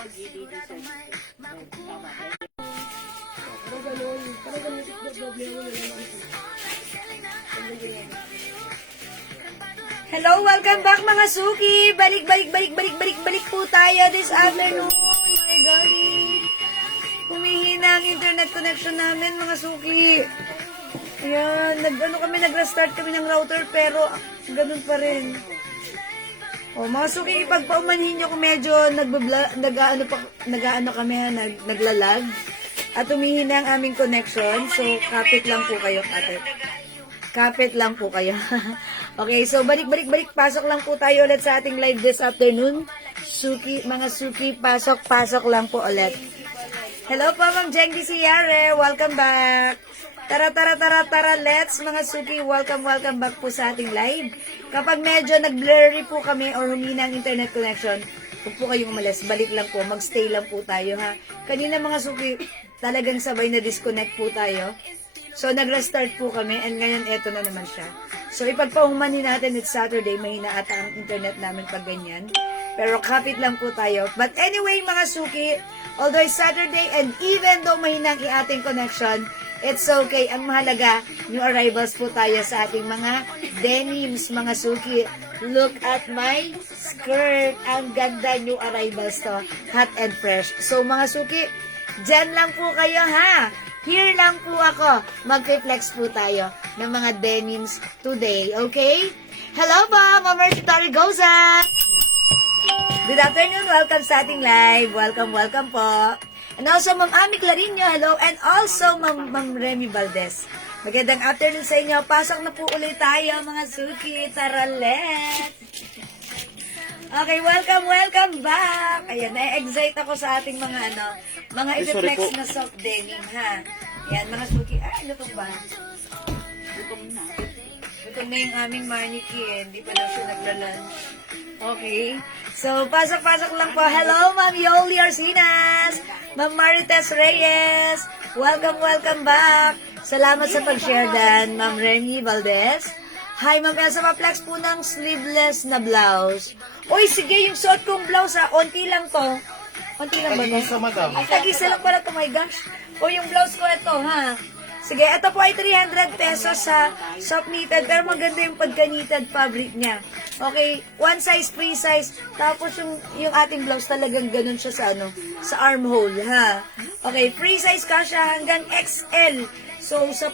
Hello, welcome back mga suki. Balik po tayo this afternoon. My God. Humihina ang internet connection namin mga suki. Ayan, nag-restart kami ng router pero ganun pa rin. O mga suki, ipagpaumanhin nyo kung medyo naglalag at humihina ang aming connection. So, kapit lang po kayo, ate. Kapit lang po kayo. Okay, so balik. Pasok lang po tayo ulit sa ating live this afternoon. Suki, mga suki, pasok lang po ulit. Hello po, Ma'am Jengi Siyare. Welcome back. Tara, let's mga suki. Welcome back po sa ating live. Kapag medyo nag-blurry po kami or humina ang internet connection, huwag po kayong umalis. Balik lang po. Magstay lang po tayo, ha. Kanina mga suki, talagang sabay na disconnect po tayo. So, nag-restart po kami and ngayon eto na naman siya. So, ipagpahumanin natin it's Saturday. Mahina ata ang internet namin pag ganyan. Pero kapit lang po tayo. But anyway, mga suki, although it's Saturday and even though mahina ang ating connection, it's okay. Ang mahalaga, new arrivals po tayo sa ating mga denims, mga suki. Look at my skirt. Ang ganda, new arrivals to. Hot and fresh. So, mga suki, dyan lang po kayo, ha? Here lang po ako. Mag-flex po tayo ng mga denims today. Okay? Hello po, Ma'am Mercy Goza. Good afternoon. Welcome sa ating live. Welcome po. And also, Ma'am Ami Clarinho. Hello. And also, Ma'am Remy Valdez. Magandang afternoon sa inyo. Pasok na po ulit tayo, mga suki. Tara, let's. Okay, welcome back. Ayan, na-excite ako sa ating mga mga i-flex na soft denim, ha. Ayan, mga suki. Ay, luto ba? Luto na yung aming maniki, eh. Hindi pa daw siya nagla-lunch. Okay. So, pasok lang po. Hello, Ma'am Yoli Arsinas. Ma'am Marites Reyes. Welcome back. Salamat sa pag-share dan, Ma'am Remy Valdez. Hi, Ma'am Elsa, ma-flex po ng sleeveless na blouse. Uy, sige, yung suot kong blouse, ha. Onti lang to. Onti lang ba to? Ay, tag-isa lang pala to, my gosh. O, yung blouse ko ito, ha. Sige, ito po ay 300 pesos sa soft knitted, pero maganda yung pagka-knitted fabric niya. Okay, one size, free size. Tapos yung ating blouse talagang ganun siya sa sa armhole, ha. Okay, free size ka siya hanggang XL. So, sa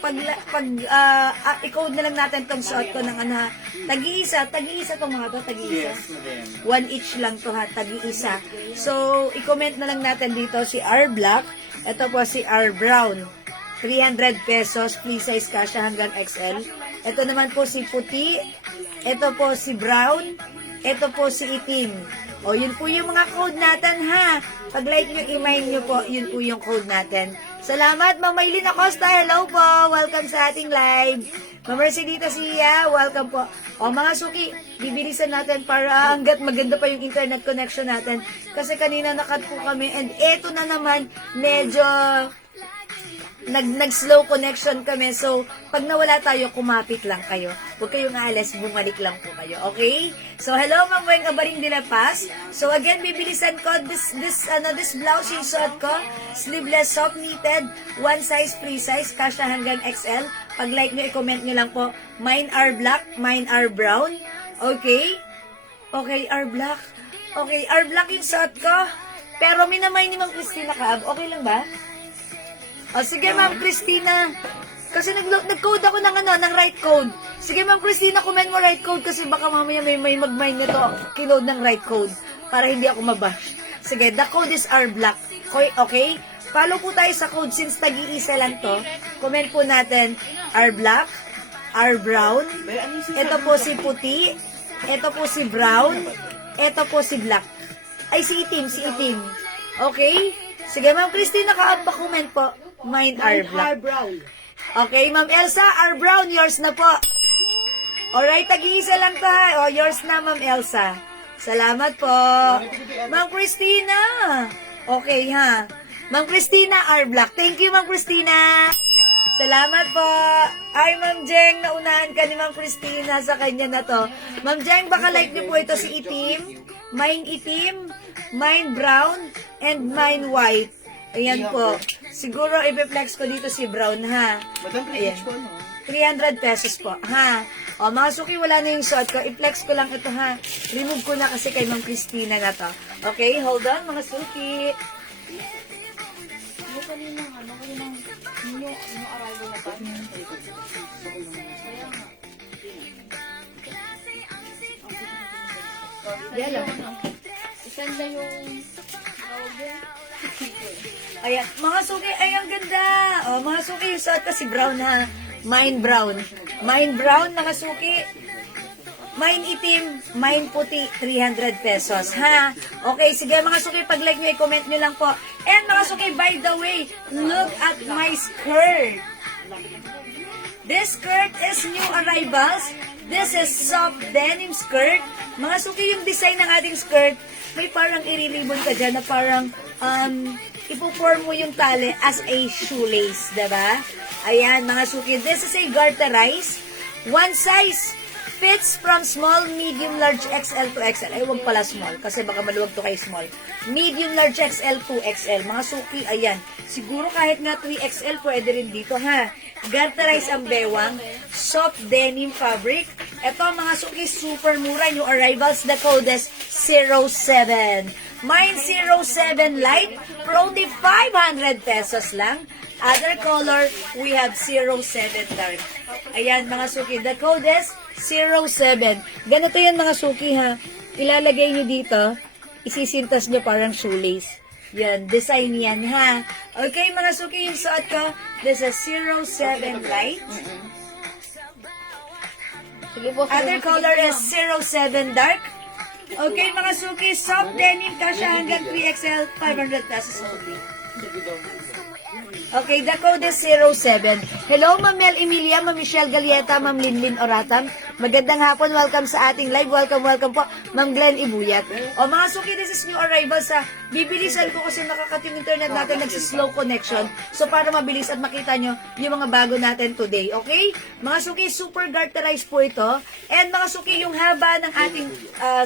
i-code na lang natin tong suot ko ng tag-iisa tong mga to, tag-iisa. One each lang to, ha, tag-iisa. So, i-comment na lang natin dito si R Black, ito po si R Brown. 300 pesos, free size kasha hanggang XL. Ito naman po si puti, ito po si brown, ito po si itim. O, yun po yung mga code natin, ha. Pag-like nyo, email nyo po, yun po yung code natin. Salamat, Ma'am Maylin Acosta. Hello po. Welcome sa ating live. Ma'am Mercedita Sia, welcome po. O, mga suki, bibilisan natin para hanggat maganda pa yung internet connection natin. Kasi kanina nakat po kami and eto na naman, medyo nag-slow connection kami. So, pag nawala tayo, kumapit lang kayo. Huwag kayong aalis, bumalik lang po kayo. Okay? So, hello, Ma'am Weng Abaring de la Paz. So, again, bibilisan ko this blouse yung suot ko. Sleeveless, soft knitted, one size, free size, kasha hanggang XL. Pag like nyo, i-comment nyo lang po. Mine are black, mine are brown. Okay? Okay, are black. Okay, are black yung suot ko. Pero minamay ni Ma'am Christina Kaab. Okay lang ba? O, sige, Ma'am Christina. Kasi nag-code ako ng right code. Sige, Ma'am Christina, comment mo right code kasi baka mamaya may mag-mind nito kinode ng right code para hindi ako mabash. Sige, the code is R Black. Okay? Follow po tayo sa code since tag-iisa lang to. Comment po natin R Black, R Brown. Ito po si puti. Ito po si brown. Ito po si black. Ay, si itim. Okay? Sige, Ma'am Christina, comment po. Mine are black. Okay, Ma'am Elsa, R Brown, yours na po. Alright, tag-iisa lang to, ha. O, yours na, Ma'am Elsa. Salamat po. Ma'am Christina. Okay, ha. Ma'am Christina, R Black. Thank you, Ma'am Christina. Salamat po. Ay, Ma'am Jeng, naunahan ka ni Ma'am Christina sa kanya na to. Ma'am Jeng, baka like niyo po ito si itim. Mine itim, mine brown, and mine white. Ayan po. Siguro i-flex ko dito si brown, ha? Madam, Ayan. ko, no? 300 pesos po, ha? O, mga suki, wala na yung suot ko. I-flex ko lang ito, ha? Remove ko na kasi kay Ma'am Christina na to. Okay, hold on, mga suki. Yan lang. Isan na yung Ayan, mga suki, ay ang ganda. O, mga suki, yung suot ko si brown, ha? Mine brown. Mine brown, mga suki. Mine itim, mine puti, 300 pesos, ha? Okay, sige mga suki, pag-like nyo, i-comment nyo lang po. And mga suki, by the way, look at my skirt. This skirt is new arrivals. This is soft denim skirt. Mga suki, yung design ng ating skirt, may parang iriribon ka dyan na parang, ipuform mo yung tali as a shoelace, diba? Ayan, mga suki, this is a garterized. One size fits from small, medium, large, XL to XL. Ay, huwag pala small, kasi baka maluwag to kay small. Medium, large, XL to XL. Mga suki, ayan. Siguro kahit nga 3XL, pwede rin dito, ha? Garterize ang bewang. Soft denim fabric. Ito, mga suki, super mura. New arrivals, the code is 07. Mine 07 light for only 500 pesos lang. Other color, we have 07 dark. Ayan, mga suki, the code is 07. Ganito yan, mga suki, ha. Ilalagay nyo dito, isisintas nyo parang shoelace. Yan, design yan, ha. Okay, mga suki, yung suot ko, this is 07 light. Other color is 07 dark. Okay, mga suki, soft denim, kasha hanggang 3XL, 500 pesos only. Okay, the code is 07. Hello, Ma'am Mel Emilia, Ma'am Michelle Galieta, Ma'am Linlin Oratam. Magandang hapon, welcome sa ating live. Welcome po, Ma'am Glenn Ibuyat. O mga suki, this is new arrival sa bibilisan ko kasi nakakat yung internet natin nagsislow connection. So para mabilis at makita nyo yung mga bago natin today, okay? Mga suki, super garterized po ito. And mga suki, yung haba ng ating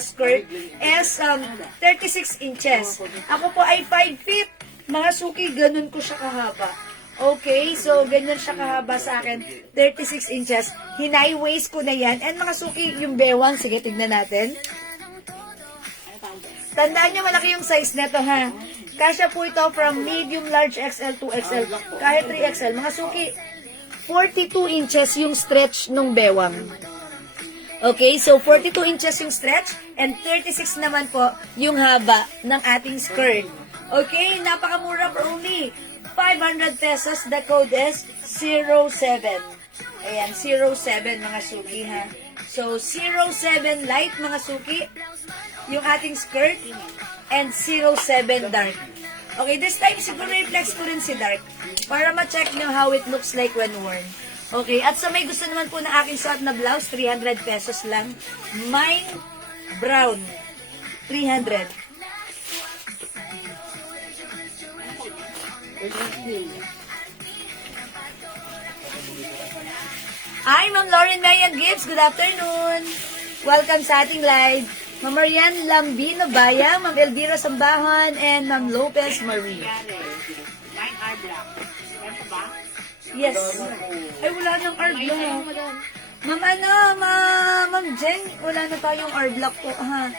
skirt is 36 inches. Ako po ay 5 feet. Mga suki, ganun ko siya kahaba. Okay, so ganyan siya kahaba sa akin. 36 inches. Hinay waist ko na yan. And mga suki, yung bewang, sige, tignan natin. Tandaan nyo, malaki yung size nito, ha? Kasya po ito from medium, large, XL to XL. Kahit 3XL. Mga suki, 42 inches yung stretch nung bewang. Okay, so 42 inches yung stretch and 36 naman po yung haba ng ating skirt. Okay, napakamura for only 500 pesos. The code is 07. Ayan, 07 mga suki, ha. So, 07 light mga suki, yung ating skirt, and 07 dark. Okay, this time siguro i-flex ko rin si dark para ma-check nyo how it looks like when worn. Okay, at sa may gusto naman po na aking suot na blouse, 300 pesos lang. Mine brown, 300. Hi, Ma'am Lauren Mayan Gibbs. Good afternoon. Welcome sa ating live. Ma'am Marian Lambino Baya, Ma'am Elvira Sambahan, and Ma'am Lopez Marie. Yes. Ay, wala nang R-block. Ma'am Jen, wala na tayong R-block po, ha.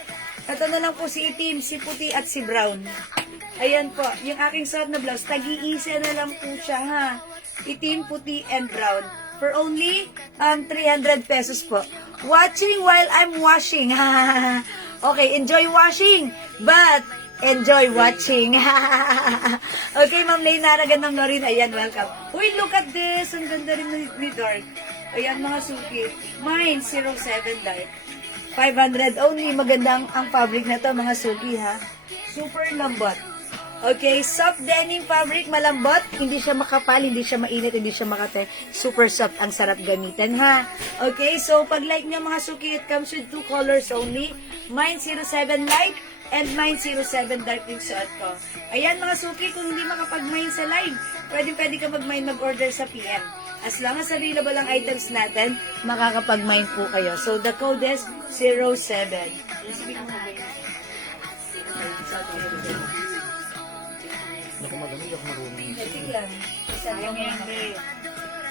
Ito na lang po si itim, si puti, at si brown. Ayan po, yung aking suot na blouse, tag-iisa na lang po siya, ha. Itim, puti, and brown. For only 300 pesos po. Watching while I'm washing. Okay, enjoy washing, but enjoy watching. Okay, Ma'am Leynara, gandang Lorin. Ayan, welcome. Uy, look at this. Ang ganda rin ni Dark. Ayan, mga suki. Mine, 07 Dark. 500 only. Magandang ang fabric na to, mga suki, ha. Super lambot. Okay, soft denim fabric, malambot, hindi siya makapal, hindi siya mainit, hindi siya makate. Super soft, ang sarap gamitin, ha? Okay, so pag like nyo mga suki, it comes with 2 colors only. Mine 07 light and mine 07 dark yung suot ko. Ayan mga suki, kung hindi makapag-mine sa live, pwede ka mag-mine mag-order sa PM. As long as available ang items natin, makakapag-mine po kayo. So the code is 07. Ako madami, ako marunong. Sige lang. Sentro mo lang.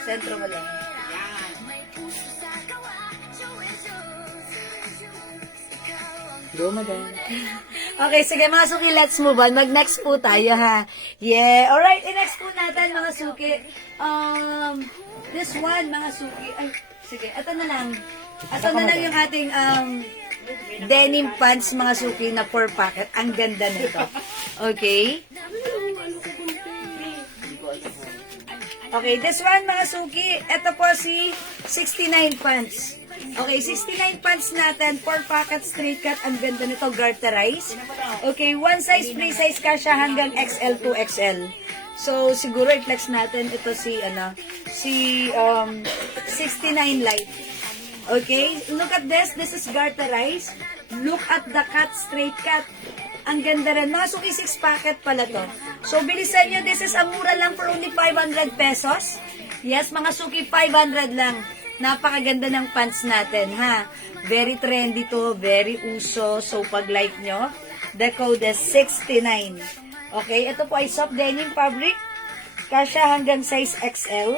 Sentro mo lang. Go, madam. Okay, sige mga suki, let's move on. Mag-next po tayo, ha? Yeah. Alright, next po natin, mga suki. This one, mga suki. Ay, sige, ito na lang. Ito na lang yung ating denim pants, mga suki, na 4 packet. Ang ganda nito. Okay? Okay, this one, mga suki. Ito po si 69 pants. Okay, 69 pants natin, 4 packet straight cut, ang ganda nito, garterize. Okay, one size, free size ka siya hanggang XL to XL. So, siguro i-flex natin ito si 69 light. Okay, look at this is garterize. Look at the cut, straight cut. Ang ganda rin. Mga suki, 6 packet pala to. So, bilisan nyo, this is a mura lang for only 500 pesos. Yes, mga suki, 500 lang. Napakaganda ng pants natin, ha? Very trendy to, very uso. So, pag-like nyo, the code is 69. Okay, ito po ay soft denim fabric. Kasya hanggang size XL.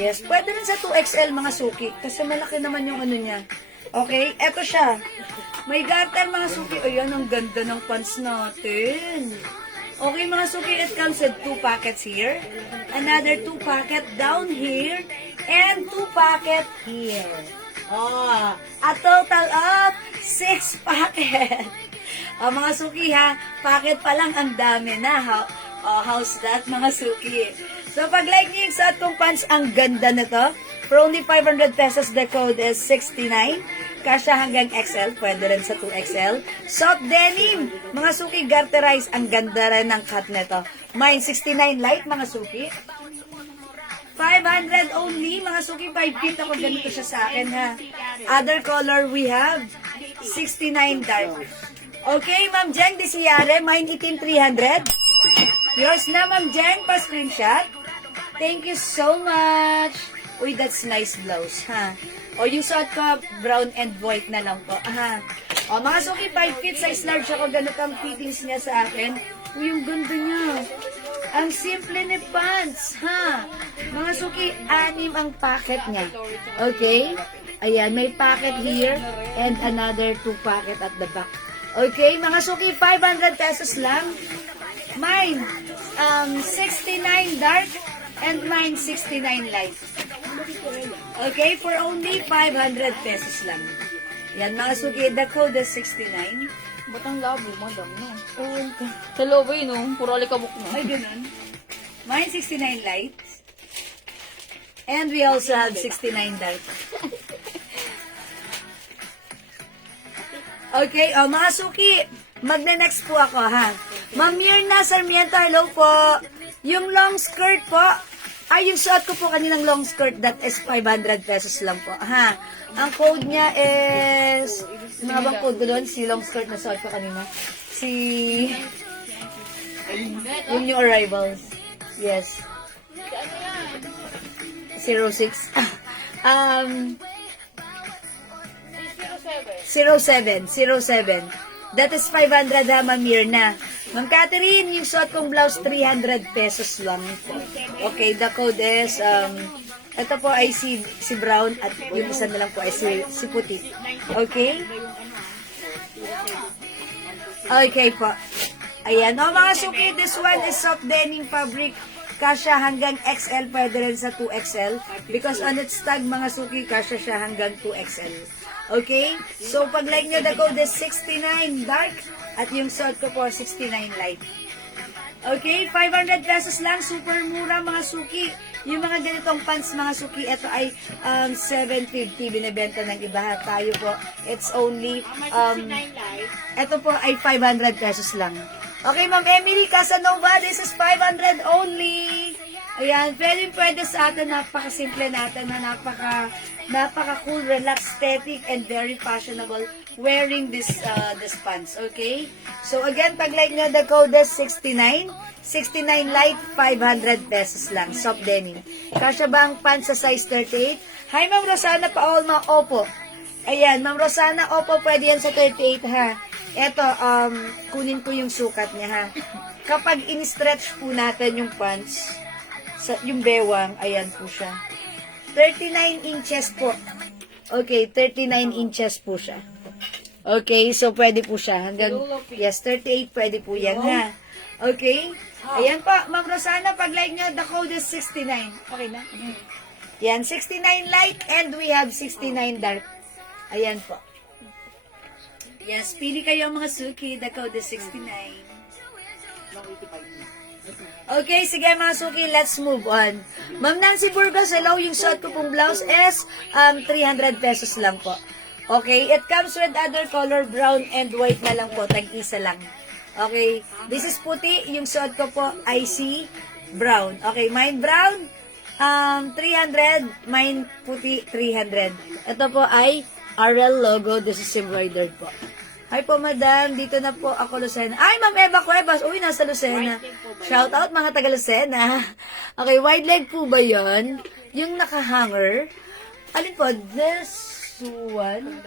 Yes, pwede rin sa 2XL, mga suki. Kasi malaki naman yung ano niya. Okay, ito siya. May garter, mga suki. Ayan, ang ganda ng pants natin. Okay, mga suki, it comes with 2 packets here. Another 2 packet down here. And 2 packet here. Oh, a total of 6 packet. Oh, mga suki, ha, packet pa lang ang dami na. How's that, mga suki? So, pag like niyo yung suot kong pants, ang ganda nito. For only 500 pesos, the code is 69. Kasya hanggang XL, pwede rin sa 2XL. Soft denim, mga suki, garterize, ang ganda rin ng cut nito. Mine, 69 light, mga suki. 500 only, mga suki, 5 feet ako, ganito siya sa akin, ha. Other color we have, 69 dark. Okay, Ma'am Jeng, disiyare, mine 18,300. Yours na, Ma'am Jeng, pa-screenshot. Thank you so much. Uy, that's nice blouse, ha. O, yung suot ko, brown and white na lang po, ha. O, mga suki, 5 feet, size large ako, ganito ang fittings niya sa akin. Uy, yung ganda niya. Ang simple ni pants, ha? Mga suki, 6 ang packet niya. Okay? Ayan, may packet here and another 2 packet at the back. Okay, mga suki, 500 pesos lang. Mine, 69 dark and mine 69 light. Okay, for only 500 pesos lang. Yan, mga suki, the code is 69. Ba't ang labo, madam, no? Sa lobo yun, no? Puro alikabok, no? Ay, ganun. Mine 69 lights. And we also have 69 dark. Okay, mga suki, magne-next po ako, ha? Ma'am Mirna Sarmiento, hello po. Yung long skirt po, yung suot ko po kaninang long skirt, that is 500 pesos lang po, ha? Ang code niya is, mga bang code ko doon? Si long skirt na suot ko kanina. Yun yung arrivals. Yes. 06. 07. That is 500, ha, Ma'am Mirna. Ma'am Catherine, yung suot kong blouse, 300 pesos lang. Okay, the code is, ito po ay si brown at yung isa na lang po ay si puti. Okay? Okay po. Ayan. O, mga suki, this one is soft denim fabric. Kasya hanggang XL, pwede rin sa 2XL. Because on its tag, mga suki, kasya siya hanggang 2XL. Okay? So, pag like nyo, the code is 69 dark at yung suot ko po, 69 light. Okay? 500 pesos lang. Super mura, mga suki. Yung mga ganitong pants, mga suki, ito ay 750 binibenta ng iba. Tayo po, it's only, ito po ay 500 pesos lang. Okay, Ma'am Emily Casanova, this is 500 only. Ayan, pwede sa atin, napaka-simple natin, na napaka-cool, relaxed, aesthetic, and very fashionable wearing this pants, okay? So, again, pag like nyo, the code is 69. 69 light, 500 pesos lang, soft denim. Kasya ba ang pants sa size 38? Hi, Ma'am Rosana Paolma, opo. Ayan, Ma'am Rosana, opo, pwede yan sa 38, ha? Eto, kunin ko yung sukat niya, ha. Kapag in-stretch po natin yung pants, yung bewang, ayan po siya. 39 inches po. Okay, 39 inches po siya. Okay, so pwede po siya. Hanggang, yes, 38 pwede po yan, ha. Okay? Ayan po, Ma'am Rosana, pag-like nyo, the code is 69. Okay na? Yan, 69 light and we have 69 dark. Ayan po. Yes, pili kayo mga suki, the code is 69. Okay, sige mga suki, let's move on. Ma'am Nancy Burgos, hello, yung suot ko pong blouse is 300 pesos lang po. Okay, it comes with other color, brown and white na lang po, tag-isa lang. Okay, this is puti, yung suot ko po icy brown. Okay, mine brown, 300, mine puti, 300. Ito po ay RL logo, this is embroidered po. Hi po, madam. Dito na po ako, Lucena. Ay, Ma'am Eva Cuevas. Uy, nasa Lucena. Shout out, mga taga Lucena. Okay, wide leg po ba yun? Yung naka-hanger? Alin po? This one?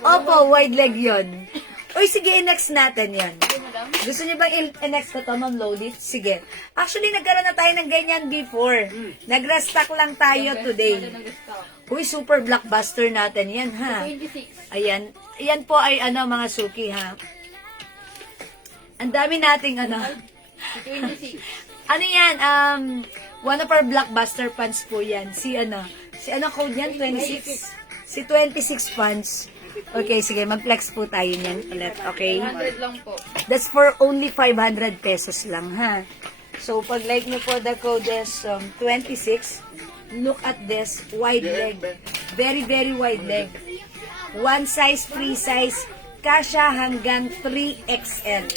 Opo, wide leg yun. Uy, sige, i-next natin yan. Gusto niyo bang i-next na to, Ma'am Lodi? Sige. Actually, nagkaroon na tayo ng ganyan before. Nag-restock lang tayo today. Uy, super blockbuster natin yan, ha? 26. Ayan. Ayan po ay mga suki, ha? Ang dami nating 26. Ano yan? One of our blockbuster pants po yan. Si code yan? 26? Si 26 pants. Okay, sige, mag-flex po tayo niyan ulit, okay? 100 lang po. That's for only 500 pesos lang, ha? So, pag like nyo po, the code is 26. Look at this, wide leg. Very, very wide leg. One size, free size, kasha hanggang 3XL.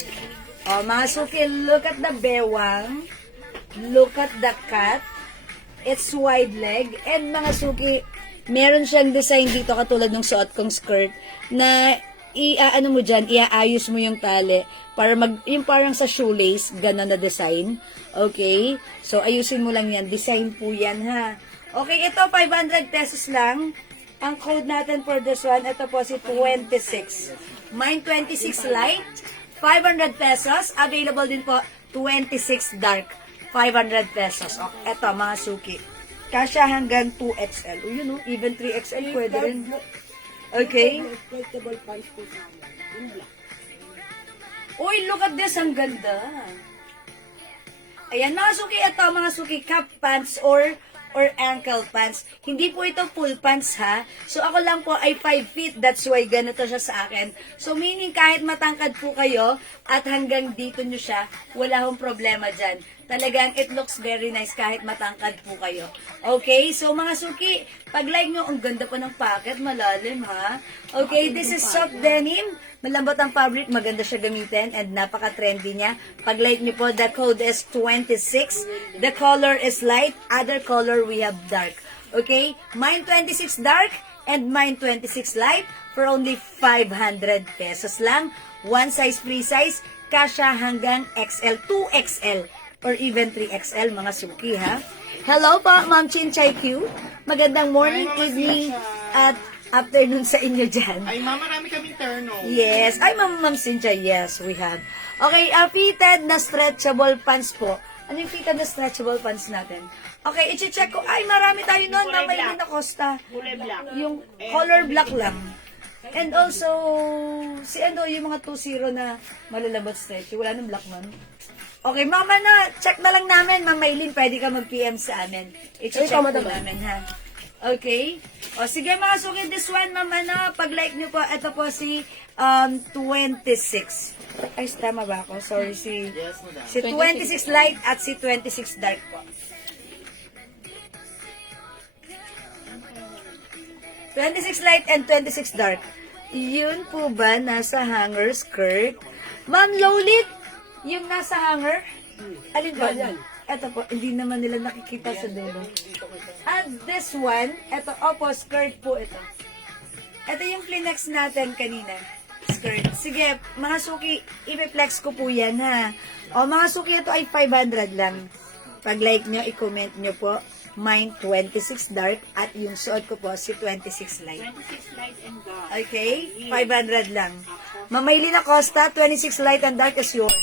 O, mga suki, look at the bewang. Look at the cut. It's wide leg. And mga suki, meron siyang design dito katulad ng suot kong skirt na mo dyan, iaayos mo yung tali para yung parang sa shoelace, gano'n na design. Okay? So, ayusin mo lang yan. Design po yan, ha? Okay, ito, 500 pesos lang. Ang code natin for this one, ito po si 26. Mine 26 light, 500 pesos. Available din po, 26 dark, 500 pesos. O, ito, mga suki. Kasya hanggang 2XL. O, yun, even 3XL pwede rin. Okay? Uy, look at this. Ang ganda. Ayan, mga suki, ito, mga suki, cap pants or ankle pants. Hindi po ito full pants, ha? So, ako lang po ay 5 feet. That's why ganito siya sa akin. So, meaning kahit matangkad po kayo at hanggang dito nyo siya, wala hong problema dyan. Talagang it looks very nice kahit matangkad po kayo. Okay? So, mga suki, pag-like nyo, ang ganda pa ng packet. Malalim, ha? Okay, this is soft denim. Malambot ang fabric, maganda siya gamitin, and napaka-trendy niya. Pag-like nyo po, the code is 26. The color is light. Other color, we have dark. Okay? Mine 26 dark, and mine 26 light for only 500 pesos lang. One size, free size. Kasha hanggang XL, 2XL, or even 3XL, mga suki, ha? Hello po, Ma'am Chinchay Q. Magandang morning, evening, at afternoon sa inyo dyan. Ay, ma'am, marami kaming turno. Yes. Ay, Ma'am Cynthia, yes, we have. Okay, fitted na stretchable pants po. Ano yung fitted na stretchable pants natin? Okay, i-check ko. Ay, marami tayo nun na may na Costa. Kulay black. Yung color black lang. And also, yung mga 2-0 na malalabot stretchy. Wala nang black man. Okay, mama na, check na lang namin. Ma'am Maylin, pwede ka mag-PM sa amin. I-check po namin, ha? Okay? O, sige mga suki, this one, mama na, pag-like nyo po, ito po si 26. Ay, tama ba ako? Sorry, Yes, madam. si 26 light at si 26 dark po. 26 light and 26 dark. Yun po ba nasa hanger skirt? Ma'am Lolit, yung nasa hanger? Alin ba? Ito po, hindi naman nila nakikita sa dulo. At this one, ito, skirt po ito. Ito yung Kleenex natin kanina. Skirt. Sige, mga suki, i-flex ko po yan, ha. O, mga suki, ito ay 500 lang. Pag-like nyo, i-comment nyo po. Mine 26 dark at yung suot ko po si 26 light. 26 light and dark. Okay? 500 lang. Mamaylin Acosta, 26 light and dark is yours.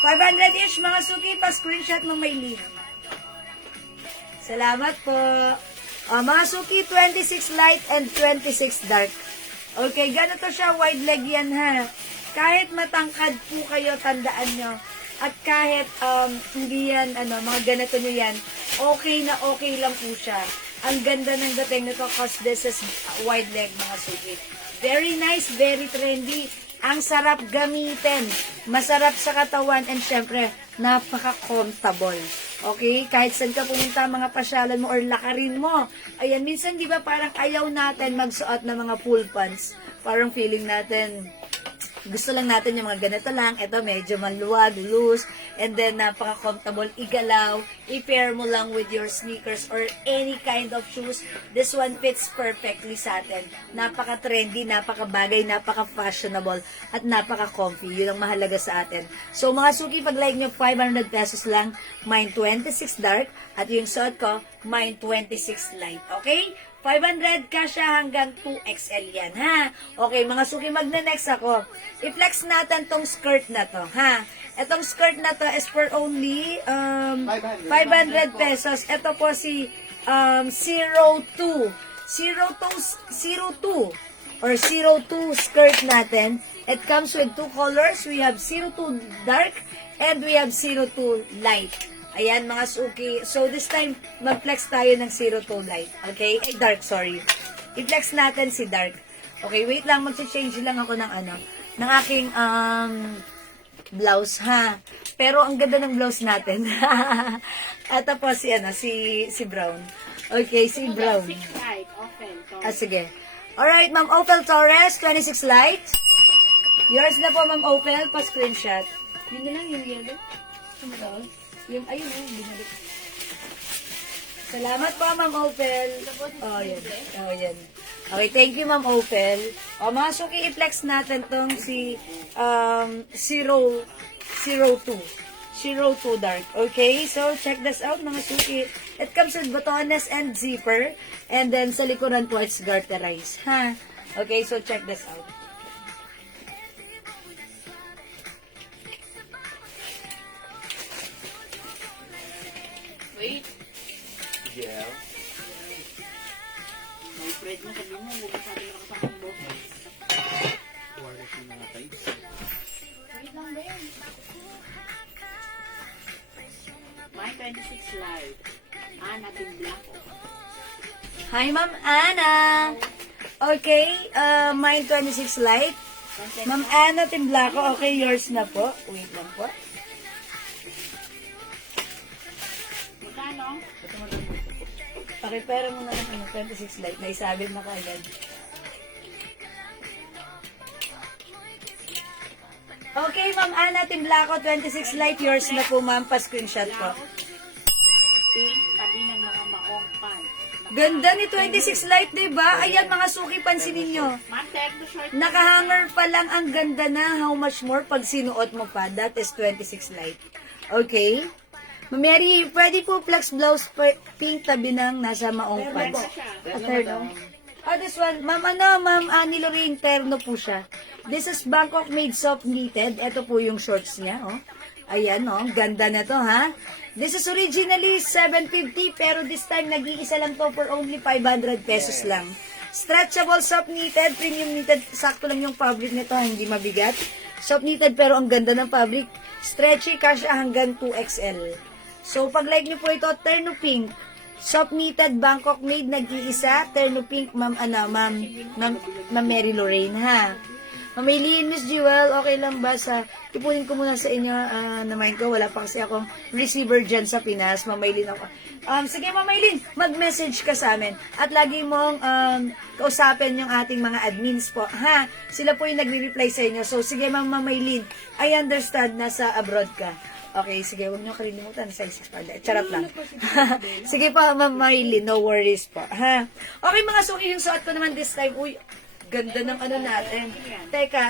500 each, mga suki, pa-screenshot Mamaylin. Salamat po. Mga suki, 26 light and 26 dark. Okay, ganito siya, wide leg yan ha. Kahit matangkad po kayo, tandaan nyo. At kahit hindi yan, mga ganito nyo yan, okay na okay lang po siya. Ang ganda ng dating nito because this is wide leg, mga suki. Very nice, very trendy. Ang sarap gamitin. Masarap sa katawan and syempre, napaka-comfortable. Okay? Kahit saan ka pumunta, mga pasyalan mo or lakarin mo. Ayan, minsan di ba parang ayaw natin magsuot ng mga full pants. Parang feeling natin, gusto lang natin yung mga ganito lang. Ito medyo maluwag, loose, and then napaka-comfortable, igalaw. I-pair mo lang with your sneakers or any kind of shoes. This one fits perfectly sa atin. Napaka-trendy, napaka-bagay, napaka-fashionable, at napaka-comfy. Yun ang mahalaga sa atin. So mga suki, pag like nyo, 500 pesos lang. Mine 26 dark, at yung suot ko, mine 26 light. Okay? 500 ka siya hanggang 2XL yan, ha? Okay, mga suki, magna-next ako. I-flex natin tong skirt na to, ha? Itong skirt na to is for only 500 pesos. Ito po si 02 or 02 skirt natin. It comes with two colors. We have 02 dark and we have 02 light. Ayan, mga suki. So, this time, mag-flex tayo ng 02 light. Okay? Ay, dark, sorry. I-flex natin si dark. Okay, wait lang. Mag-change lang ako ng ng aking, blouse, ha? Pero, ang ganda ng blouse natin. Ito po si Brown. Okay, si Brown. Sige. Alright, Ma'am Opel Torres, 26 light. Yours na po, Ma'am Opel. Pa-screenshot. Yun na lang, yung yellow. Yung, ayun, binalik. Salamat po, Ma'am Opel. Oh, yan. Oh, yan. Okay, thank you, Ma'am Opel. O, mga suki, i-flex natin tong si 02 dark. Okay, so check this out, mga suki. It comes with botones and zipper. And then, sa likuran po, it's garterized. Ha? Okay, so check this out. Wait. Yeah. May Fred na sabi mo, huwag sa atin nakasama ng boses. Quality mga types. Wait lang ba yan? May 26 light. Natin Blanco. Hi, Ma'am Ana. Okay, mine 26 light. Ma'am Ana Timblaco, okay, yours na po. Wait lang po. Magkano? Okay, pero muna ng 26 light. Naisabit na kaagad. Okay, Ma'am Ana Timblaco, 26 light. Yours na po, ma'am. Pa-screenshot po. Pink, tabi ng mga maong pan. Ganda ni 26 light, diba? Ayan, mga suki, pansinin nyo. Ma'am, terno short. Nakahanger pa lang, ang ganda na. How much more pag sinuot mo pa? That is 26 light. Okay? Mary, pwede po flex blouse pink tabi ng nasa maong pants. Terno. Oh, this one. Ma'am Annie Lorraine, terno po siya. This is Bangkok made soft knitted. Ito po yung shorts niya, oh. Ayan, oh. Ganda na to, ha? This is originally 750, pero this time nag-iisa lang to for only 500 pesos lang. Stretchable, soft knitted, premium knitted. Sakto lang yung fabric nito, hindi mabigat. Soft knitted, pero ang ganda ng fabric. Stretchy, kasya hanggang 2XL. So, pag like niyo po ito, terno pink. Soft knitted, Bangkok made, nag-iisa. Terno pink, Ma'am Mary Lorraine, ha? Ma'am Eileen, Miss Jewel, okay lang ba sa... Ipunin ko muna sa inyo na mind ko. Wala pa kasi akong receiver dyan sa Pinas. Ma'am Eileen ako. Sige, Ma'am Eileen, mag-message ka sa amin. At lagi mong kausapin yung ating mga admins po. Ha? Sila po yung nagre-reply sa inyo. So, sige, Ma'am Eileen, I understand, nasa abroad ka. Okay, sige, huwag niyo kalilimutan. Size 6 pa. Charot lang. Sige pa, Ma'am Eileen, no worries po. Ha? Okay, mga suki, yung suot ko naman this time. Uy, ganda ng natin. Teka,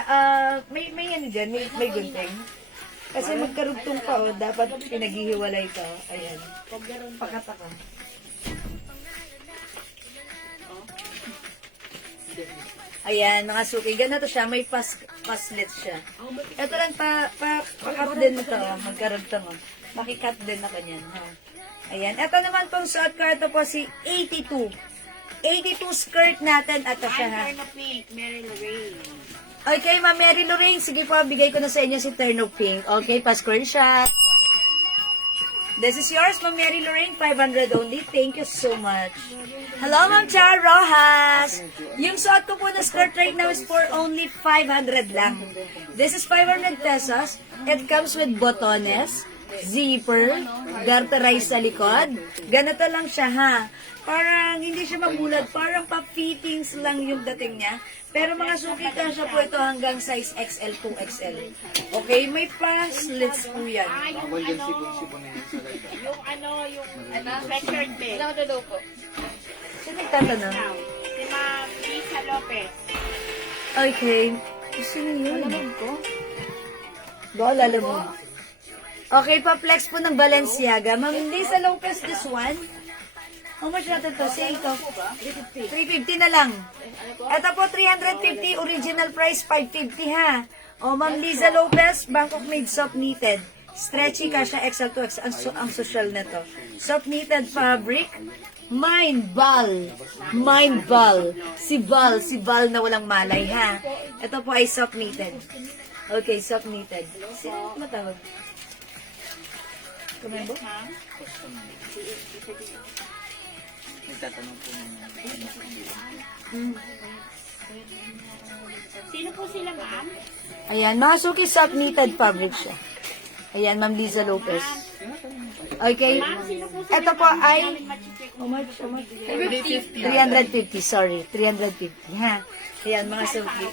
may ano dyan? May gunting? Kasi magkarugtong pa, oh. Dapat pinaghihiwalay ka. Ayan. Pakataka. Ayan, mga suki. Ganito siya. May paslets siya. Ito lang, pa-cut din mo to. Magkaroon to mo. Makikat din ako niyan. Ha? Ayan. Ito naman pong suot ko. Ito po si 82. 82 skirt natin. Ito siya, ha? Mary Lorraine. Okay, Ma'am Mary Lorraine. Sige po, bigay ko na sa inyo si Turn of Pink. Okay, pa-screenshot. This is yours, Ma'am Mary Lorraine. 500 only. Thank you so much. Hello, Ma'am Char Rojas. Yung suot ko po na skirt right now is for only 500 lang. This is 500 pesos. It comes with botones, zipper, garterized sa likod. Ganito lang siya, ha? Parang hindi siya mabulat. Parang pa-fittings lang yung dating niya. Pero mga suki ka siya po ito hanggang size XL to XL. Okay, may pa-slits po yan. Bawal yan sipon-sipon na yan sa live. Yung sweatshirt din. Ilang ko daw po. Sino nagtatanong? Si Ma'am Lisa Lopez. Okay. Sino yun? Alam ko. Bawal, alam mo. Okay, pa-flex po ng Balenciaga. Ma'am Lisa Lopez, this one. How much natin to? Say ito. 350 na lang. Ito po, 350. Original price, 550 ha. O, Ma'am Liza Lopez, Bangkok made soft knitted. Stretchy ka siya, XL to XL. Ang social na to. Soft knitted fabric. Mind ball. Mind ball. Si ball na walang malay ha. Ito po ay soft knitted. Okay, soft knitted. Sino matawag? Kumembo? Nagtatanong po ng Sino po sila, ma'am? Ayan, mga suki soft knitted fabric siya. Ayan, Ma'am Liza Lopez. Okay. Ito po ay how much? 350, sorry. 350, ha? Ayan, mga suki.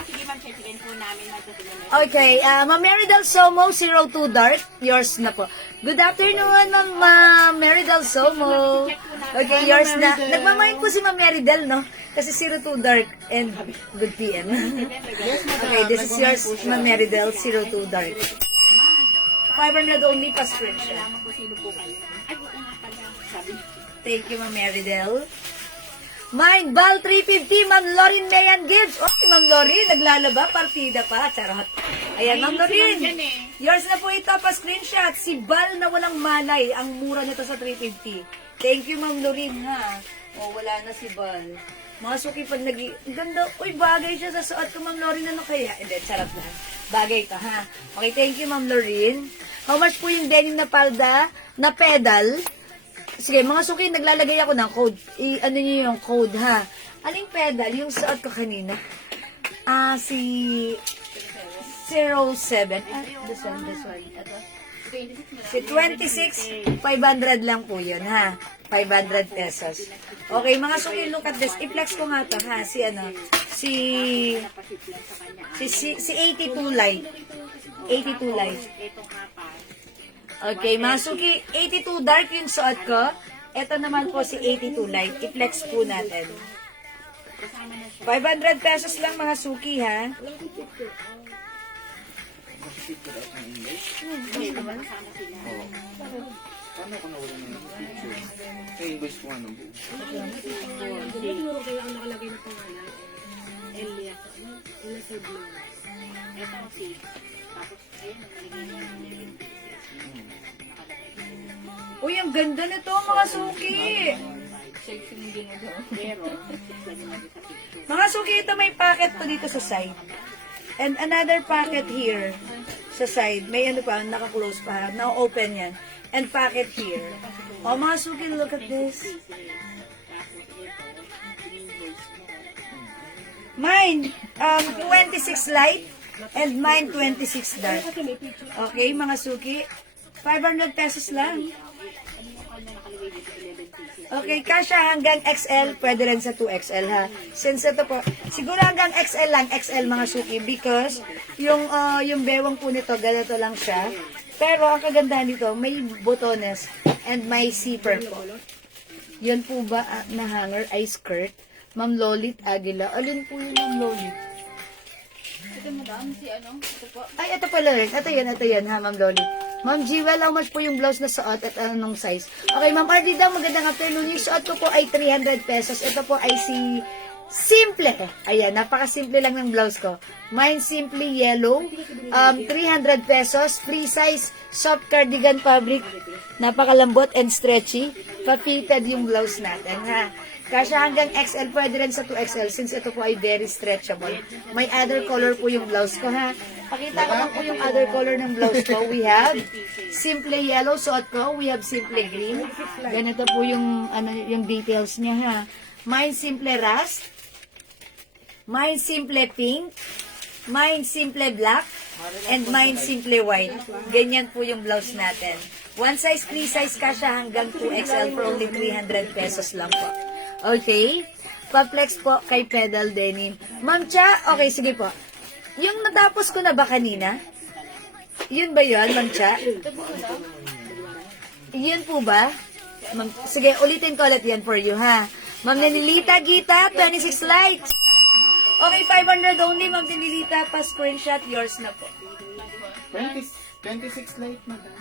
Sige, ma'am. Check-in po namin. Okay, Ma'am Meridel Somo, 02 Dark. Yours na po. Good afternoon, Ma'am Meridel Somo. Okay, yours na. Nagmamayin po si Ma'am Meridel, no? Kasi 02 Dark and good PM. Okay, this is yours, Ma'am Meridel, 02 Dark. 500 only pa screenshot. Thank you, Ma'am Meridel. Mind Ball 350, Ma'am Lorin Mayan Gibbs. Oh, Ma'am Lorin, naglalaba, partida pa. Charot. Ayan, Ma'am Lorin. Yours na po ito, pa-screenshot. Si Bal na walang malay. Ang mura nito sa 350. Thank you, Ma'am Lorin, ha. Oh, wala na si Bal. Mga suki pag ganda. Uy, bagay siya sa suot ko, Ma'am Lorin. Ano kaya? Hindi, charot lang. Bagay ka, ha. Okay, thank you, Ma'am Lorin. How much po yung denim na palda na pedal? Sige, mga suki, naglalagay ako ng code. Ano niyo yung code, ha? Aling pedal? Yung suot ko kanina. Si 07. This one. Ito. Si 26, 500 lang po yun, ha? 500 pesos. Okay, mga suki, look at this. I-flex ko nga to, ha? Si 82 light. 82 light. Okay, mga suki, 82 dark yung suot ko. Ito naman po si 82 light. I-flex po natin. 500 pesos lang mga suki, ha? Paano ko nawala ng picture? Sa invoice ko ano po? Siguro kayo ang nakalagay na pangalan. Elia. Ito si. Tapos, ayun, nakalagay na. Uy, ang ganda nito mga suki. Sexy ng ginagawa. Mga suki, ito may packet po dito sa side. And another packet here sa side. May ano pa, naka-close pa. Na-open yan. And packet here. O mga suki, look at this. Mine, 26 light. And mine, 26 dark. Okay, mga suki. 500 pesos lang. Okay, kasha hanggang XL, pwede rin sa 2XL ha. Since ito po, siguro hanggang XL lang, XL mga suki, because yung bewang po nito, ganito lang siya. Pero ang kagandahan nito, may botones and may zipper po. Yun po ba na hanger ay skirt? Ma'am Lolit Aguila. Alin po yun, Ma'am Lolit? Ito madam, si ano? Ito po. Ay, ito pala rin. Ito yan ha, Ma'am Lolit. Ma'am Jewel, how much po yung blouse na suot at anong size? Okay, Ma'am Ardida, magandang afternoon. Yung suot ko po ay 300 pesos. Ito po ay si Simple. Ayan, napaka-simple lang ng blouse ko. Mine simply yellow. 300 pesos. Free size, soft cardigan fabric. Napakalambot and stretchy. Pa-fitted yung blouse natin, ha. Kasya hanggang XL, pwede rin sa 2XL since ito po ay very stretchable. May other color po yung blouse ko, ha. Pakita ko lang po yung other color ng blouse ko. We have simple yellow, suot ko. We have simple green. Ganito po yung, yung details niya, ha. Mine simple rust. Mine simple pink. Mine simple black. And mine simple white. Ganyan po yung blouse natin. One size, free size kasya hanggang 2XL for only 300 pesos lang po. Okay? Pa-flex po kay Pedal Denim. Ma'am Cha, okay, sige po. Yung natapos ko na ba kanina? Yun ba yun, Ma'am Cha? Yun po ba? Sige, ulitin ko ulit yan for you, ha? Ma'am Nenilita Gita, 26 likes. Okay, 500 only, Ma'am Nenilita. Pa-screenshot, yours na po. 26 light, madam.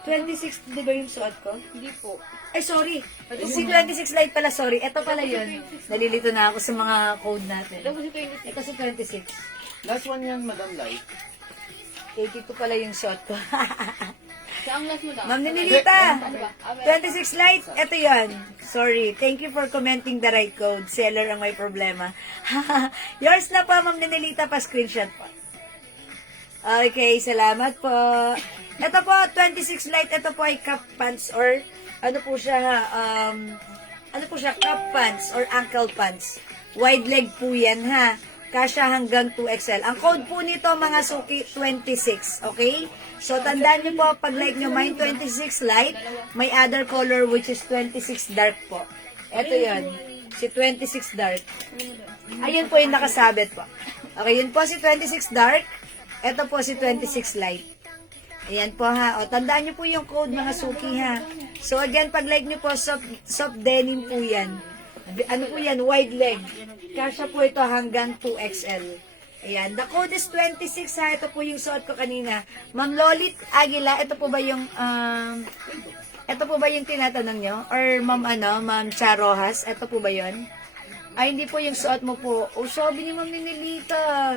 26, di ba yung suot ko? Hindi po. Ay, sorry. Si 26 light pala, sorry. Ito pala yun. Nalilito na ako sa mga code natin. Ito kasi 26. Ito si 26. Last one yan, madam light. 82 pala yung suot ko. Saan last mo daw? Ma'am Nenilita, Ano ba? 26 light, ito yan. Sorry. Thank you for commenting the right code. Seller ang may problema. Yours na po, Ma'am Nenilita, pa-screenshot po. Okay, salamat po. Ito po, 26 light. Ito po ay cup pants or ano po siya, cup pants or ankle pants. Wide leg po yan, ha. Kasya hanggang 2XL. Ang code po nito, mga suki, 26. Okay? So, tandaan nyo po, pag like nyo, mine 26 light, may other color which is 26 dark po. Ito yon, si 26 dark. Ayun po yung nakasabit po. Okay, yun po si 26 dark. Ito po si 26 light. Ayan po, ha. O, tandaan nyo po yung code, mga suki, ha. So, again, pag like nyo po, soft denim po yan. Ano po yan? Wide leg. Kasya po ito hanggang 2XL. Ayan. The code is 26, ha. Ito po yung suot ko kanina. Ma'am Lolit Aguila, ito po ba yung, ito po ba yung tinatanong nyo? Or Ma'am Cha Rojas, ito po ba yun? Ay, hindi po yung suot mo po. O, sabi ni Ma'am Ninilita.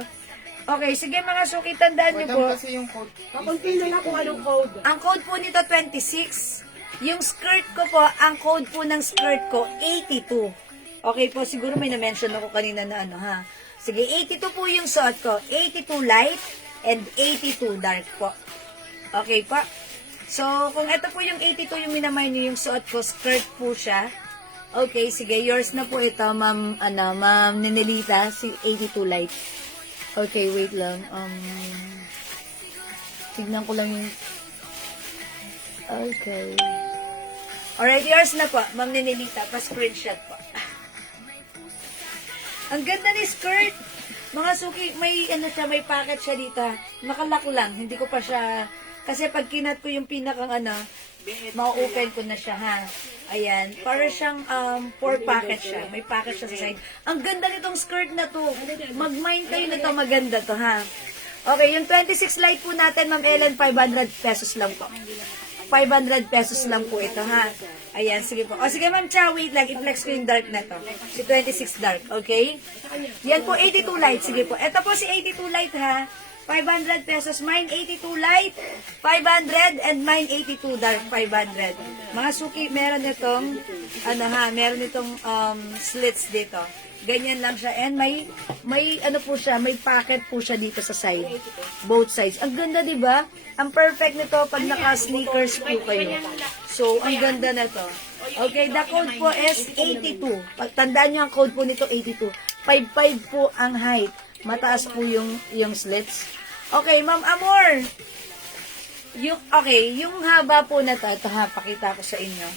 Okay, sige mga suki, tandaan nyo po. Kasi yung code. Papuntin na nga kung anong code. Ang code po nito 26. Yung skirt ko po, ang code po ng skirt ko 82. Okay po, siguro may na-mention ako kanina na ano, ha. Sige, 82 po yung suot ko. 82 light and 82 dark po. Okay po. So, kung ito po yung 82 yung minamay niyo yung suot ko, skirt po siya. Okay, sige, yours na po ito, Ma'am Nenelita, si 82 light. Okay, wait lang. Tignan ko lang yung... Okay. Alright, yours na po. Ma'am Nenelita, pa-screenshot po. Ang ganda ni skirt. Mga suki, may may packet siya dito. Nakalak lang. Hindi ko pa siya... Kasi pag kinat ko yung pinakang ma-open ko na siya, ha. Ayan. Para siyang 4 packet siya. May packet siya sa side. Ang ganda nitong skirt na to. Mag-mind kayo na to. Maganda to, ha. Okay, yung 26 light po natin, Ma'am Ellen, 500 pesos lang po. 500 pesos lang po ito, ha. Ayan, sige po. O, sige, Ma'am Cha, wait lang. I-flex ko yung dark na to. Si 26 dark, okay? Yan po, 82 light. Sige po. Ito po si 82 light, ha. 500 pesos. Mine 82 light, 500, and mine 82 dark, 500. Mga suki, meron itong, meron itong slits dito. Ganyan lang siya. And may po siya, may packet po siya dito sa side. Both sides. Ang ganda, di ba? Ang perfect nito pag naka-sneakers po kayo. So, ang ganda na to. Okay, the code po is 82. Pagtandaan nyo ang code po nito, 82. 5'5 po ang height. Mataas po yung slits. Okay, Ma'am Amor. Yung haba po na to, ito ha, pakita ko sa inyo.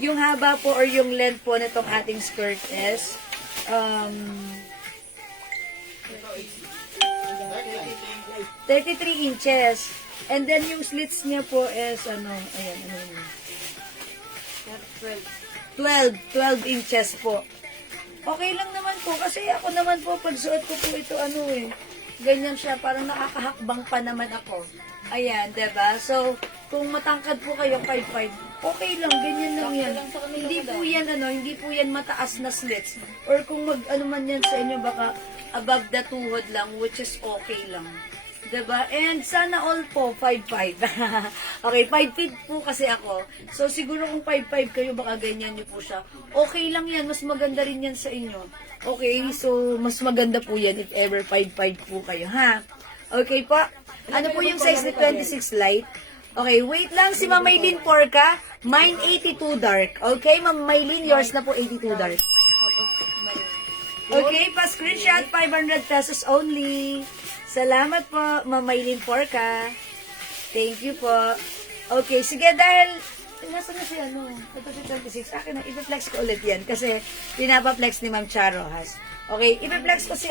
Yung haba po or yung length po nitong ating skirt is 33 inches. And then yung slits niya po is 12 inches po. Okay lang naman po kasi ako naman po pag suot ko po ito ganyan siya, parang nakakahakbang pa naman ako. Ayan, 'di ba? So Kung matangkad po kayo, 5'5", okay lang, ganyan lang yan. lang sa kanila, Hindi madam. po yan, hindi po yan mataas na slits. Or kung ano man yan sa inyo, baka above the tuhod lang, which is okay lang. Diba? And sana all po, 5'5". Okay, 5 feet po kasi ako. So, siguro kung 5'5" kayo, baka ganyan nyo po siya. Okay lang yan, mas maganda rin yan sa inyo. Okay, so, mas maganda po yan if ever 5'5" po kayo, ha? Okay po? Ano po yung size ni 26 light? Okay, wait lang si Ma'am Maylin Porca. Mine 82 dark. Okay, Ma'am Maylin, yours na po 82 dark. Okay, pa-screenshot, 500 pesos only. Salamat po, Ma'am Maylin Porca. Thank you po. Okay, sige, dahil nasa na si ito si 26. Akin na, ipiplex ko ulit yan kasi pinapaplex ni Ma'am Charo has. Okay, ipiplex ko si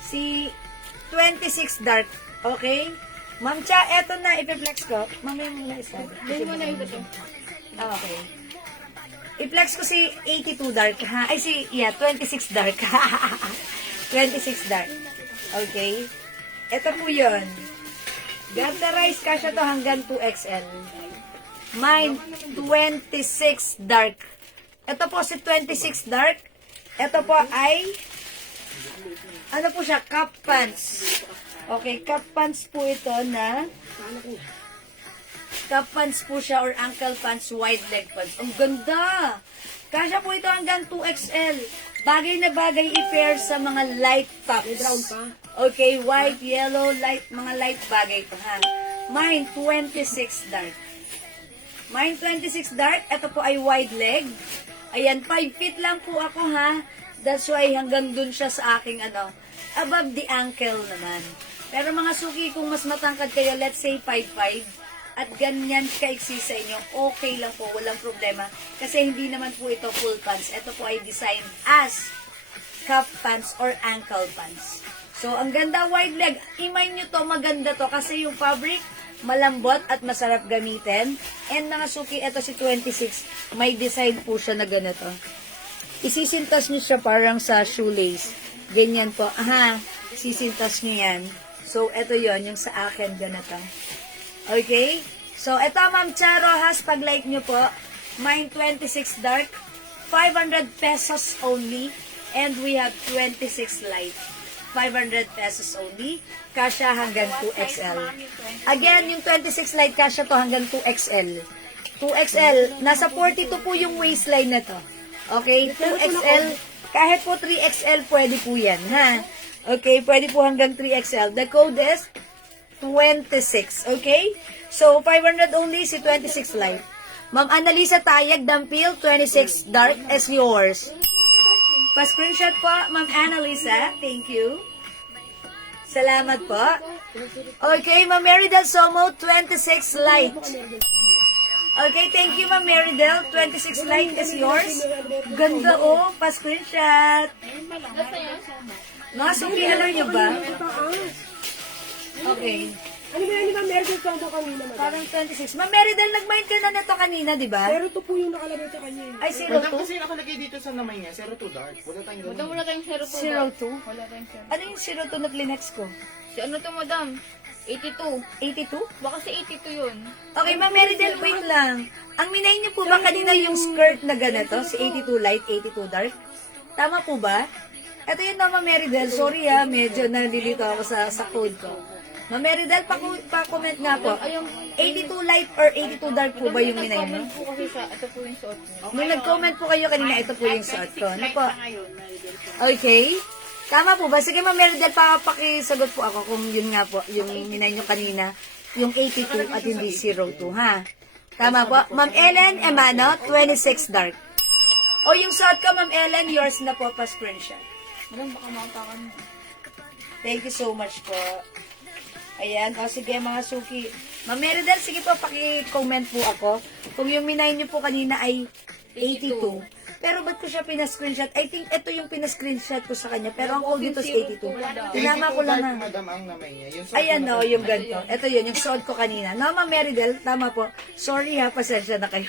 si 26 dark. Okay? Ma'am Cha, eto na, ipiplex ko. Mamaya mo na isa. Dahil mo na ito to. Okay. I-flex ko si 82 dark, ha? Ay, 26 dark. 26 dark. Okay? Ito po yun. Garterize kasha to hanggang 2XL. Mine, 26 dark. Ito po si 26 dark. Ito po ay, ano po siya? Cup pants. Okay, cup pants po ito na, cup pants po siya or ankle pants, wide leg pants. Ang ganda! Kasya po ito hanggang 2XL. Bagay na bagay i-pair sa mga light tops. Brown pa. Okay, white, yellow, light, mga light bagay ito, ha? Mine, 26 dark. Mine, 26 dark. Ito po ay wide leg. Ayan, 5 feet lang po ako, ha? That's why hanggang dun siya sa aking, above the ankle naman. Pero mga suki, kung mas matangkad kayo, let's say 5'5", at ganyan kaiksi sa inyo, okay lang po, walang problema. Kasi hindi naman po ito full pants. Ito po ay designed as cup pants or ankle pants. So, ang ganda wide leg. Imay nyo to, maganda to kasi yung fabric, malambot at masarap gamitin. And mga suki, ito si 26, may design po siya na ganito. Isisintas nyo siya parang sa shoelace. Ganyan po. Aha, sisintas nyo yan. So, ito yon yung sa akin, ganito. Okay? So, ito, Ma'am Charo has, pag-like nyo po, mine 26 dark, 500 pesos only, and we have 26 light. 500 pesos only, kasya hanggang 2XL. Again, yung 26 light, kasya to hanggang 2XL. 2XL, nasa 42 po yung waistline na to. Okay, 2XL, kahit po 3XL, pwede po yan, ha? Okay, pwede po hanggang 3XL. The code is 26, okay? So, 500 only, si 26 light. Ma'am Annalisa Tayag, Dampil, 26 dark is yours. Pa-screenshot po, Ma'am Annalisa. Thank you. Salamat po. Okay, Ma'am Meridel Somo, 26 light. Okay, thank you, Ma'am Meridel. 26 light is yours. Ganda, oh. Pa-screenshot. Mga suki, alam nyo ba? Okay. Ano ba yan, Ma'am Meredith sa ako kanina, madam? Parang 26. Ma'am Meridel, nag-mind ka na nito kanina, di ba? Pero ito po yung nakalagay sa kanya. Ay, Madam, 02? kasi nakalagay dito sa namay niya, 02 dark. Wala tayong ganun. Madam, wala tayong 02? 02. Wala tayong 02. Ano yung 02 na klinex ko? Si ano to, madam? 82. 82? Baka si 82 yun. Okay, Ma'am Meridel, wait lang. Ang minay niyo po ba kanina yung skirt na ganito? Si 82 light, 82 dark? Tama po ba? Ito yun na, Ma'am Meridel. Sorry medyo nalilito ako sa code ko. Ma'am Meridel, pa-comment nga po. 82 light or 82 dark po ba yung minay mo? Comment po kasi sa, ito po yung suot mo. Nung nag-comment po kayo kanina, ito po yung suot ko. Ano po? Okay. Tama po ba? Sige, Ma'am Meridel, pakisagot po ako kung yun nga po, yung minay nyo kanina, yung 82 at hindi 02, ha? Tama po. Ma'am Ellen Emano, 26 dark. O yung suot ko, Ma'am Ellen, yours na po pa-screenshot. Madam, baka makapakan mo. Thank you so much po. Ayan. O sige, mga suki. Ma'am Meridel, sige po, paki-comment po ako. Kung yung minay nyo po kanina ay 82. Pero ba't ko siya pinascreenshot? I think ito yung pinascreenshot ko sa kanya. Pero ang code dito is 82. Tinama ko lang, ha. Madam, ang namay niya. Yung Ayan, no, yung ganito. Ito yun, yung suot ko kanina. No, Ma'am Meridel, tama po. Sorry ha, pasensya na kayo.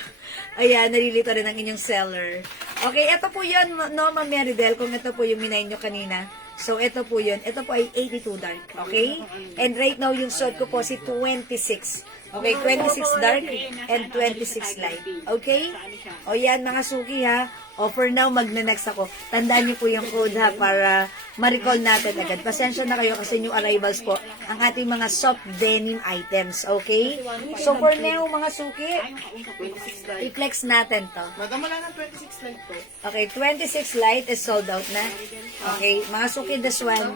Ayan, nalilito rin ang inyong seller. Okay, ito po yun, no, Ma'am Meridel, kung ito po yung minay nyo kanina. So, ito po yun. Ito po ay 82 dark, okay? And right now, yung suot ko po si 26. Okay, 26 dark and 26 light. Okay? O yan, mga suki ha. O for now, magna-next ako. Tandaan niyo po yung code ha para ma-recall natin agad. Pasensya na kayo kasi new arrivals po ang ating mga soft denim items. Okay? So for now, mga suki, i-flex natin to. Madam, wala ng 26 lang to. Okay, 26 light is sold out na. Okay, mga suki, this one,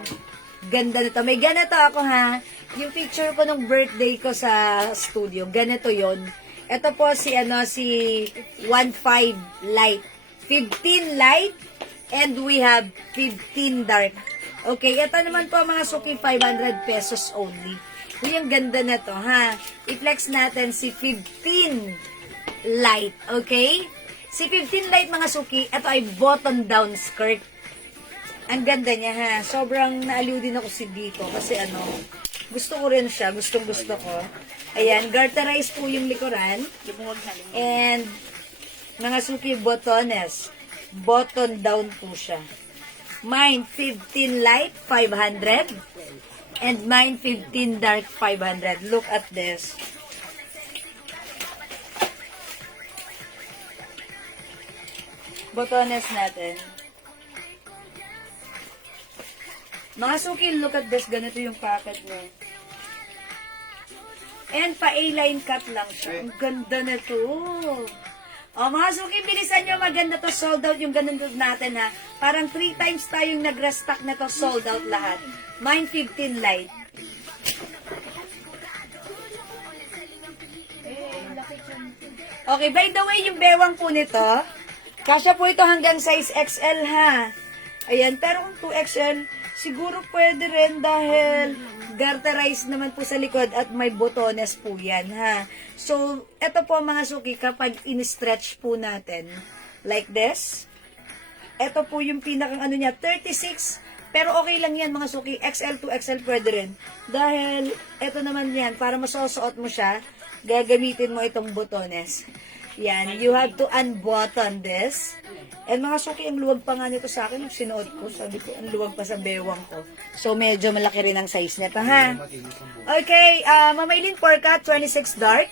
ganda nito. May ganito ako ha. Yung picture ko nung birthday ko sa studio, ganito yon. Ito po si 15 light. 15 light and we have 15 dark. Okay, ito naman po mga suki, 500 pesos only. Yung ganda na to, ha? I-flex natin si 15 light, okay? Si 15 light mga suki, ito ay button down skirt. Ang ganda niya, ha? Sobrang naaliw din ako si dito kasi gusto ko rin siya, gustong gusto ko. Ayan, garterized po yung likuran. And mga suki, botones. Button down po siya. Mine 15 light, 500. And mine 15 dark, 500. Look at this. Botones natin. Mga suki, look at this. Ganito yung packet niya. And pa A-line cut lang siya. Ang ganda na to. O mga suki, bilisan nyo, maganda to, sold out yung ganun natin ha. Parang 3 times tayong nag-restock na to, sold out lahat. Mine 15 light. Okay, by the way, yung bewang po nito, kasya po ito hanggang size XL ha. Ayan, pero kung 2XL, siguro pwede rin dahil garterized naman po sa likod at may botones po yan ha. So, ito po mga suki, kapag in-stretch po natin, like this, ito po yung pinakang niya, 36, pero okay lang yan mga suki, XL to XL pwede rin. Dahil, ito naman yan, para masusuot mo siya, gagamitin mo itong botones. Yan, you have to unbutton this. And mga suki, ang luwag pa nga nito sa akin, nung sinuot ko, sabi ko, ang luwag pa sa bewang ko. So, medyo malaki rin ang size nito, ha? Okay, Mamaylin Porca, 26 dark.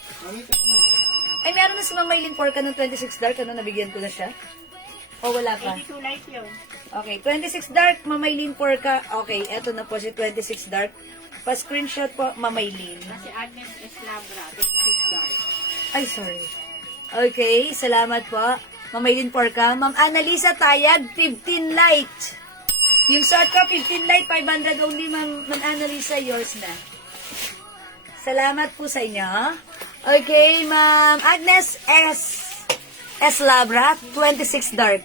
Ay, meron na si Mamaylin Porca ng 26 dark, nabigyan ko na siya? O, wala pa? 82 light yun. Okay, 26 dark, Mamaylin Porca. Okay, eto na po si 26 dark. Pa-screenshot po, Mamaylin. Kasi Agnes Eslabra, 26 dark. Ay, sorry. Okay, salamat po. Mamaylin Porca. Ma'am Annalisa Tayag, 15 light. Yung short ko, 15 light, 500 only, Ma'am Annalisa, yours na. Salamat po sa inyo. Okay, Ma'am Agnes S. Labra, 26 dark.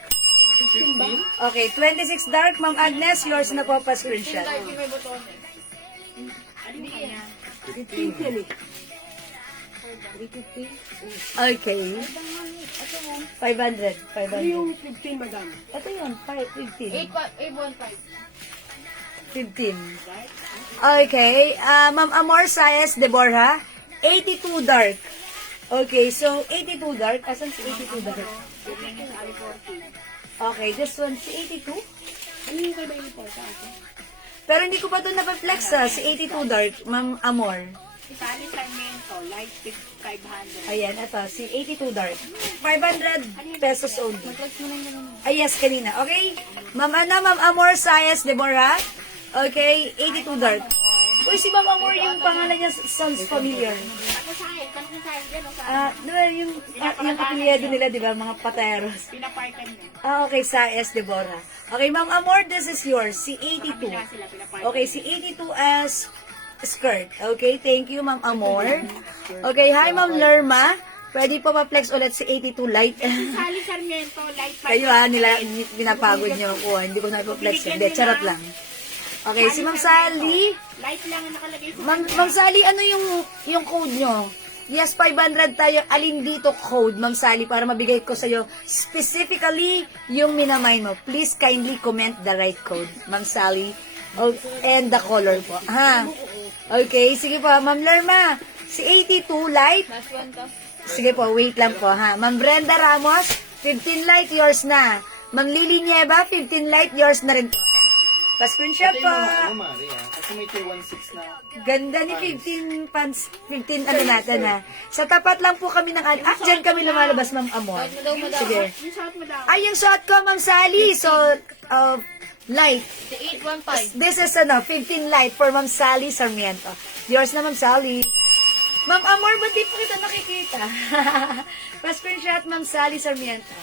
Okay, 26 dark, Ma'am Agnes, yours na po pa screenshot. Okay. 500. Yung 15, madam. Ito yun, 15. 815. 15. Okay. Ma'am Amor Saez Deborah, 82 dark. Okay, so 82 dark. Asan si 82 dark? Okay, this one, si 82? Ano yung kay Bailey po sa akin? Pero hindi ko pa ito napaplex si 82 dark, Ma'am Amor. Itali Sarmiento, light 500. Ayan, ito, si 82 dark. 500 pesos only. Ay, yes, kanina. Okay? Ma'am Amor Saez Deborah. Okay, 82 dark. Uy, si Ma'am Amor, yung pangalan niya sounds familiar. Ano sa'yo? Ano sa'yo dyan? Diba, yung apelyido nila, di ba, mga pateros. Pinapartan niya. Okay, Saez Deborah. Okay, Ma'am Amor, this is yours, si 82. Okay, si 82 as skirt. Okay, thank you, Ma'am Amor. Okay, hi, Ma'am Lerma. Pwede pa ma-flex ulit si 82 light. Sali Sarmiento, light 500. Kayo pinapagod niyo ako. Hindi ko na ipa-flex. Hindi, charot lang. Okay, si Ma'am Sally. Light lang ang nakalagay sa Ma'am Sally, ano yung code nyo? Yes, 500 tayo. Alin dito code, Ma'am Sally, para mabigay ko sa'yo specifically yung minamine mo. Please kindly comment the right code, Ma'am Sally. Oh, and the color po. Ha? Okay, sige po. Ma'am Lerma, si 82 light. Last one to. Sige po, wait lang po ha. Ma'am Brenda Ramos, 15 light, yours na. Ma'am Lily Nieva, 15 light, yours na rin po. Pa-screenshot Ito po. yung mga ano, Mari, ha? Kasi may 216 na. Ganda ni 15 pants, 15 ano natin ha. Sa tapat lang po kami ng, dyan kami lumalabas, Ma'am Amor. Suot mo daw, madam. Sige. Yung suot mo daw. Ay, yung suot ko, Ma'am Sally. So, light. Si 815. This is 15 light for Ma'am Sally Sarmiento. Yours na, Ma'am Sally. Ma'am Amor, ba't di po kita nakikita? Pa-screenshot, Ma'am Sally Sarmiento.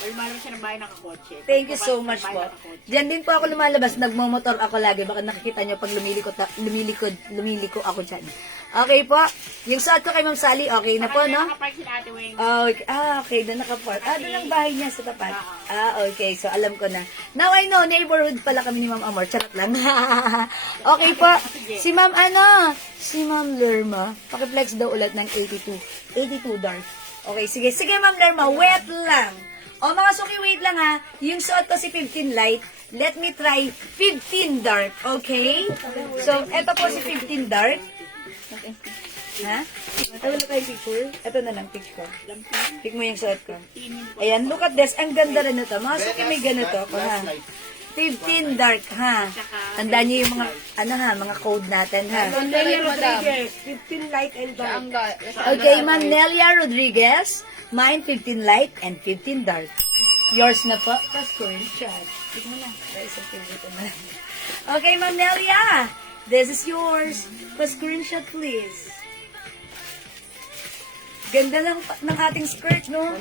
Or lumalabas siya ng bahay nakakotse. Thank you so much po. Diyan din po ako lumalabas, nagmomotor ako lagi. Baka nakikita nyo pag lumiliko ako dyan. Okay po. Yung suot ko kay Ma'am Sally, okay na po, no? Nakapark si Ate Weng. Okay. Okay, doon nakapark. Doon ang bahay niya sa tapat. Okay. So, alam ko na. Now I know, neighborhood pala kami ni Ma'am Amor. Charot lang. Okay po. Si Ma'am si Ma'am Lerma, pakiflex daw ulit ng 82. 82 dark. Okay, sige. Sige, Ma'am Lerma, wet lang. O mga suki, wait lang ha. Yung suot ko si 15 light. Let me try 15 dark. Okay? So, eto po si 15 dark. Ha? Wala tayong picture? Ito na lang picture. Pick mo yung suot ko. Ayan, look at this. Ang ganda rin ito. Mga suki may ganito ako ha. 15 dark ha. Tandaan niyo yung mga, mga code natin ha. Nelia Rodriguez. 15 light and Siya ang ga. Okay, Ma'am Nelia Rodriguez. Mine 15 light and 15 dark. Yours na po. Pa-screenshot. Tignan mo na. Dahil sa favorite na. Okay, Ma'am Nelia. This is yours. Pa-screenshot, please. Ganda ng ating skirt, no?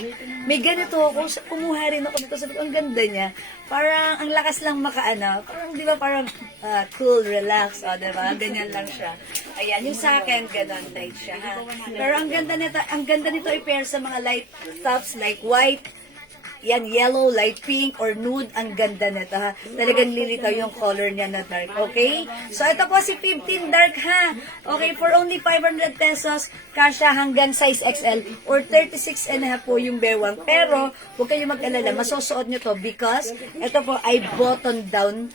May ganito ako. Kumuha rin ako nito. Sabi ko, ang ganda niya. Parang, ang lakas lang makaano. Parang, di ba, parang cool, relax. O, di ba? Ganyan lang siya. Ayan, yung sa akin, ganon tight siya, ha? Pero ang ganda nito i-pair sa mga light tops like white, yan, yellow, light pink, or nude. Ang ganda nito, ha? Talagang lilitaw yung color niya na dark, okay? So, ito po si 15 dark, ha? Okay, for only 500 pesos, kasya hanggang size XL, or 36 and a half po yung bewang. Pero, huwag kayo mag-alala, masusuot nyo to because, ito po ay button down,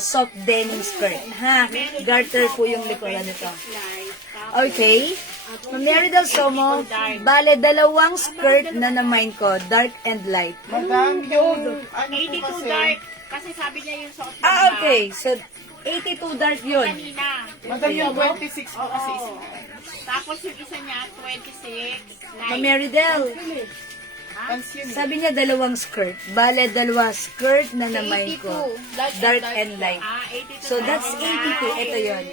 soft denim skirt, ha? Garter po yung likuran nito. Okay? Mary Del Somo, bale, dalawang skirt na na-mine ko, dark and light. Madam, yung ano 82 po kasi. dark. Kasi sabi niya yung suot mo Okay. So, 82 dark yun. kanina. Madam, yung 26 po kasi isa. Tapos yung isa niya, 26 light. Mary Del, Pants yun. sabi niya dalawang skirt. Bale, dalawa skirt na na-mine ko. 82. Dark and light. 82 So, that's 82. Ito yun.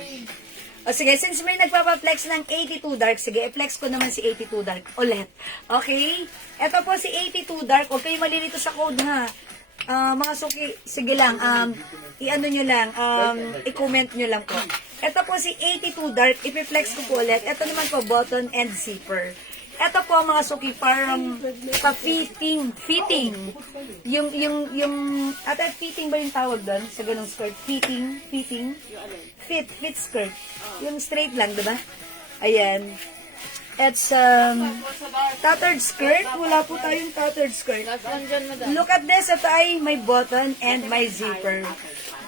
O sige, since may nagpapaflex ng 82 dark, sige, i-flex ko naman si 82 dark ulit. Okay? Ito po si 82 dark. Huwag kayo malilito sa code, ha? Mga suki, sige lang, i-ano nyo lang, i-comment nyo lang po. Ito po si 82 dark, i-flex ko po ulit. Ito naman po, button and zipper. Ito po mga suki, parang pa-fitting. Fitting ba yung tawag doon sa ganung skirt? Fitting. Fit skirt. Yung straight lang, diba? Ayan. It's, tattered skirt. Wala po tayong tattered skirt. Last one dyan, madam. Look at this. Ito ay may button and may zipper.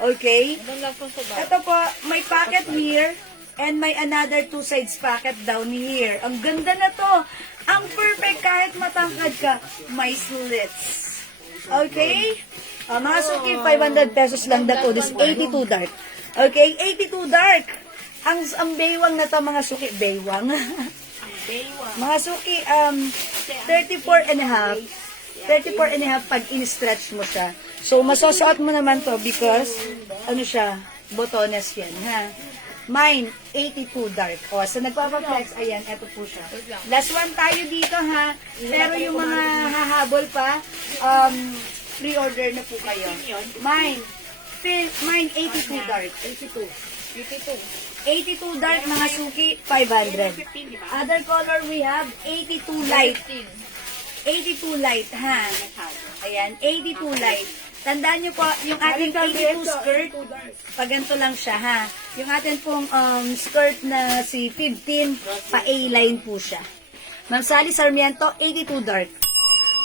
Okay? Madam, last one sa bar. Ito po, may pocket here and may another two sides pocket down here. Ang ganda na to. Ang perfect kahit matangkad ka, may slits. Okay? Mga suki, 500 pesos lang na po. This 82 dark. Okay? 82 dark. Ang baywang na to, mga suki, baywang. Mga suki, 34 and a half. 34 and a half pag in-stretch mo siya. So, masusuot mo naman to because, ano siya, botones yan, ha? Mine, 82 dark. O, so nagpapaflex, ayan, eto po siya. Last one tayo dito, ha? Pero yung mga hahabol pa, pre-order na po kayo. Mine 82 dark. 82 dark, mga suki, 500. Other color we have, 82 light. 82 light, ha? Ayan, 82 light. Tandaan nyo po, yung ating 82 skirt, pag ganito lang siya, ha? Yung ating pong skirt na si 15, pa A-line po siya. Ma'am Sally Sarmiento, 82 dark.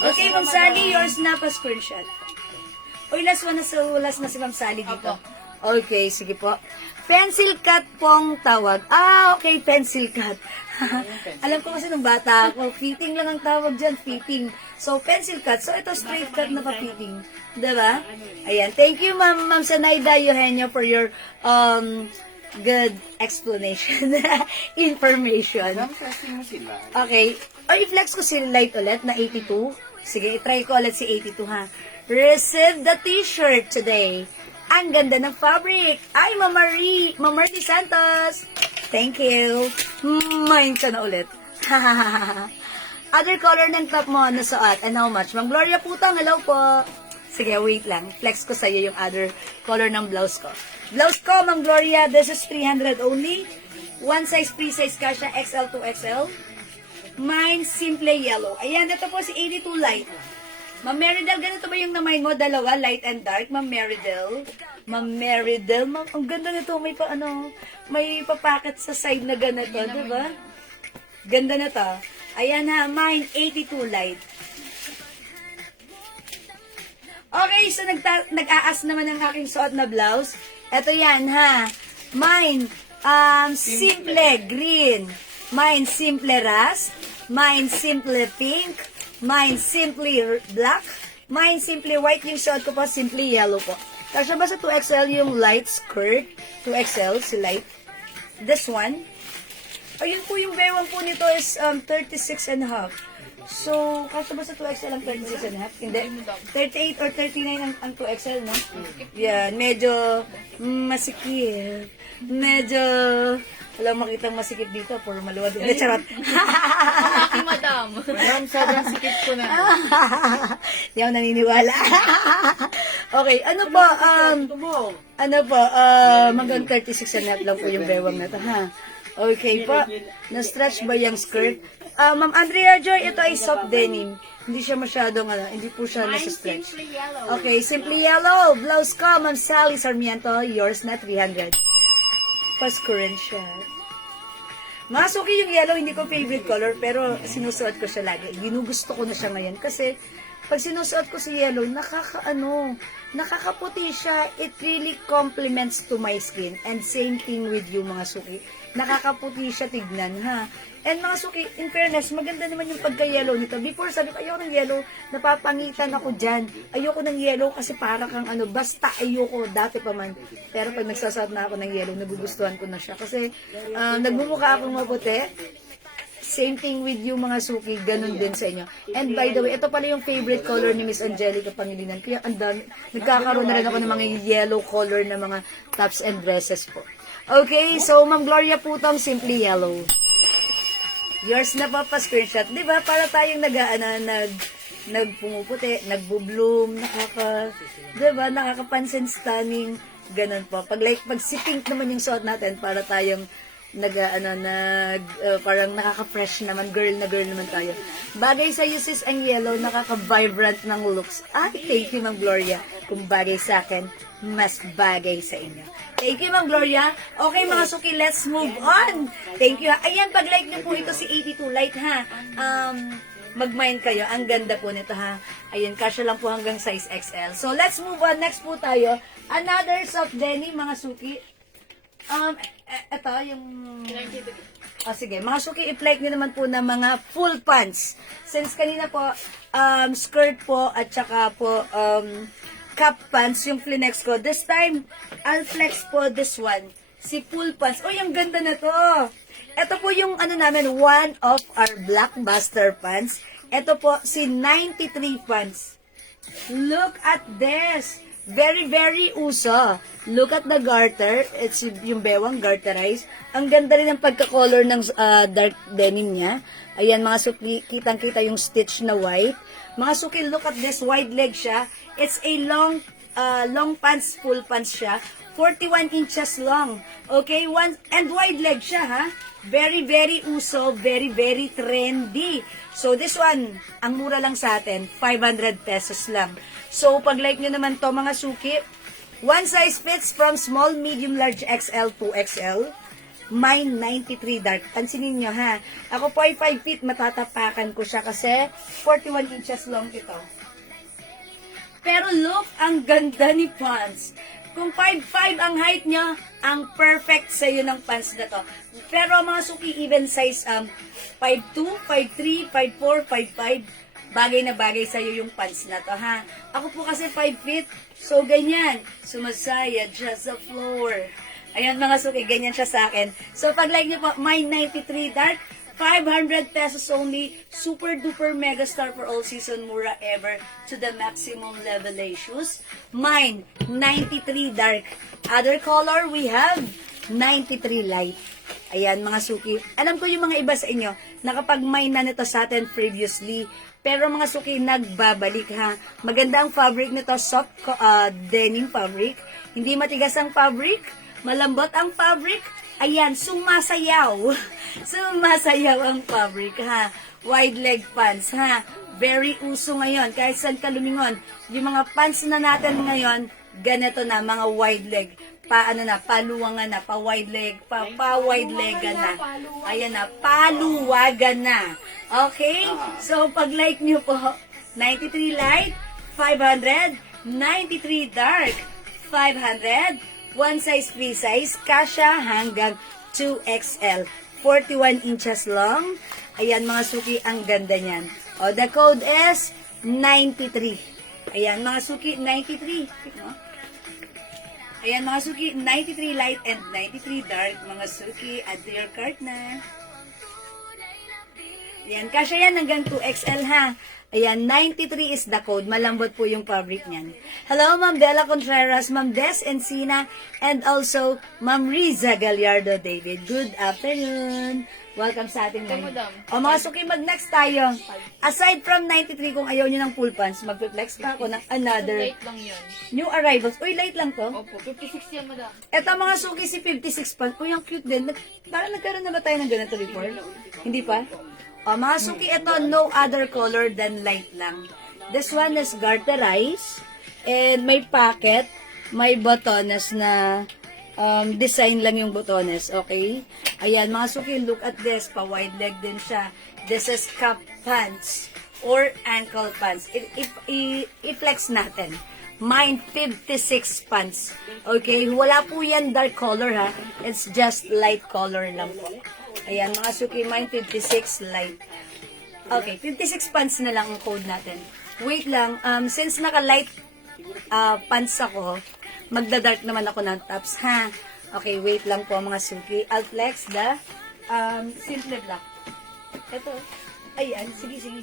Okay, Ma'am Sally, yours na pa screenshot. Uy, last na si Ma'am Sally dito. Okay, sige po. Pencil cut pong tawag. Okay, pencil cut. Alam ko kasi nung bata ako, fitting lang ang tawag dyan, fitting. So, pencil cut. So, ito straight cut na pa-fitting. Diba? Ayan. Thank you, Ma'am Sanaida Eugenio, for your good explanation. Information. Alam, testing mo sila. Okay. Or i-flex ko si Light ulit na 82. Sige, i-try ko ulit si 82 ha. Receive the t-shirt today. Ang ganda ng fabric. Ay, Ma'am Marty Santos. Thank you. Mine ka na ulit. Other color ng top mo, ano suot? And how much? Ma'am Gloria Putang, hello po. Sige, wait lang. Flex ko sa'yo yung other color ng blouse ko. Blouse ko, Ma'am Gloria, this is 300 only. One size, free size kasha, XL to XL. Mine, simple yellow. Ayan, ito po si 82 light. Ma'am Meridel, ganito ba yung namay mo? Dalawa, light and dark. Ma'am Meridel. Ma'am Meridel. Ma'am, ang ganda nito. May may papacket sa side na ganito, di ba? Ganda na to. Ayan ha, mine, 82 light. Okay, so nag-aas naman ang aking suot na blouse. Ito yan ha. Mine, simple green. Mine, simple rust. Mine, simple pink. Mine, simply black. Mine, simply white. Yung suot ko po, simply yellow po. Kasya ba sa 2XL yung light skirt? 2XL, si light. This one. Ayun po, yung bewang po nito is 36 and a half. So, kasya ba sa 2XL ang 36 and a half? Hindi. 38 or 39 ang 2XL, no? Yan, medyo masikip. Medyo, wala makitang masikip dito, puro maluwad. Hindi, charot. Aki, madam. Madam, sobrang sikip ko na. Hindi ako naniniwala. Okay, ano po, hanggang 36 and a half lang po yung bewang na to, ha? Okay po. Na-stretch ba yung skirt? Ma'am Andrea Joy, ito ay soft denim. Hindi siya masyadong, hindi po siya nasa-stretch. Okay, simply yellow. Blouse ko, Ma'am Sally Sarmiento. Yours na 300. Pas-current siya. Mga suki yung yellow, hindi ko favorite color, pero sinusuot ko siya lagi. Ginugusto ko na siya ngayon kasi pag sinusuot ko si yellow, nakakaputi siya. It really complements to my skin. And same thing with you mga suki. Nakakaputi siya tignan, ha? And mga suki, in fairness, maganda naman yung pagka-yellow nito. Before, sabi ko, ayoko ng yellow, napapangitan ako dyan. Ayoko ng yellow kasi para kang basta ayoko, dati pa man. Pero pag nagsasat na ako ng yellow, nagugustuhan ko na siya. Kasi nagmumukha akong maputi. Same thing with you mga suki, ganun din sa inyo. And by the way, ito pala yung favorite color ni Miss Angelica Pangilinan. Kaya nagkakaroon na rin ako ng mga yellow color na mga tops and dresses po. Okay, so Ma'am Gloria Putong, simply yellow. Yours na pa screenshot, di ba? Para tayong nagpumuputi, nagbubloom, di ba? Nakakapansin, stunning, ganun po. Pag si pink naman yung suot natin, para tayong parang nakaka-fresh naman, girl naman tayo. Bagay sa sis ang yellow, nakaka-vibrant ng looks. Ay, thank you, Ma'am Gloria. Kung bagay sa akin, mas bagay sa inyo. Thank you, Ma'am Gloria. Okay, mga suki, let's move on. Thank you. Ayan, pag-like niyo po ito si 82 Light, ha? Mag-mind kayo. Ang ganda po nito, ha? Ayan, kasya lang po hanggang size XL. So, let's move on. Next po tayo. Another soft denim, mga suki. Ito, yung... sige. Mga suki, i-like nyo naman po ng mga full pants. Since kanina po, skirt po, at saka po, cap pants, yung flinex ko. This time, I'll flex po this one. Si full pants. Oh, yung ganda na to. Ito po yung, namin, one of our blockbuster pants. Ito po, si 93 pants. Look at this. Very, very uso. Look at the garter. It's yung bewang garterized. Ang ganda rin ng pagka-color ng dark denim niya. Ayan, mga suki, kitang-kita yung stitch na white. Mga suki, look at this. Wide leg siya. It's a long pants, full pants siya. 41 inches long. Okay? And wide leg siya, ha? Very, very uso. Very, very trendy. So, this one, ang mura lang sa atin, 500 pesos lang. So, pag-like nyo naman to mga suki, one size fits from small, medium, large, XL to XL. Mine, 93 dark. Pansinin nyo, ha? Ako po ay 5 feet, matatapakan ko siya kasi 41 inches long ito. Pero look, ang ganda ni pants. Kung 5'5 ang height nyo, ang perfect sa'yo ng pants na to. Pero mga suki, even size 5'2", 5'3", 5'4", 5'5", bagay na bagay sa'yo yung pants na to, ha? Ako po kasi 5 feet, so ganyan. Sumasaya, just the floor. Ayan mga suki, ganyan siya sa akin. So pag like nyo po, my 93 dark, 500 pesos only, super duper mega star for all season, mura ever, to the maximum level shoes. Mine, 93 dark. Other color, we have 93 light. Ayan mga suki. Alam ko yung mga iba sa inyo, nakapag-mine na nito sa atin previously, pero mga suki, nagbabalik ha. Maganda ang fabric nito, soft denim fabric. Hindi matigas ang fabric, malambot ang fabric. Ayan, sumasayaw. Sumasayaw ang fabric, ha. Wide leg pants, ha. Very uso ngayon. Kahit saan ka lumingon. Yung mga pants na natin ngayon, ganito na, mga wide leg. Paluwangan na, pa-wide leg, pa-wide leg na. Ayan na, paluwagan na. Okay? So, pag-like nyo po, 93 light, 500, 93 dark, 500, one size, free size, kasha hanggang 2XL. 41 inches long. Ayan mga suki, ang ganda niyan. O, the code is 93. Ayan mga suki, 93. Ayan mga suki, 93 light and 93 dark. Mga suki, add to your cart na. Ayan, kasha yan hanggang 2XL ha. Ayan, 93 is the code. Malambot po yung fabric niyan. Hello, Ma'am Bella Contreras, Ma'am Des Encina, and also Ma'am Riza Gallardo David. Good afternoon. Welcome sa ating live. O mga suki, mag-next tayo. Aside from 93, kung ayaw nyo ng full pants, mag-flex pa ako ng another Late lang yun. new arrivals. Uy, light lang to. Opo, 56 yan, madam. Eto mga suki, si 56 pants. Uy, ang cute din. Parang nagkaroon na ba tayo ng ganito before? Hindi pa? O, mga suki, ito, no other color than light lang. This one is garterized. And may pocket. May botones na design lang yung botones. Okay? Ayan, mga suki, look at this. Pa-wide leg din siya. This is cup pants or ankle pants. I-flex natin. Mine, 56 pants. Okay? Wala po yan dark color, ha? It's just light color lang po. Ayan, mga suki, mine 56 light. Okay, 56 pants na lang ang code natin. Wait lang, since naka-light pants ako, magda-dark naman ako ng tops, ha? Okay, wait lang po mga suki. I'll flex the simple black. Ito. Ayan, sige, sige.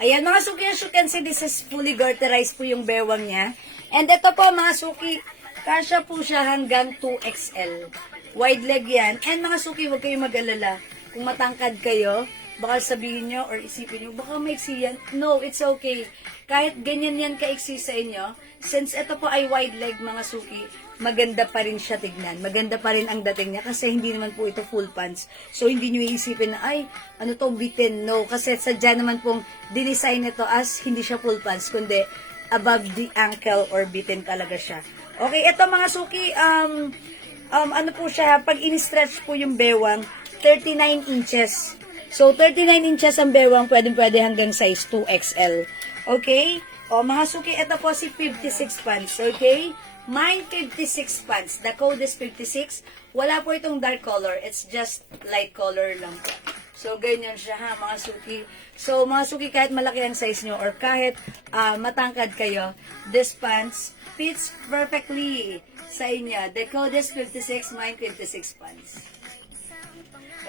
Ayan mga suki, as you can see, this is fully garterized po yung bewang niya. And ito po mga suki, kasya po siya hanggang 2XL. Wide leg yan. And mga suki, huwag kayong mag-alala. Kung matangkad kayo, baka sabihin nyo or isipin nyo, baka maiksi yan. No, it's okay. Kahit ganyan yan kaiksi sa inyo, since ito po ay wide leg mga suki, maganda pa rin siya tignan. Maganda pa rin ang dating niya kasi hindi naman po ito full pants. So, hindi nyo iisipin na, ay, ano to, bitin. No, kasi sadya naman pong dinesign ito as hindi siya full pants, kundi above the ankle or bitin talaga siya. Okay, ito mga suki, ano po siya, pag in-stretch po yung bewang, 39 inches. So, 39 inches ang bewang, pwede hanggang size 2XL. Okay? O, mga suki, ito po si 56 pants. Okay? Mine 56 pants. The code is 56. Wala po itong dark color. It's just light color lang po. So, ganyan siya ha, mga suki. So, mga suki, kahit malaki ang size nyo or kahit matangkad kayo, this pants fits perfectly sa inyo. The code is 56. Mine 56 pants.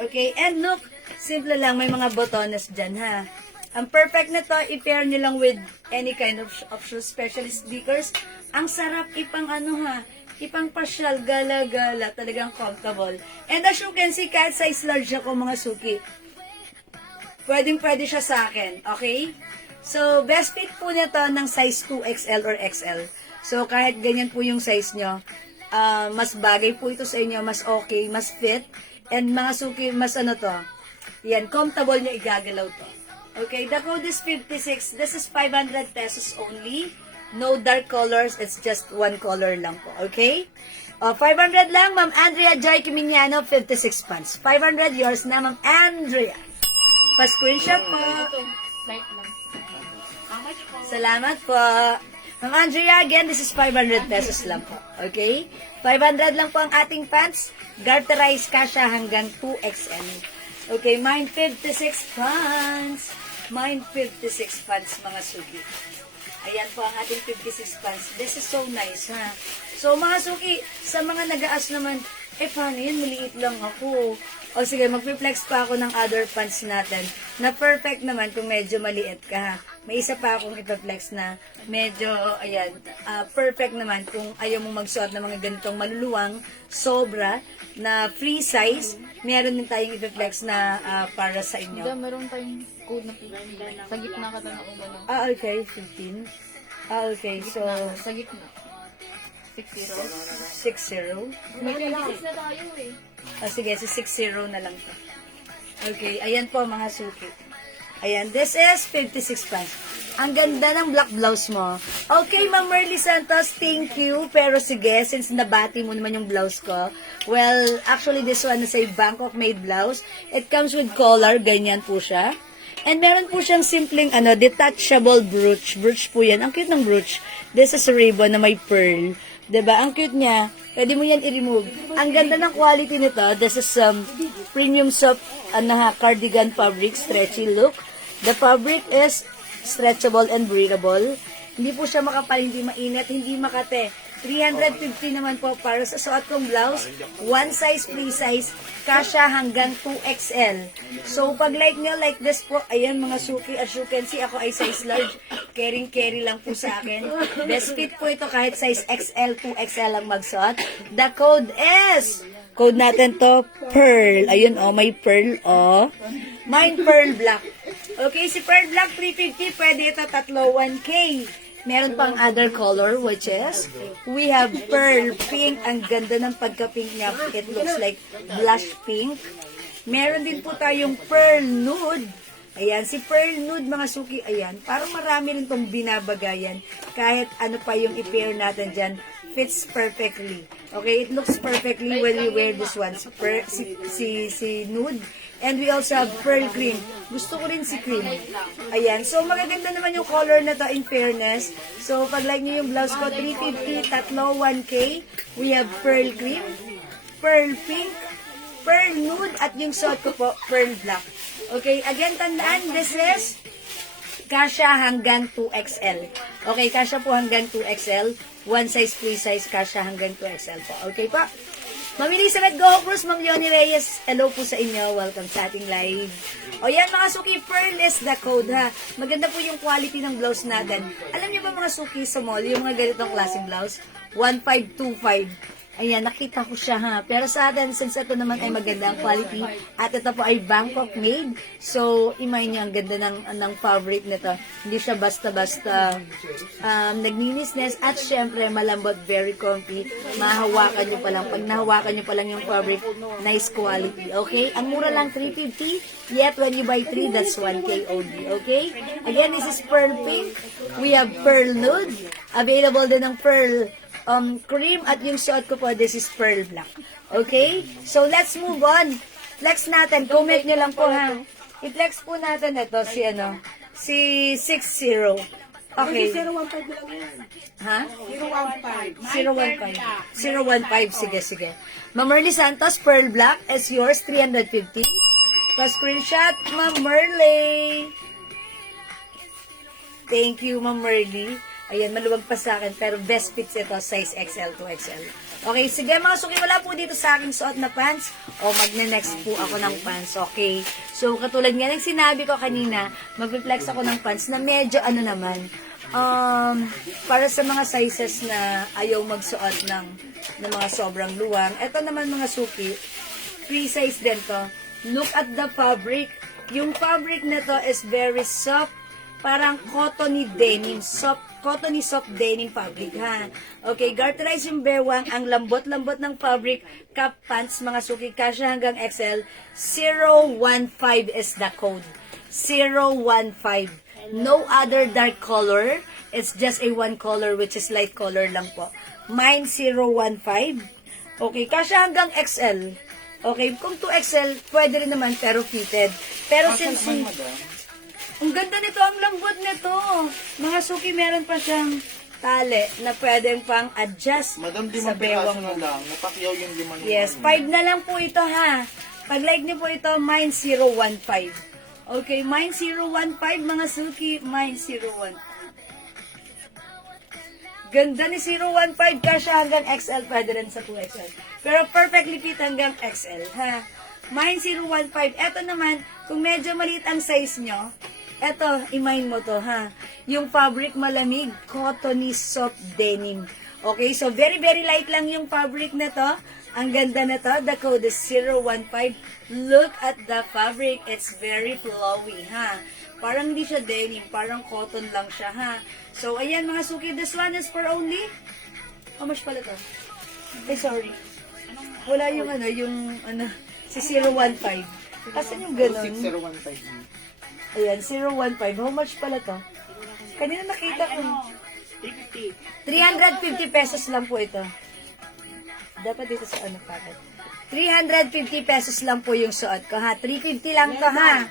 Okay, and look, simple lang, may mga botones dyan ha. Ang perfect nito, i-pair nyo lang with any kind of shoes, especially sneakers. Ang sarap ipang ano ha, ipang-pasyal, gala-gala, talagang comfortable. And as you can see, kahit size large ako mga suki, pwedeng-pwede siya sa akin, okay? So, best fit po nito ng size 2XL or XL. So, kahit ganyan po yung size nyo, mas bagay po ito sa inyo, mas okay, mas fit, and mga suki, mas ano to, yan, comfortable nyo igagalaw to. Okay, the code is 56. This is 500 pesos only. No dark colors, it's just one color lang po, okay? 500 lang, Ma'am Andrea Joy Kiminiano, 56 pants. 500, yours na, Ma'am Andrea. Pa-screenshot po. Ito, light lang. Salamat po. Ma'am Andrea, again, this is 500 pesos lang po. Okay? 500 lang po ang ating pants. Garterize ka siya hanggang 2XL. Okay, mine 56 pants. Mine 56 pants, mga suki. Ayan po ang ating 56 pants. This is so nice, ha? So, mga suki, sa mga nag-aas naman, paano yun? Maliit lang ako. O sige, mag-flex pa ako ng other pants natin na perfect naman kung medyo maliit ka, ha? May isa pa akong ipaflex na medyo, ayan, perfect naman kung ayaw mong magsuot ng mga ganitong maluluwang, sobra, na free size. Meron din tayong ipaflex na para sa inyo. Hindi, meron tayong code na 15. Sa gitna ka na kung ano. Okay, 15. Okay, so, Sa gitna. 6-0. 60. May 56 na tayo eh. Sige, si 6-0 na lang to. Okay, ayan po mga suki. Ayan, this is 56 pants. Ang ganda ng black blouse mo. Okay, Ma'am Merly Santos, thank you. Pero sige, since nabati mo naman yung blouse ko, well, actually this one is a Bangkok made blouse. It comes with collar, ganyan po siya. And meron po siyang simpleng detachable brooch. Brooch po yan. Ang cute ng brooch. This is a ribbon na may pearl. 'Di ba? Ang cute niya. Pwede mo yan i-remove. Ang ganda ng quality nito. This is premium soft cardigan fabric, stretchy look. The fabric is stretchable and breathable. Hindi po siya makapal, hindi mainit, hindi makate. 350 naman po para sa suot kong blouse. One size, free size, kasya hanggang 2XL. So, pag like nyo, like this po, ayan mga suki, as you can see, ako ay size large. Carry lang po sa akin. Best fit po ito kahit size XL, 2XL ang magsuot. The code is, code natin to, Pearl. Ayun, may Pearl, Mine Pearl Black. Okay, si Pearl Black 350, pwede ito tatlo 1K. Meron pang other color, which is, we have pearl pink. Ang ganda ng pagka-pink niya. It looks like blush pink. Meron din po tayong pearl nude. Ayan, si pearl nude, mga suki, ayan. Parang marami rin itong binabagayan. Kahit ano pa yung i-pair natin dyan, fits perfectly. Okay, it looks perfectly when we wear this one. Si nude. And we also have pearl cream. Gusto ko rin si cream. Ayan. So, magaganda naman yung color na to in fairness. So, pag like nyo yung blouse ko, 350, tatlo, 1K. We have pearl cream, pearl pink, pearl nude, at yung suot ko po, pearl black. Okay. Again, tandaan, this is kasya hanggang 2XL. Okay, kasya po hanggang 2XL. One size, free size, kasya hanggang 2XL po. Okay po? Ma'am Elizabeth Go Cruz, Ma'am Yoni Reyes, hello po sa inyo. Welcome sa ating live. O yan mga suki, pearl is the code, ha. Maganda po yung quality ng blouse natin. Alam niyo ba mga suki sa mall, yung mga ganitong klaseng blouse? 1525. Ayan, nakita ko siya, ha. Pero sa atin, since ito naman ay maganda ang quality, at ito po ay Bangkok made, so imay niyo, ang ganda ng fabric nito. Hindi siya basta-basta nagninisnes, at syempre malambot, very comfy. Mahawakan niyo pa lang. Pag nahawakan niyo pa lang yung fabric, nice quality. Okay? Ang mura lang 350, yet when you buy 3, that's 1K only. Okay? Again, this is pearl pink. We have pearl nude. Available din ng pearl cream, at yung suot ko po, this is pearl black. Okay? So, let's move on. Flex natin. Comment nyo lang po, ha. I-flex po natin ito, si 60. Okay. 015 lang yan. Ha? 015. 015. Sige. Ma'am Merly Santos, pearl black is yours, 350. Pa-screenshot, Ma'am Merly. Thank you, Ma'am Merly. Ayan, maluwag pa sa akin, pero best fits ito, size XL to XL. Okay, sige mga suki, wala po dito sa aking suot na pants. O, magne-next po ako ng pants, okay? So, katulad nga ng sinabi ko kanina, mag-flex ako ng pants na medyo para sa mga sizes na ayaw magsuot ng mga sobrang luwang. Ito naman mga suki, free size din to. Look at the fabric. Yung fabric na to is very soft, parang cottony denim, cottony soft denim fabric, ha. Okay, garterize yung bewang, ang lambot-lambot ng fabric, cap pants, mga suki, kasya hanggang XL, 015 is the code. 015. No other dark color. It's just a one color, which is light color lang po. Mine 015. Okay, kasya hanggang XL. Okay, kung 2XL, pwede rin naman, pero fitted. Pero since, ang ganda nito, ang lambot nito. Mga suki, meron pa siyang tali na pwedeng pang adjust Madam, sa 5 bewang piraso mo. na lang. Napakyaw yung 5 Yes, 5 na lang po ito, ha. Pag like niyo po ito, mine 015. Okay, mine 015, mga suki, mine 015. Ganda ni 015, kasya hanggang XL, pwede rin sa 2XL. Pero perfectly fit hanggang XL, ha. Mine 015. Eto naman, kung medyo maliit ang size nyo, eto, i-mine mo to, ha. Yung fabric malamig, cottony soft denim. Okay, so very, very light lang yung fabric na to. Ang ganda na to. The code is 015. Look at the fabric. It's very flowy, ha. Parang hindi siya denim, parang cotton lang siya, ha. So, ayan mga suki, this one is for only, how much pala to? Eh, sorry. Wala yung si 015. Kasi yung ganun. 6015. Ayan, 015. How much pala to? Kanina nakita ko. 350 pesos lang po ito. Dapat dito sa packet. 350 pesos lang po yung suot ko, ha. 350 lang to, ha.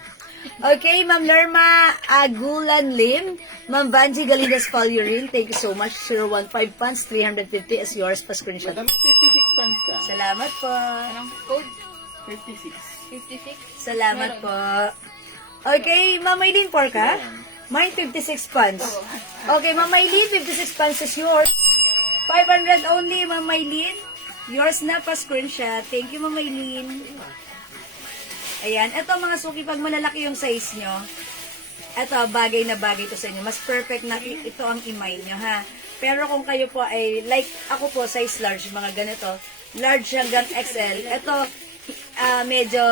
Okay, Ma'am Lerma Agulan Lim, Ma'am Banji Galidas Palurin, thank you so much. 015 pants, 350 is yours pa screenshot. Madam, 56 pants ka. Salamat po. Anong code? 56. 56? Salamat po. Okay, Ma'am Maylene, for ka? Mine 56 pants. Okay, Ma'am Maylene, 56 pants is yours. 500 only, Ma'am Maylene. Yours na pa screenshot. Thank you, Ma'am Maylene. Ayan, eto mga suki, pag malalaki yung size nyo, eto, bagay na bagay to sa inyo. Mas perfect na ito ang imay nyo, ha. Pero kung kayo po ay, like ako po, size large, mga ganito, large hanggang XL, eto, medyo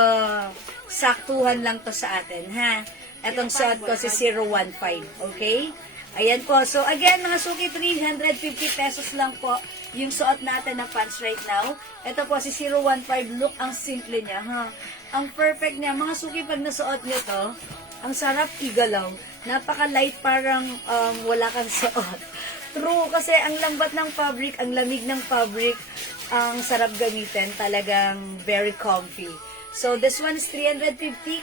saktuhan lang to sa atin, ha. Etong suot ko si 015, okay? Ayan po. So, again, mga suki, 350 pesos lang po yung suot natin na pants right now. Ito po si 015. Look, ang simple niya, ha. Ang perfect niya. Mga suki, pag nasuot niyo to, ang sarap igalaw. Napaka-light, parang wala kang suot. True, kasi ang lambat ng fabric, ang lamig ng fabric, ang sarap gamitin. Talagang very comfy. So, this one is 350.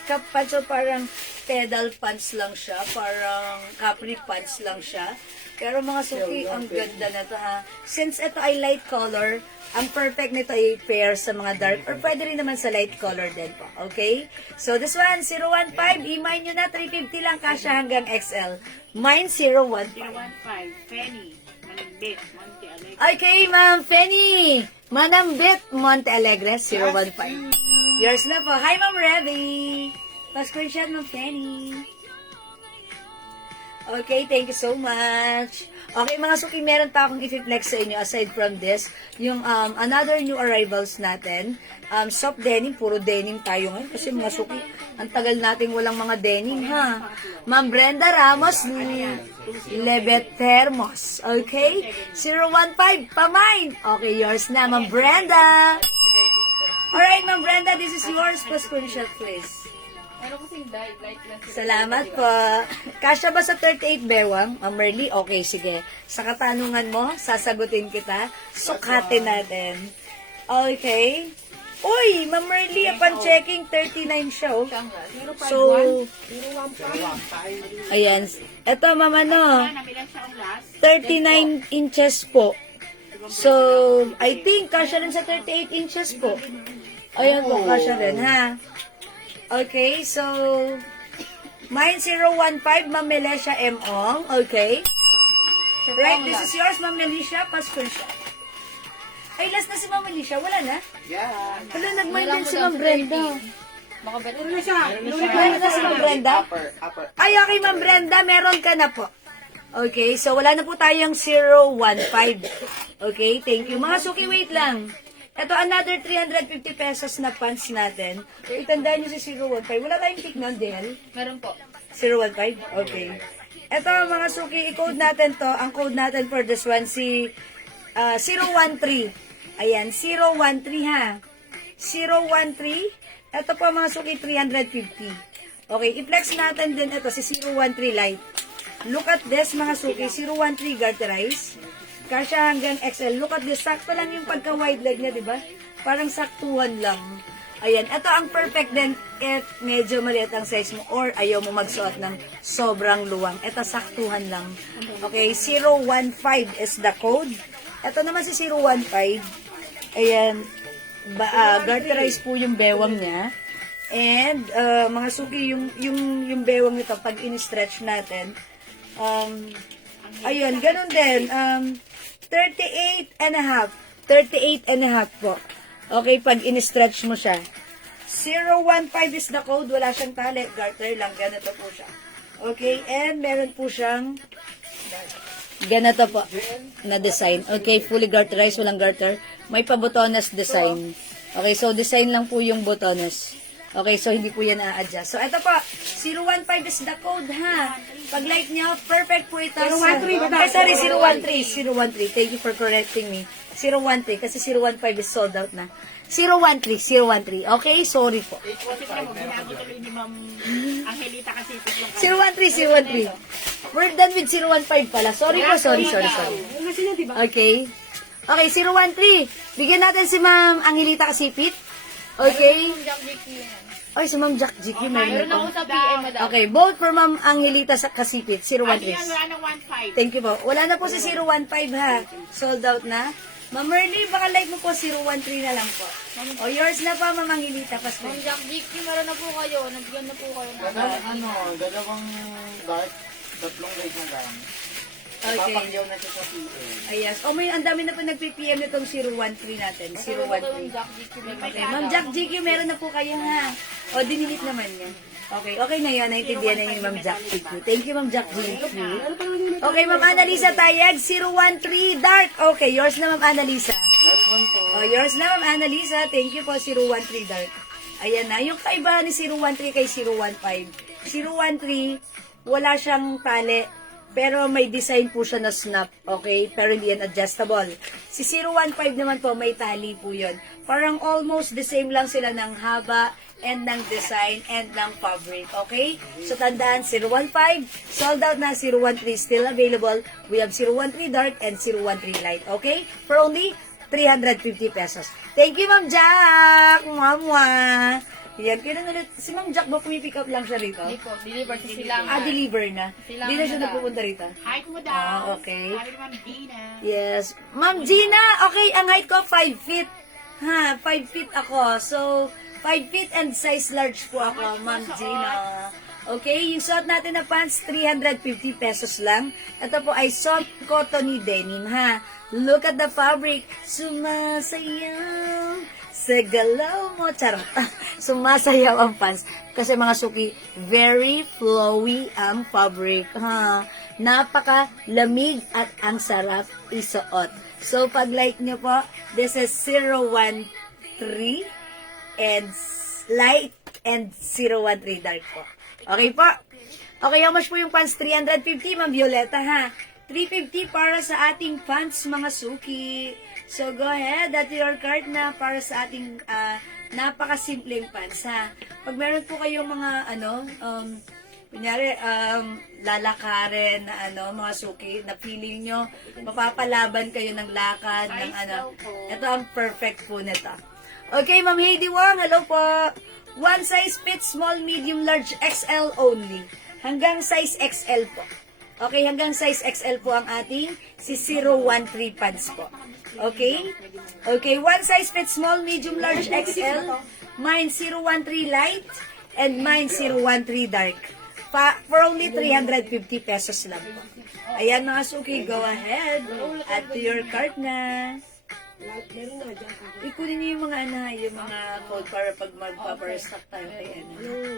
Cup pants, so parang pedal pants lang siya. Parang capri pants lang siya. Pero mga suki, ang ganda na to, ha. Since ito ay light color, ang perfect nito ay pair sa mga dark or pwede rin naman sa light color din po. Okay? So, this one, 015. I-mine nyo na, 350 lang, kasya hanggang XL. Mine, 015. 015, Penny, Manambit, Monte Alegre. Okay, Ma'am Penny. Manambit, Monte Alegre, 015. Yours na po. Hi, Ma'am Revy. Pa-screenshot, Ma'am Penny. Okay, thank you so much. Okay, mga suki, meron pa akong i-flex sa inyo aside from this. Yung another new arrivals natin. Soft denim, puro denim tayo ngayon. Kasi mga suki, ang tagal nating walang mga denim, ha. Ma'am Brenda Ramos, Lebet Termos. Okay? 015, pamine. Okay, yours na, Ma'am Brenda. Alright, Ma'am Brenda, this is yours. Pa-screenshot, please. Meron kasing light lang. Salamat po. Kasya ba sa 38 bewang? Ma'am Merly? Okay, sige. Sa katanungan mo, sasagutin kita. Sukatin natin. Okay. Uy, Ma'am Merly, upon checking, 39 siya, oh. So, ayan. Ito, Ma'am, Nabila siya ang last. 39 inches po. So, I think, kasya rin sa 38 inches po. Ayan po, kasya rin, ha? Okay, so, mine 015, Ma'am Melissa M. Ong. Okay. Right, this is yours, Ma'am Melissa. Pa-screenshot. Ay, last na si Ma'am Melissa. Wala na? Yeah. Wala, nag-mine din si Ma'am Brenda. Baka better. Meron na si Ma'am Brenda? Upper. Ay, okay, Ma'am Brenda. Meron ka na po. Okay, so wala na po tayong 015. Okay, thank you. Mga suki, wait lang. Ito, another 350 pesos na pants natin. So, itandaan nyo si 015. Wala tayong pick nun, Del? Meron po. 015? Okay. Ito, mga suki, i-code natin to. Ang code natin for this one, si 013. Ayan, 013 ha. 013. Ito po, mga suki, 350. Okay, i-flex natin din ito, si 013 light. Look at this, mga suki, 013 garterize. Kasya hanggang XL. Look at this, sakto lang yung pagka-wide leg niya, di ba? Parang saktuhan lang. Ayan, ito ang perfect din if medyo maliit ang size mo or ayaw mo magsuot ng sobrang luwang. Ito, saktuhan lang. Okay, 015 is the code. Ito naman si 015. Ayan, garterize po yung bewang niya. And, mga suki, yung bewang nito, pag in-stretch natin, ayun, ganun din. 38 and a half. 38 and a half po. Okay, pag in-stretch mo siya. 015 is the code. Wala siyang tali. Garter lang. Ganito po siya. Okay, and meron po siyang ganito po na design. Okay, fully garterized. Walang garter. May pa-botones design. Okay, so design lang po yung botones. Okay, so hindi po yan a-adjust. So, ito po, 015 is the code, ha? Pag like nyo, perfect po ito. 013, Ay, sorry, 013. 013. Thank you for correcting me. 013, kasi 015 is sold out na. 013. Okay, sorry po. 013. We're done with 015 pala. Sorry po, sorry. Kasi na, di ba? Okay. Okay, 013. Bigyan natin si Ma'am Angelita Kasipit. Okay. Jack Jicky yan. Ay, si Ma'am Jack Jicky. Meron ako sa PM, madam. Okay, both for Ma'am Angelita sa Kasipit. 013. Ano, 1.5. Thank you po. Wala na po si 015 ha. Sold out na. Ma'am Merly, baka like mo po 013 na lang po. O, yours na po, Ma'am Angelita. Pasko. Ma'am Jack Jicky, meron na po kayo. Nabigyan na po kayo. Dalawang dark, tatlong light na lang. Okay. Papangyaw na siya sa PA. Ayas. O, may ang dami na po nag-PPM nitong 013 natin. 013. Jack Jicky. Okay, Ma'am Jack GQ, meron na po kayo ha. O, dinilit naman yan. Okay, okay na yun. Naintindihan na yun ni Ma'am Jack GQ. Thank you, Ma'am Jack GQ. Okay, Ma'am Annalisa Tayag, 013 Dark. Okay, yours na, Ma'am Annalisa. Last one po. O, yours na, Ma'am Annalisa. Thank you po, 013 Dark. Ayan na. Yung kaibahan ni 013 kay 015. 013, wala siyang tali. Pero may design po siya na snap, okay? Pero hindi yan adjustable. Si 015 naman po, may tali po yun. Parang almost the same lang sila ng haba and ng design and ng fabric, okay? So tandaan, 015, sold out na, 013 still available. We have 013 dark and 013 light, okay? For only 350 pesos. Thank you, Ma'am Jack! Mwah-mwah! Yan, kailan ulit, si Ma'am Jack ba pumipick up lang siya rito? Hindi po, deliver sa silangan. Deliver na. Silangan Hindi na siya na lang. napupunta rito. Hi po daw. Okay. Hi, Ma'am Gina. Yes. Ma'am Gina, okay, ang height ko 5 feet. Ha, 5 feet ako. So, 5 feet and size large po ako, Ma'am Gina. Okay, yung suot natin na pants, 350 pesos lang. Ito po ay soft cottony denim, ha. Look at the fabric. Sumasayaw sa galaw mo. Charot. Sumasayaw ang pants. Kasi mga suki, very flowy ang fabric, ha. Napaka lamig at ang sarap isuot. So, pag like nyo po, this is 013 and light and 013 dark po. Okay po? Okay, how much po yung pants? 350, Ma'am Violeta, ha? 350 para sa ating pants, mga suki. So, go ahead, at your card na para sa ating napakasimpleng pants, ha? Pag meron po kayong mga, kunyari, lalakarin na mga suki, na feeling nyo, mapapalaban kayo ng lakad, ng ito ang perfect po nito. Okay, Ma'am Heidi Wong, hello po. One size fits small, medium, large, XL only. Hanggang size XL po. Okay, hanggang size XL po ang ating si 013 pants po. Okay? Okay, one size fits small, medium, large, XL. Mine 013 light and mine 013 dark. For only 350 pesos lang po. Ayan mga suki, go ahead. Add to your cart na. Meron na dyan ako. Ikunin niyo yung mga yung mga code para pag magpa-restock tayo kay ano.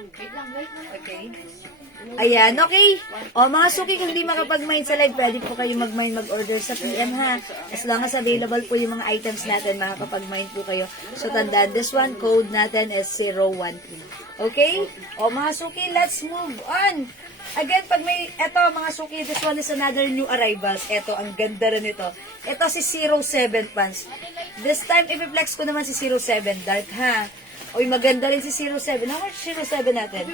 Wait lang. Okay? Ayan, okay. O, mga suki, kung hindi makapag-mine sa live, pwede po kayo mag-mine, mag-order sa PM, ha? As long as available po yung mga items natin, makakapag-mine po kayo. So, tandaan, this one, code natin is 013. Okay? O, mga suki, let's move on. Again, pag may, eto, mga suki, this one is another new arrivals. Eto, ang ganda rin ito. Ito si 07 pants. This time, i-flex ko naman si 07 dark, ha? Uy, maganda rin si 07. How much 07 natin?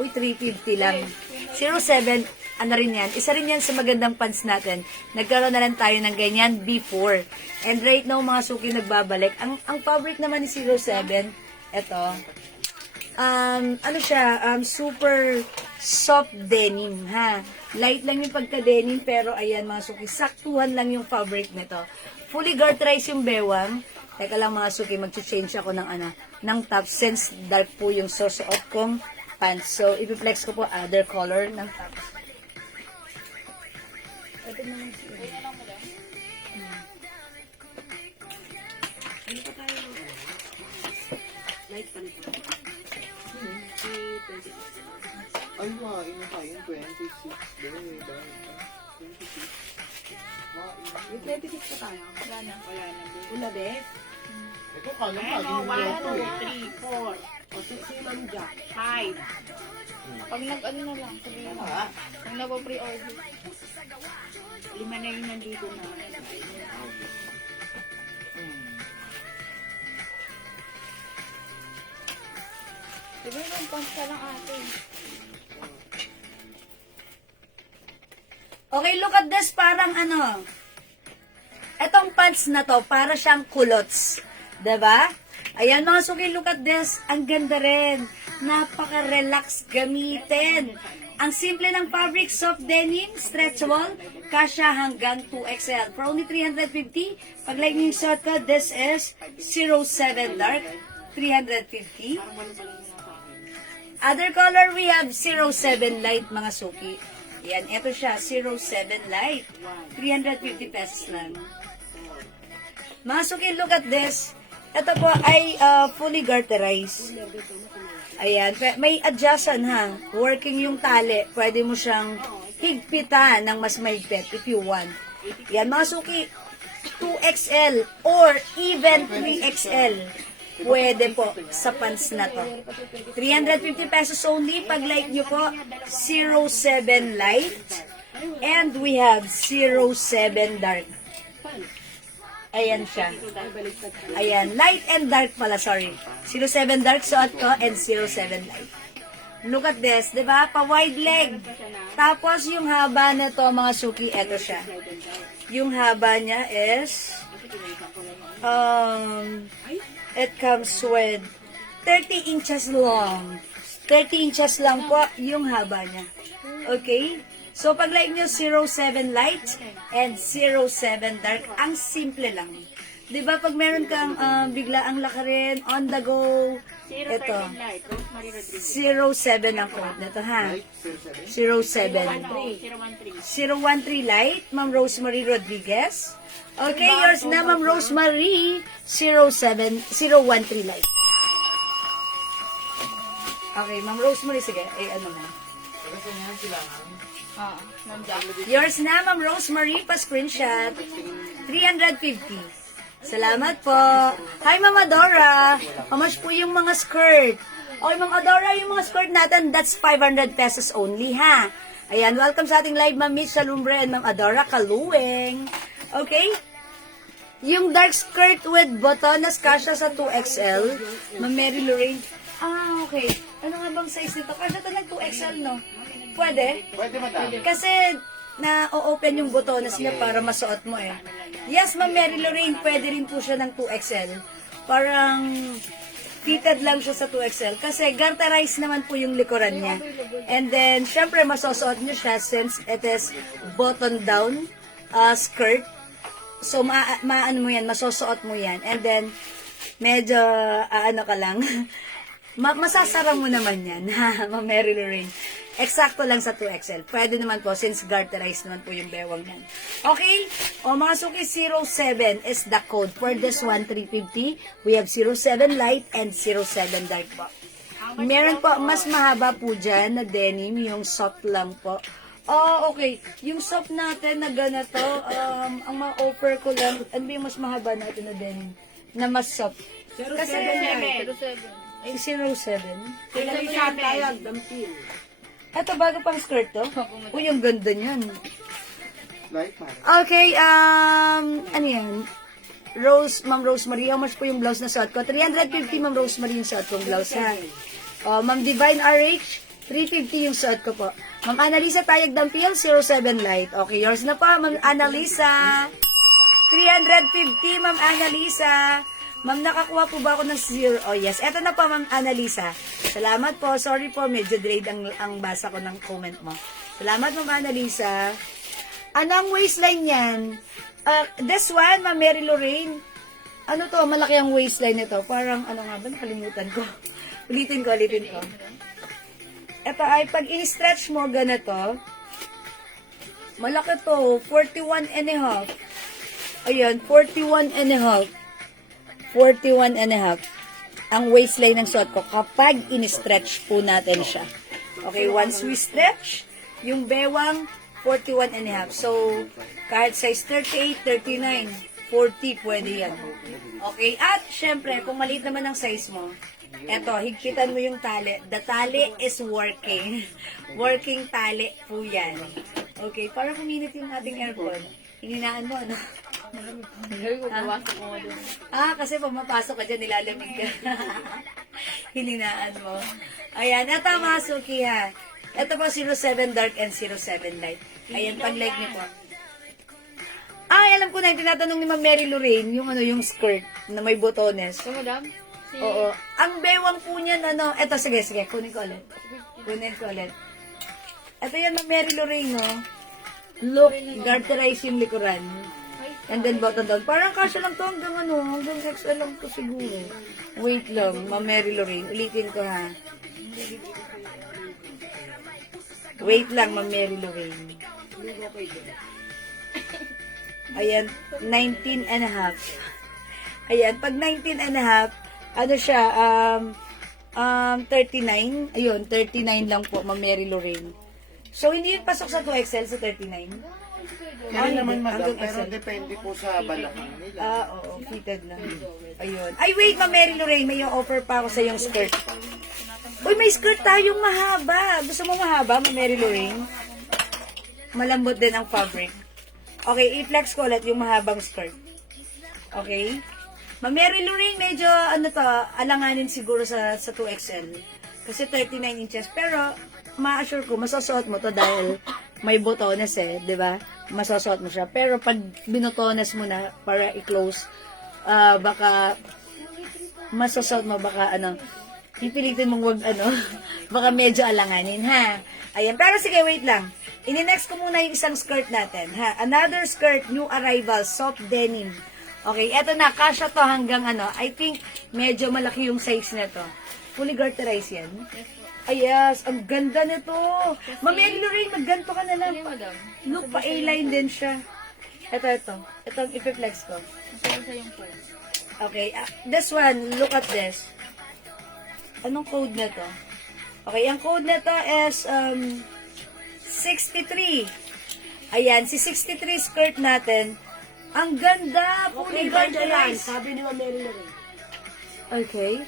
Uy, 350 lang. 07, ano rin yan? Isa rin yan sa magandang pants natin. Nagkaroon na lang tayo ng ganyan before. And right now, mga suki nagbabalik. Ang fabric naman ni 07, eto, ano siya, super soft denim, ha? Light lang yung pagka-denim, pero ayan, mga suki, saktuhan lang yung fabric nito. Fully garterized yung bewang. Teka lang, mga suki, mag-change ako ng top since dark po yung susuot kong pants. So, i-flex ko po other color ng top. Ito naman siya. Ano pa tayo? Light pa nito. Si 26. Ay, main na tayo. 26. Dahil, 26. Yung 26 pa tayo. Wala na. Una, Beth. Ito, kala mo, lagi mo ito eh. 3, 4. O, si Ma'am Jack. 5. Pag nag-ano na lang, sabihin mo. Pag nag-pre-order. 5 na yung nandito na. Sabihin mo, pants ka lang ate. Okay, look at this, parang ano, etong pants na to, para siyang culottes. Diba? Ayan mga suki, look at this. Ang ganda rin. Napaka-relax gamitin. Ang simple ng fabric, soft denim, stretchable, kasya hanggang 2XL. For only 350, pag like yung short ko, this is 07 dark, 350. Other color, we have 07 light mga suki. Yan, ito siya, 07 light. 350 pesos lang. Mga suki, look at this. Ito po ay fully garterized. Ayan, may adjustan ha. Working yung tali. Pwede mo siyang higpitan ng mas mahigpit if you want. Yan, mga suki, 2XL or even 3XL. Pwede po sa pants na to. 350 pesos only. Pag like nyo po, 07 light. And we have 07 dark. Ayan siya. Ayan, light and dark pala, sorry. 07 dark suot ko and 07 light. Look at this, di ba? Pa-wide leg. Tapos yung haba nito, mga suki, eto siya. Yung haba niya is it comes with 30 inches long. 30 inches lang po yung haba niya. Okay? So, pag like nyo, 07 light and 07 dark, ang simple lang. Diba, pag meron kang bigla ang lakarin, on the go, ito, 07 ang code nito, ha? 07. 013 light, Ma'am Rosemary Rodriguez. Okay, yours na, Ma'am Rosemary, 013 light. Okay, Ma'am Rosemary, sige, ano na. Yours na, Ma'am Rosemary, pa-screenshot. 350. Salamat po. Hi, Ma'am Adora. How much po yung mga skirt? Okay, Ma'am Adora, yung mga skirt natin, that's 500 pesos only, ha? Ayan, welcome sa ating live, Ma'am Mitch Salumbre and Ma'am Adora Kaluwing. Okay? Yung dark skirt with botones, kasha sa 2XL. Ma'am Mary Lorraine. Ah, okay. Ano nga bang size nito? Kasha to ng 2XL, no? Pwede? Pwede, madam. Kasi na-open yung botones niya para masuot mo eh. Yes, Ma'am Mary Lorraine, pwede rin po siya ng 2XL. Parang fitted lang siya sa 2XL. Kasi garterized naman po yung likuran niya. And then, syempre, masusuot niyo siya since it is button down skirt. So, maano mo yan, masusuot mo yan. And then, medyo, ano ka lang, masasara mo naman yan, ha, Ma'am Mary Lorraine. Eksakto lang sa 2XL. Pwede naman po since garterized naman po yung bewang yan. Okay? O mga suki, 07 is the code. For this one, 350. We have 07 light and 07 dark po. Meron po, mas mahaba po dyan na denim, yung soft lang po. Oh, okay. Yung soft natin na ganito, ang ma-offer ko lang, ano ba yung mas mahaba natin na denim? Na mas soft. Kasi, 07. ay, 07. Sila rin siya tayag, dampil. Ito, bago pang skirt to? Uy, yung ganda niyan. Light, man. Okay, ano yan? Ma'am Rosemary, how much po yung blouse na suot ko? 350, Ma'am Rosemary, yung suot kong blouse, ha? Ma'am Divine RH, 350 yung suot ko po. Ma'am Annalisa Tayag Dampil, 07 light. Okay, yours na po, Ma'am Annalisa. 350, Ma'am Annalisa. Ma'am, nakakuha po ba ako ng 0? Oh, yes. Eto na po, Ma'am Annalisa. Salamat po. Sorry po, medyo delayed ang basa ko ng comment mo. Salamat, Ma'am Annalisa. Anong waistline yan? This one, Ma'am Mary Lorraine. Ano to? Malaki ang waistline nito. Parang, ano nga ba? Nakalimutan ko. Ulitin ko. Ito ay, pag in-stretch mo, ganito. Malaki to. 41 and a half. Ayan, 41 and a half. 41 and a half. Ang waistline ng suot ko kapag in-stretch po natin siya. Okay, once we stretch, yung bewang, 41 and a half. So, kahit size 38, 39, 40, pwede yan. Okay, at syempre, kung maliit naman ang size mo, eto, higpitan mo yung tali. The tali is working. Working tali po yan. Okay, para kuminit yung ating aircon. Hininaan mo, ano? Sabi ko, pumasok ko doon. Kasi pumapasok ka dyan, nilalamig ka. Hininaan mo. Ayan, ito mga suki ha. Ito po 07 dark and 07 light. Ayan, pag-like niyo po. Ay, alam ko na, yung tinatanong ni Ma'am Mary Lorraine, yung skirt na may botones. So, madam? Oo. Ang bewang po niyan, eto, sige, kunin ko ulit. Ito yan, Ma'am Mary Lorraine, no? Look, garterize yung likuran. And then button down. Parang kasya lang to hanggang XL lang to siguro. Wait lang, Ma'am Mary Lorraine. Ulitin ko ha. Wait lang, Ma'am Mary Lorraine. Ayan, 19 and a half. Ayan, pag 19 and a half, ano siya, 39. Ayun, 39 lang po, Ma'am Mary Lorraine. So, hindi yun pasok sa 2XL sa 39? Meron naman, madam, hanggang pero XL. depende po sa balakang nila. Oo, fitted lang. Ayun. Ay, wait, Ma'am Mary Lorraine, may offer pa ako sa yung skirt. Uy, may skirt tayong mahaba. Gusto mo mahaba, Ma'am Mary Lorraine? Malambot din ang fabric. Okay, i-flex ko ulit yung mahabang skirt. Okay? Ma'am Mary Lorraine, medyo, alanganin siguro sa 2XL. Kasi 39 inches. Pero, ma-assure ko, masasuot mo to dahil may botones di ba? Masasuot mo siya. Pero pag binotones mo na para i-close, baka masasuot mo, baka pipilitin mong wag baka medyo alanganin, ha? Ayan, pero sige, wait lang. Ini-next ko muna yung isang skirt natin, ha? Another skirt, new arrival, soft denim. Okay, eto na, kasha to hanggang I think medyo malaki yung size nito. Fully garterized yan. Ay, yes, ang ganda nito. Ma'am Mary Lorraine, magganto ka na lang. Sige, madam. Look, pa A-line din siya. Ito. Ito ang i-flex ko. Masaya sa yung phone. Okay, this one, look at this. Anong code na to? Okay, ang code na to is 63. Ayan, si 63 skirt natin. Ang ganda, fully garterized. Sabi ni Ma'am Mary Lorraine. Okay.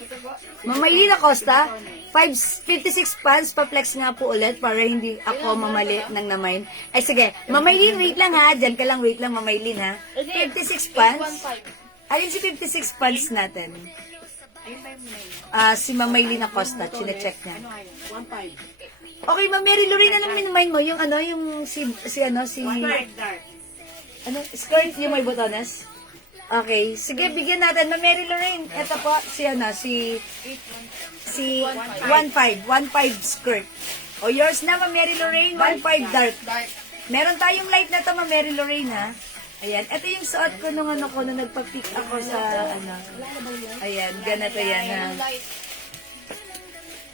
Mamaili na Costa, 56 pants, pa-flex nga po ulit para hindi ako mamali ng namayin. Ay sige, Mamaylin, wait lang ha. Diyan ka lang, wait lang, Mamaylin ha. 56 pants. Ayun si 56 pants natin. Si Mamaylin Acosta, chinecheck niya. 1.5. Okay, Ma'am Mary Lorraine, anong minumind mo? Yung yung si Dark. skirt, yung may botones? Okay, sige, bigyan natin. Ma'am Mary Lorraine, eto po, si 1.5 skirt. O, yours na, Ma'am Mary Lorraine, 1.5 dark. Meron tayong light na to, Ma'am Mary Lorraine, ha? Ayan, ito yung suot ko nung nung nagpa-pick ako sa, ayan, ganito yan, ha?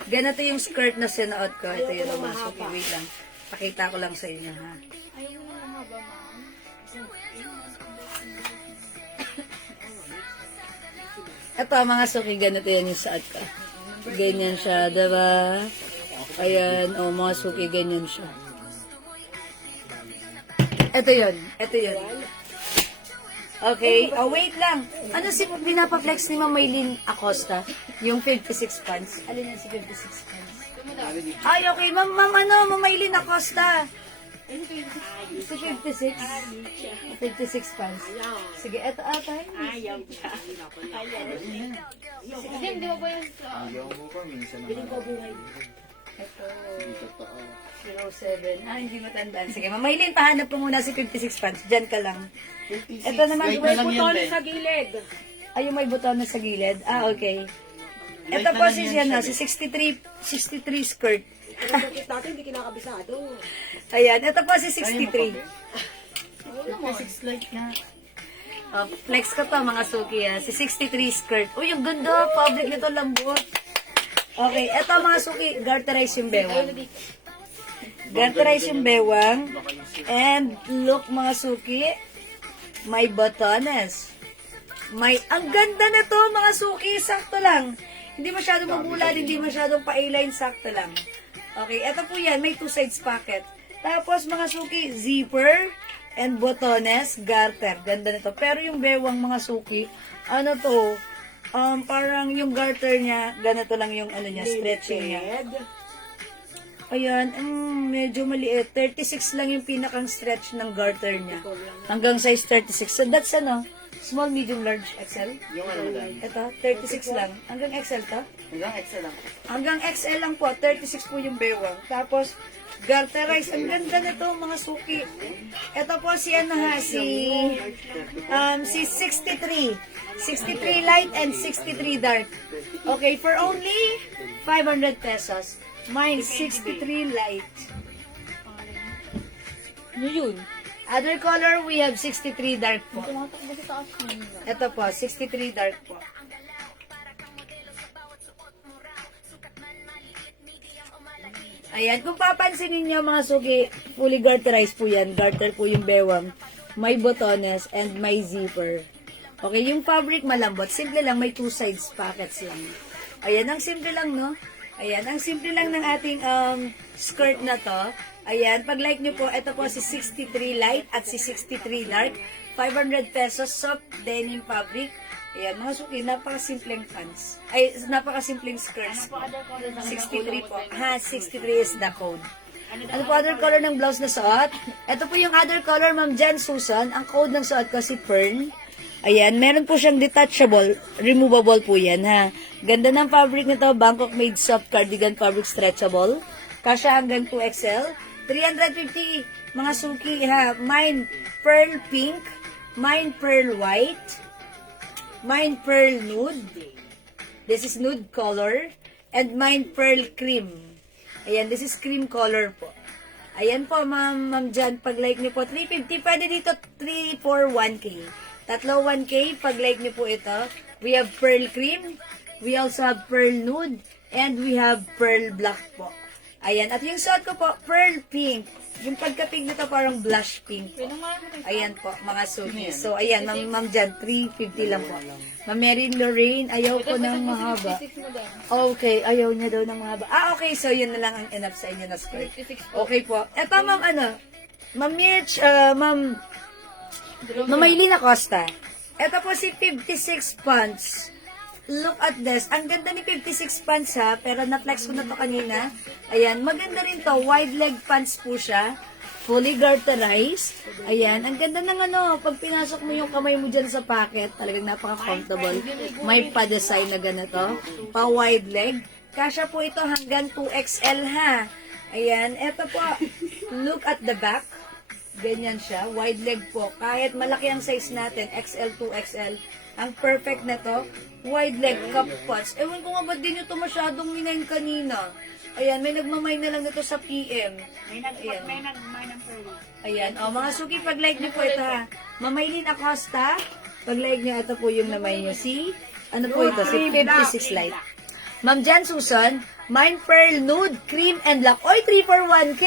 Ganito yung skirt na sinuot ko. Ito yung mga suki. Wait lang. Pakita ko lang sa inyo, ha. Ayaw mo na mahaba, ma'am. Ito, mga suki, ganito yan yung suot ko. Ganyan siya, diba? Ayan, mga suki, ganyan siya. Ito yun. Okay, wait lang. Ano si pinapa-flex ni Ma'am Maylin Acosta? Yung 56 pants. Alin yan si 56 pants? Ay, okay. Ma'am, Ma'am Maylin Acosta. Si 56. 56 pants. Sige, eto atay. Ayaw siya. Hindi mo ba yan sa... Ayaw mo pa, minsan Piling ko buhay. Ito, Hindi totoo. 07. Hindi matandaan. Sige, Ma'am Maylin, pahanap ko muna si 56 pants. Diyan ka lang. Ito naman, Light May na lang yan, buton Ben. sa gilid. ay, yung may buton na sa gilid. Okay. Light Ito na po lang si yan siya, siya, si 63 skirt. Ang sakit natin, hindi kinakabisado. Ayan, ito po si 63. 56 light nga. Flex ko to mga suki ha. Si 63 skirt. Uy, ang ganda. Fabric nito lambot. Okay, ito mga suki. Garterize yung bewang. Garterize yung bewang. And look mga suki. May botones. Ang ganda na to mga suki. Sakto lang. Hindi masyadong magulan, hindi masyadong pa-A-line. Sakto lang. Okay, ito po yan. May 2 sides pocket. Tapos mga suki, zipper and botones, garter. Ganda nito. Pero yung bewang mga suki, ano to, parang yung garter niya, ganito lang yung ano niya, stretching niya. Ayan, medyo maliit. 36 lang yung pinakang stretch ng garter niya. Hanggang size 36. So that's ano, small, medium, large, XL. Yung ano lang. Ito, 36 lang. Hanggang XL to? Hanggang XL lang. Hanggang XL lang po, 36 po yung bewang. Tapos, garterize. Ang ganda nito, mga suki. Ito po si ano ha, si 63. 63 light and 63 dark. Okay, for only 500 pesos. Mine, 63 light. Ano yun? Other color, we have 63 dark po. Tumatakbo sa taas mo. Ito po, 63 dark po. Ayan, kung papansinin nyo mga suki, fully garterized po yan. Garter po yung bewang. May botones and may zipper. Okay, yung fabric malambot. Simple lang, may 2 sides pockets lang. Ayan, ang simple lang, no? Ayan, ang simple lang ng ating skirt na to. Ayan, pag like nyo po, ito po si 63 light at si 63 dark. 500 pesos, soft denim fabric. Ayan, mga suki, napakasimpleng pants. Ay, napakasimpleng skirts. 63 po. Ha, 63 is the code. Ano po other color ng blouse na suot? Ito po yung other color, Ma'am Jan Susan. Ang code ng suot ko si Pearl. Ayan, meron po siyang detachable, removable po yan, ha. Ganda ng fabric nito, Bangkok made soft cardigan fabric stretchable. Kasya hanggang 2XL. 350, mga suki, ha. Mine pearl pink, mine pearl white, mine pearl nude. This is nude color. And mine pearl cream. Ayan, this is cream color po. Ayan po, Ma'am Jan, pag like niyo po, 350, pwede dito 3 for 1K. Tatlo 1K, pag like niyo po ito. We have pearl cream, we also have pearl nude, and we have pearl black po. Ayan, at yung suot ko po, pearl pink. Yung pagka-pink nito parang blush pink po. Ayan po, mga suki. So, ayan, Ma'am Jan, 350 lang po. Ma'am Mary Lorraine, ayaw ko ng mahaba. Okay, ayaw niya daw ng mahaba. Okay, so yun na lang ang enough sa inyo na skirt. Okay po. Eto, Ma'am, Ma'am Mitch, Ma'am Maylin Acosta. Ito po si 56 pants. Look at this. Ang ganda ni 56 pants ha, pero na-flex ko na to kanina. Ayan, maganda rin to. Wide leg pants po siya. Fully garterized. Ayan, ang ganda ng ano, pag pinasok mo yung kamay mo dyan sa pocket, talagang napaka-comfortable. May pa-design na ganito. Pa-wide leg. Kasya po ito hanggang 2XL ha. Ayan, eto po. Look at the back. Ganyan siya. Wide leg po. Kahit malaki ang size natin, XL, 2XL, ang perfect na to, wide leg cup pots. Ewan ko nga ba't din nyo ito masyadong minayin kanina. Ayan, may nagmamay na lang ito sa PM. Ayan. Ayan, o mga suki, pag like nyo po ito ha. Mamaylin Acosta, pag like nyo, ito po yung namay nyo. Si, ano po ito? Si 56 light. Ma'am Jan Susan, Mine Pearl Nude, Cream, and Black. Oy, 3 for 1K.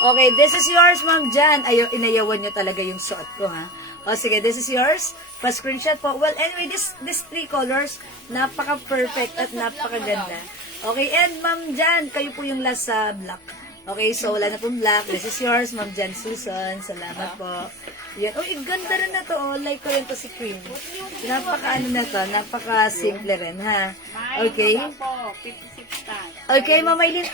Okay, this is yours, Ma'am Jan. Inayawan nyo talaga yung suot ko, ha? O, sige, this is yours. Pa-screenshot po. Well, anyway, this 3 colors, napaka-perfect at napakaganda. Okay, and Ma'am Jan, kayo po yung last sa black. Okay, so wala na pong black. This is yours, Ma'am Jan Susan. Salamat po. Yan. Oh, ganda rin na to. Oh. Like ko yan to si Cream. Napaka-ano na to. Napaka-simple rin, ha? Okay. Po, 56 tag. Okay, Mamaylin.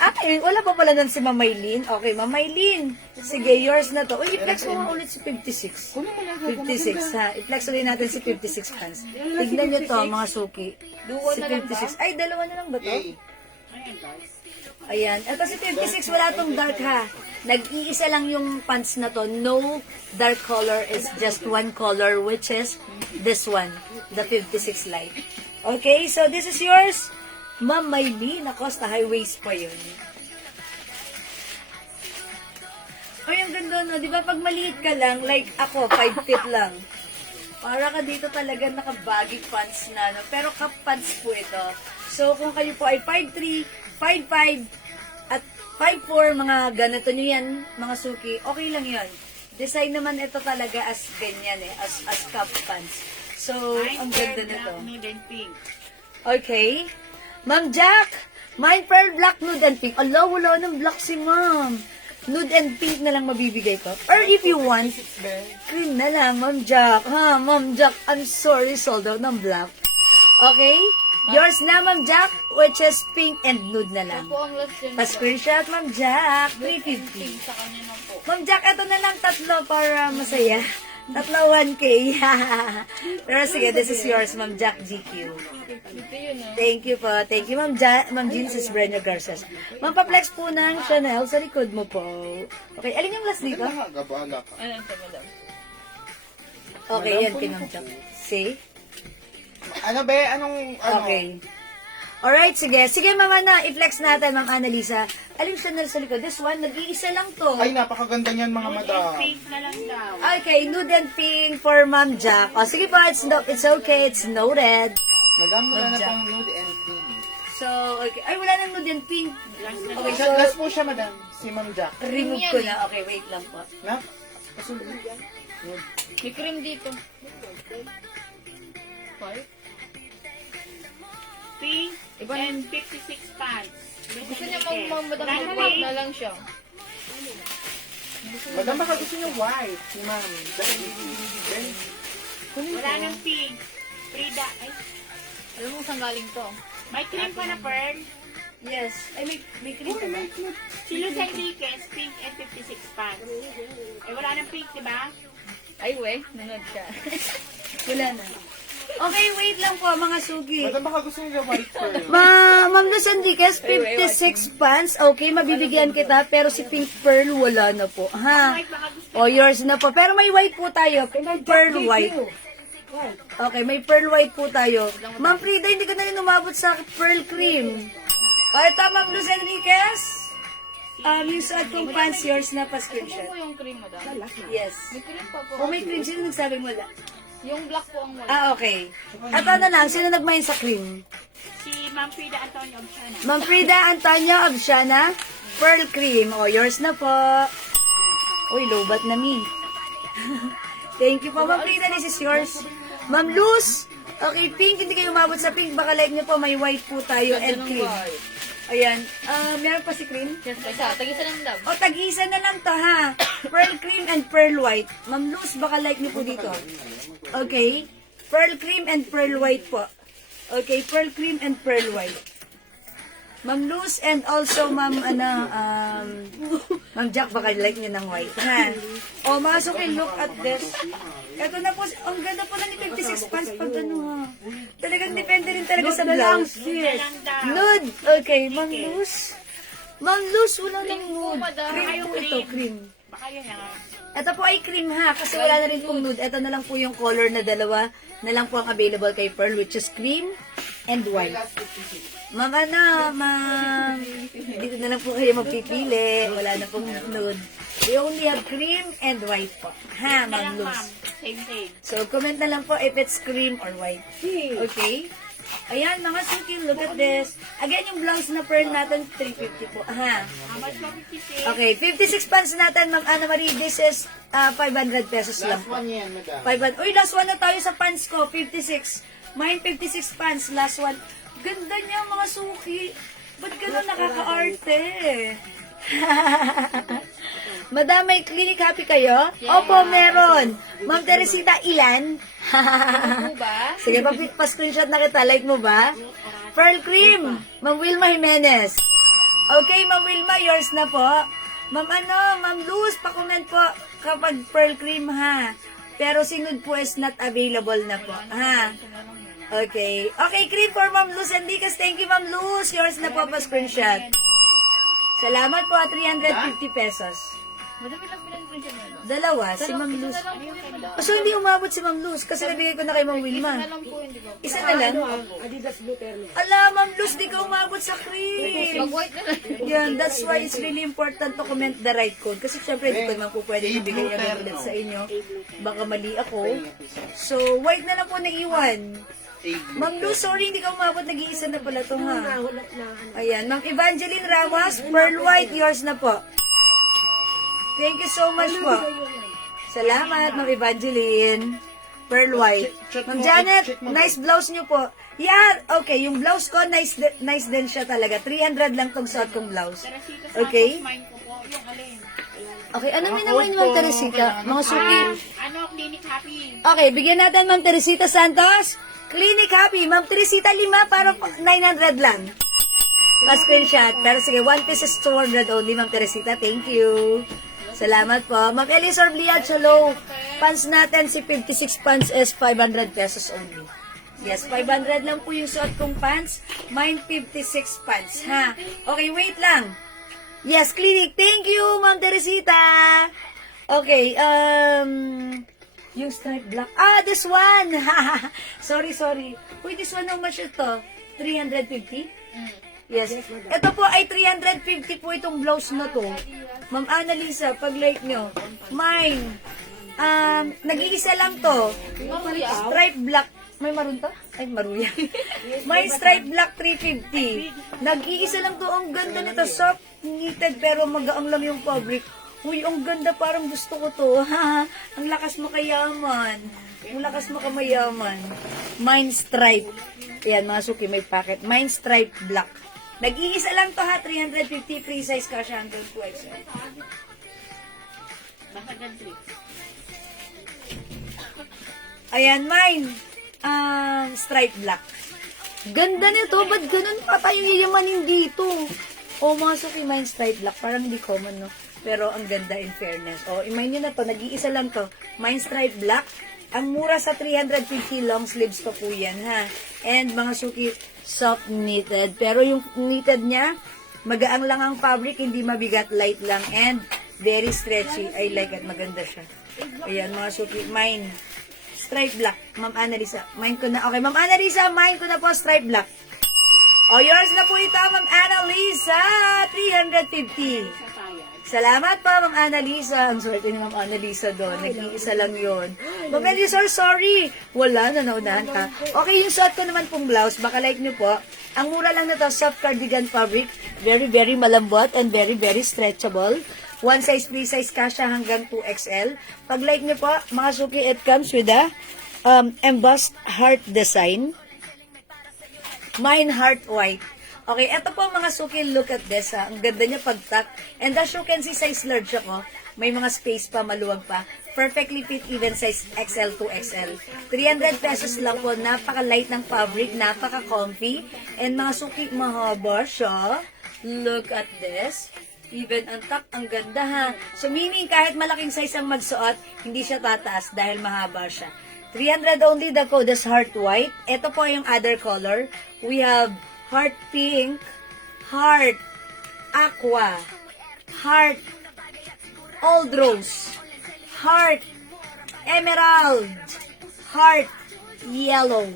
Wala pa pala nun si Mamaylin. Okay, Mamaylin. Sige, yours na to. Uy, i-flex mo nga ulit si 56. 56, ha? I-flex ulit natin si 56 fans. Tignan nyo to, mga suki. Si 56. Ay, dalawa na lang ba to? Ayan, guys. Ayan. Ito si 56, wala tong dark, ha? Nag-iisa lang yung pants na to. No dark color. Is just one color, which is this one. The 56 light. Okay, so this is yours. Ma'am Maylene, Acosta, high waist pa yun. Ay, ang ganda, no? Di ba pag maliit ka lang, like ako, 5 feet lang. Para ka dito talaga naka-baggy pants na, no? Pero cup pants po ito. So, kung kayo po ay 5'3", 5'5", at 5'4", mga ganito nyo yan, mga suki, okay lang yon. Design naman ito talaga as ganyan as cup pants. So, ang ganda nito. Nude and pink. Okay. Ma'am Jack, Mine Pearl Black, Nude and Pink. Ala, wala ng black si Ma'am. Nude and Pink na lang mabibigay ko. Or if you want, cream na lang, Ma'am Jack. Ha, Ma'am Jack, I'm sorry, sold out ng black. Okay? Yours na, Ma'am Jack, which is pink and nude na lang. Po ang last dyan. Pa-screenshot, Ma'am Jack, 350. Sa kanya na po. Ma'am Jack, ito na lang tatlo para masaya. Tatlo 1K. Pero sige, this is yours, Ma'am Jack GQ. Ito yun, ah. Thank you po. Thank you, Ma'am Jean is Brenda Garces. Ma'am, pa-flex po ng Chanel sa likod mo po. Okay, alin yung last dito? Gabala ka. Ano ito, madam? Okay, yan, kay Ma'am Jack. See? Ano be? Anong, ano? Okay. Alright, sige. Sige, Ma'am Ana, i-flex natin, Ma'am Annalisa. Alin Chanel sa likod? This one, nag-iisa lang to. Ay, napakaganda niyan mga madam. Pink na lang daw. Okay, nude and pink for Ma'am Jack. O, sige po, it's okay, it's noted. Madam, wala na Madam. pang nude and pink. So, okay. Ay, wala nang nude and pink. Okay, so, Last po siya, madam. Si Ma'am Jack. remove ko na. Okay, wait lang po. Na? Kasunod yan. Nude. May cream dito. Five? Pink Iba and 56 pants. Gusto niya madam white na lang siya. Madam, baka gusto niyo white. Si Ma'am. Then, Wala nang pink. Frida. Ay, Alam mo saan galing to? may cream pa na pearl. Yes. Ay, may cream ka ba? Si Luz Enriquez, pink and 56 pants. Eh, wala nang pink, di ba? Ay, we. Nunod ka. Wala na. Okay, wait lang po, mga sugi. madam, baka gusto niyo white pearl. Ma'am Luz Enriquez, 56 pants. Okay, mabibigyan kita. Pero si Pink Pearl, wala na po. Ha? White baka gusto. O, yours na po. Pero may white po tayo. Pearl white. Okay, may pearl white po tayo. Ma'am Frida, hindi ka na rin umabot sa pearl cream. O, ito, Ma'am Luz Enriquez. Yung suot kong pants, yours na pa Ano screenshot. po yung cream, madam? Yes. May cream pa po. O, may cream. Sino nagsabing wala? Yung black po ang wala. Ah, okay. At ano lang, sino nagmain sa cream? Si Ma'am Frida Antonio Obsiana. Ma'am Frida Antonio Absiana, pearl cream. O, yours na po. Uy, lobat na mi. Thank you po, Ma'am Frida. This is yours. Ma'am Luz. Okay, pink. Hindi kayo umabot sa pink. Baka like niyo po, may white po tayo and cream. Ayan. Meron pa si cream? Yes, isa. Tag-isa lang, madam. O, tag-isa na lang to, ha? Pearl cream and pearl white. Ma'am Luz, baka like niyo po dito. Okay. Pearl cream and pearl white po. Okay, pearl cream and pearl white. Ma'am Luz and also Ma'am Ma'am Jack, baka like niyo ng white, ha? O, mga suki, look at this. Ito na po, ang ganda po na ni 56 pants pag ano, ha? Talagang depende rin talaga sa blouse. Yes. Lang daw. Nude. Okay, Ma'am Luz. Ma'am Luz, wala nang nude. madam. Cream po ito, cream. Baka yun nga. Ito po ay cream, ha? Kasi wala na rin pong nude. Ito na lang po yung color na dalawa na lang po ang available kay Pearl, which is cream and white. Ma'am, ma'am, dito na lang po kayo magpipili. Wala na pong nude. We only have cream and white po. Ha, Ma'am Lang, Luz? ma'am. Same, same. So, comment na lang po if it's cream or white. Okay? Ayan, mga suki, look at this. Again, yung blouse na pearl natin, 350 po. Aha. How much po 56? Okay, 56 pants natin, Ma'am Ana Marie. This is 500 pesos lang Last po. one yan, madam. 500. Uy, last one na tayo sa pants ko. 56. Mine 56 pants. Last one. Ganda niya, mga suki. Ba't gano'n nakaka-arte? Madam, may clinic happy kayo? Opo, meron. Ma'am Teresita, ilan? Ano po ba? Sige, pa-screenshot na kita. Like mo ba? Pearl Cream. Ma'am Wilma Jimenez. Okay, Ma'am Wilma, yours na po. Ma'am Luz, pa-comment po kapag Pearl Cream, ha? Pero si nude po is not available na po, ha? Okay. Okay, cream for Ma'am Luz Enriquez. Thank you, Ma'am Luz. Yours na po pa-screenshot. Salamat po, 350 pesos. Madami lang pinag-print mo. Dalawa, si Ma'am Luz. Isa na lang po yun, madam. So, hindi umabot si Ma'am Luz kasi nabigay ko na kay Ma'am Isa Wilma. na lang po, hindi ba? Isa na lang. Adidas Blue Terno. Ala, Ma'am Luz, di ka umabot sa cream. Mag-white na lang. Yan, that's why it's really important to comment the right code. Kasi syempre, di ko naman po pwede ibigay agad ulit sa inyo. Baka mali ako. So, white na lang po naiwan. Ma'am Luz, sorry, hindi ka umabot. Nag-iisa na pala to, ha? Nahulat na. Ayan, Ma'am Evangeline Ramos, Pearl White, yours na po. Thank you so much po. Salamat, Ma'am Evangeline. Pearl White. Ma'am Janet, nice blouse niyo po. Yeah, okay, yung blouse ko, nice din siya talaga. 300 lang tong suot kong blouse. Okay? Mine ko po, yung alin. Okay, ano may naman ni Ma'am Teresita? Mga suki. Ano, Clinic Happy. Okay, bigyan natin Ma'am Teresita Santos. Clinic Happy. Ma'am Teresita 5 para 900 lang. Pa-screenshot. Pero sige, 1 piece is 200 only, Ma'am Teresita. Thank you. Salamat po. Ma'am Elisor Bliad, hello. Pants natin, si 56 pants is 500 pesos only. Yes, 500 lang po yung suot kong pants. Mine 56 pants, ha? Okay, wait lang. Yes, Clinic. Thank you, Ma'am Teresita. Okay, yung stripe black. Ah, this one. sorry. Uy, this one, how much ito? 350? Yes. Ito po ay 350 po itong blouse na to. Ma'am Annalisa, pag like nyo. Mine. Nag-iisa lang to. Stripe black. May maroon to? Ay, maruya. May stripe black 350. Nag-iisa lang to. Ang ganda nito. Soft, knitted, pero magaang lang yung fabric. Uy, ang ganda. Parang gusto ko to. Ang lakas makayaman. Ang lakas makamayaman. Mine stripe. Ayan, mga suki, may packet. Mine stripe black. Nag-iisa lang to, ha. 350 free size ka siya hanggang 2XL. Ayan, mine. Stripe black. Ganda nito. Ba't ganun pa tayo yayamanin dito? O, mga suki, mine stripe black. Parang hindi common, no? Pero ang ganda in fairness. O, imagine nyo na to. Nag-iisa lang to. Mine stripe black. Ang mura sa 350 long sleeves pa po yan, ha? And mga suki, soft knitted. Pero yung knitted niya, magaang lang ang fabric, hindi mabigat, light lang, and very stretchy. I like it. Maganda siya. Ayan, mga suki. Mine. Stripe black. Ma'am Annalisa. Mine ko na. Okay, Ma'am Annalisa, mine ko na po stripe black. O, yours na po ito, Ma'am Annalisa. 350. Salamat po, Ma'am Annalisa. Ang swerte ni Ma'am Annalisa doon. Nag-iisa lang yun. Ma'am Elisor, sorry. Wala, naunahan ka. Okay, yung suot ko naman pong blouse. Baka like nyo po. Ang mura lang na to, soft cardigan fabric. Very, very malambot and very, very stretchable. One size, free size kasha hanggang 2XL. Pag like nyo po, mga suki, it comes with a embossed heart design. Mine heart white. Okay, eto po mga suki, look at this, ha. Ang ganda niya pag-tuck. And as you can see, size large ako. May mga space pa, maluwag pa. Perfectly fit, even size XL to XL. 300 pesos lang po. Napaka-light ng fabric, napaka-comfy. And mga suki, mahaba siya. Look at this. Even ang tuck, ang ganda, ha. So meaning, kahit malaking size ang magsuot, hindi siya tataas dahil mahaba siya. 300 only, the code is heart white. Ito po yung other color. We have heart pink, heart aqua, heart old rose, heart emerald, heart yellow.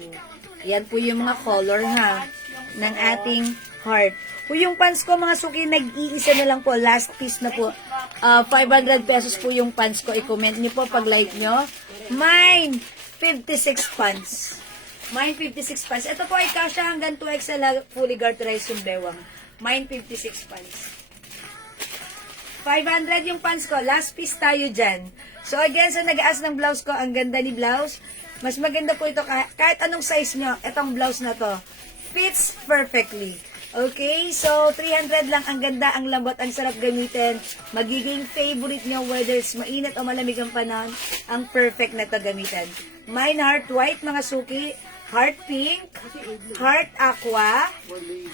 Yan po yung mga color, ha, ng ating heart. Po yung pants ko, mga suki, nag-iisa na lang po. Last piece na po. 500 pesos po yung pants ko. I-comment niyo po pag like nyo. Mine, 56 pants. Mine 56 pants. Ito po ay kasha hanggang 2XL fully garterized yung bewang. Mine 56 pants. 500 yung pants ko. Last piece tayo dyan. So again, sa nag-aas ng blouse ko, ang ganda ni blouse. Mas maganda po ito kahit anong size nyo. Itong blouse na to. Fits perfectly. Okay, so 300 lang. Ang ganda, ang lambot, ang sarap gamitin. Magiging favorite nyo whether it's mainit o malamig ang panahon. Ang perfect na ito gamitin. Mine heart white, mga suki. Heart pink. Heart aqua.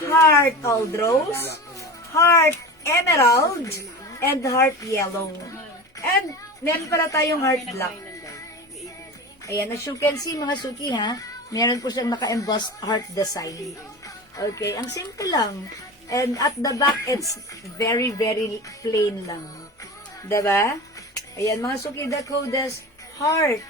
Heart old rose. Heart emerald. And heart yellow. And meron pala tayong heart black. Ayan, as you can see mga suki ha, meron po siyang naka-embossed heart design. Okay, ang simple lang. And at the back, it's very, very plain lang. Diba? Ayan, mga suki, the code is heart.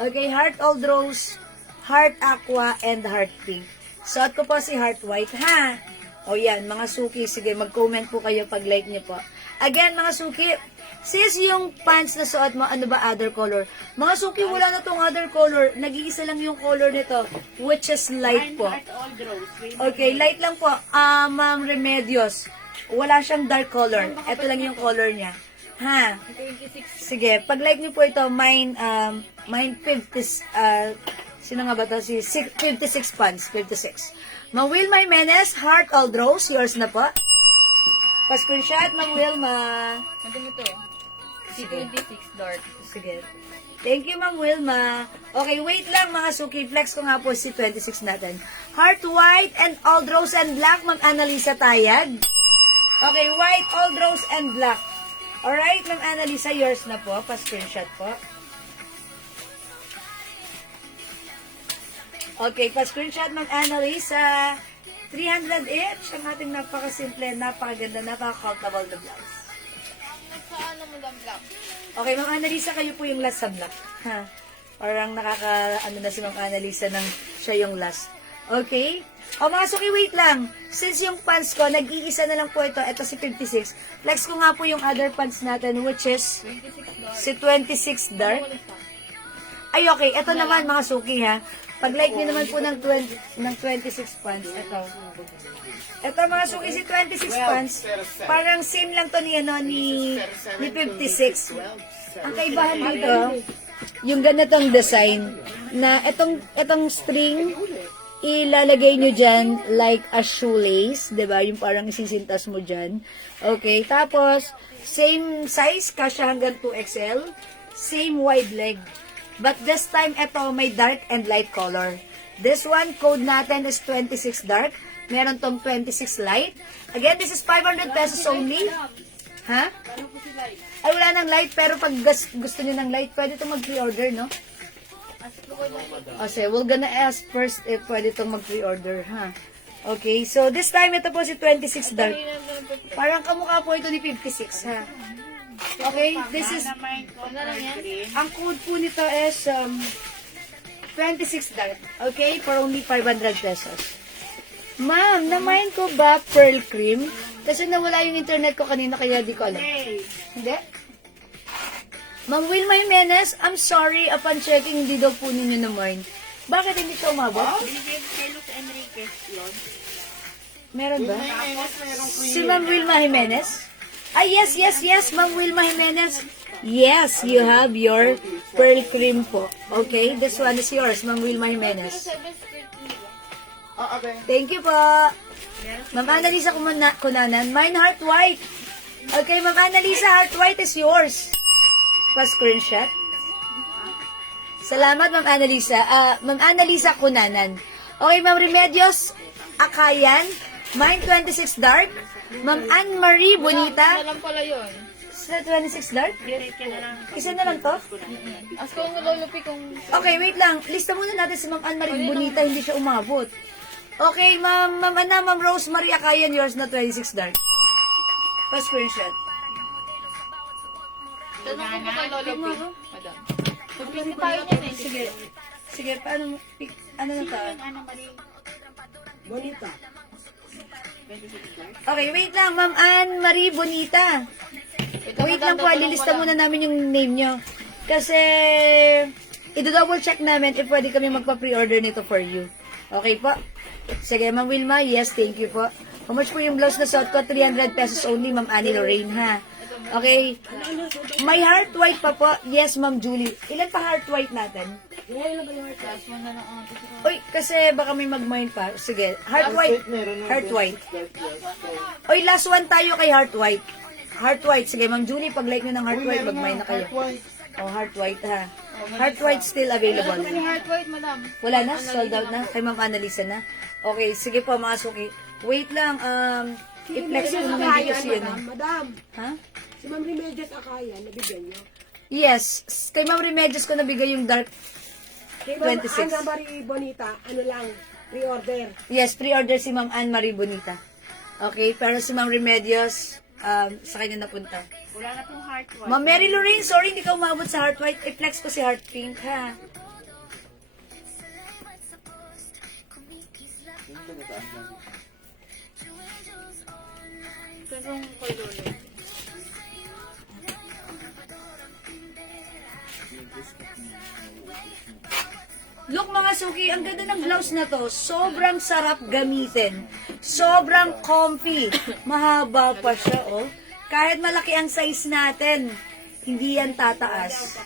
Okay, heart old rose, heart aqua, and heart pink. Suot ko po si heart white, ha? O yan, mga suki, sige, mag-comment po kayo pag like niyo po. Again, mga suki, sis, yung pants na suot mo, ano ba other color? Mga suki, wala na tong other color. Nag-iisa lang yung color nito, which is light po. Okay, light lang po. Ma'am Remedios, wala siyang dark color. Ito lang yung color niya. Ha? 26. Sige, pag like niyo po ito, mine 50, sino nga ba ito? Si 56 pants, 56. Ma'am Wilma Jimenez, heart old rose, yours na po. Pa-screenshot, Ma'am Wilma. Nandun ito. C26 dark. Sige. Thank you, Ma'am Wilma. Okay, wait lang mga suki. Flex ko nga po si 26 natin. Heart white and old rose and black, Ma'am Annalisa Tayag. Okay, white, old rose and black. Alright, Ma'am Annalisa, yours na po. Pa-screenshot po. Okay, pa-screenshot, Ma'am Annalisa. 300 each. Ang ating napakasimple, napakaganda, napaka-comfortable na blouse. Saan mo lang black? Okay, Ma'am Annalisa, kayo po yung last sa black. Ha? Parang na si Ma'am Annalisa nang siya yung last. Okay? O mga suki, wait lang. Since yung pants ko, nag-iisa na lang po ito. Ito si 56. Flex ko nga po yung other pants natin, which is 26 dark. si 26 dark. Ay, okay. Ito naman, mga suki, ha. Pag-like nyo naman po ng 26 pants. Ito. Ito, mga suki, si 26 pants. Parang same lang to ni 56. Ang kaibahan dito, yung ganitong design, na itong string, ilalagay nyo dyan like a shoelace, diba? Yung parang isisintas mo dyan. Okay, tapos, same size, kasya hanggang 2XL, same wide leg. But this time, ito may dark and light color. This one, code natin is 26 dark. Meron tong 26 light. Again, this is 500 pesos only. Ha? Ay, wala nang light, pero pag gusto nyo ng light, pwede itong mag-pre-order, no? Okay, we're gonna ask first if pwede itong mag-pre-order, ha? Okay, so this time, ito po si 26 dark. Parang kamukha po ito ni 56, ha? Okay, this is, ang code po nito is 26 dark. Okay, for only 500 pesos. Ma'am, na-mind ko ba pearl cream? Kasi nawala yung internet ko kanina kaya di ko alam. Hindi? Ma'am Wilma Jimenez, I'm sorry, upon checking, hindi daw po ninyo na-mind. Bakit hindi siya umabot? Meron ba? Si Ma'am Wilma Jimenez? Ah, yes, Ma'am Wilma Jimenez. Yes, you have your pearl cream po. Okay, this one is yours, Ma'am Wilma Jimenez. Thank you po. Ma'am Annalisa Kunanan, mine heart white. Okay, Ma'am Annalisa, heart white is yours. Pa-screenshot. Salamat, Ma'am Annalisa. Ma'am Annalisa Kunanan. Okay, Ma'am Remedios Akayan, mine 26 dark. Ma'am Anne-Marie Bonita. Alam pala yun. Sa 26 dark? Isa na lang to? Ask ko yung lulupi kung... Okay, wait lang. Lista muna natin si Ma'am Anne-Marie Bonita, hindi siya umabot. Okay, Ma'am Rosemary Akayan, yours na 26 dark. Pa-screenshot. Tanong ko kung may lulupi. Madam. Pagpili tayo niyan eh. Sige, paano, ano na to? Bonita. Okay, wait lang, Ma'am Anne-Marie Bonita. Wait lang po, lilista muna namin yung name nyo. Kasi, i-double check namin if pwede kami magpa-pre-order nito for you. Okay po? Sige, Ma'am Wilma, yes, thank you po. How much po yung blouse na suot ko? 300 pesos only, Ma'am Annie Lorraine, ha? Okay. May heart white pa po. Yes, Ma'am Julie. Ilan pa heart white natin? Last one na lang ang Uy, kasi baka may mag-mine pa. Sige, heart white. Heart white. Uy, last one tayo kay heart white. Heart white. Sige, Ma'am Julie, pag-like nyo ng heart white, mag-mine na kayo. Oh, heart white, ha? Heart white still available. heart white, madam. Wala na? Sold out na? Kay Ma'am Annalisa na? Okay, sige po mga suki. Wait lang, i-flex ko naman dito si ano. Madam, Ha? si Ma'am Remedios Akaya, nabigyan niyo. Yes, kay Ma'am Remedios ko nabigay yung dark. Kay Ma'am 26. Ana Marie Bonita, ano lang, pre-order. Yes, pre-order si Ma'am Anne Marie Bonita. Okay, pero si Ma'am Remedios, sa kanya napunta. Wala na pong heart white. Ma'am Mary Lorraine, sorry hindi ka umabot sa heart white. I-flex ko si heart pink, ha? Kasong kay Lolo. Look mga suki, ang ganda ng blouse na to. Sobrang sarap gamitin. Sobrang comfy. Mahaba pa siya, oh. Kahit malaki ang size natin, hindi yan tataas.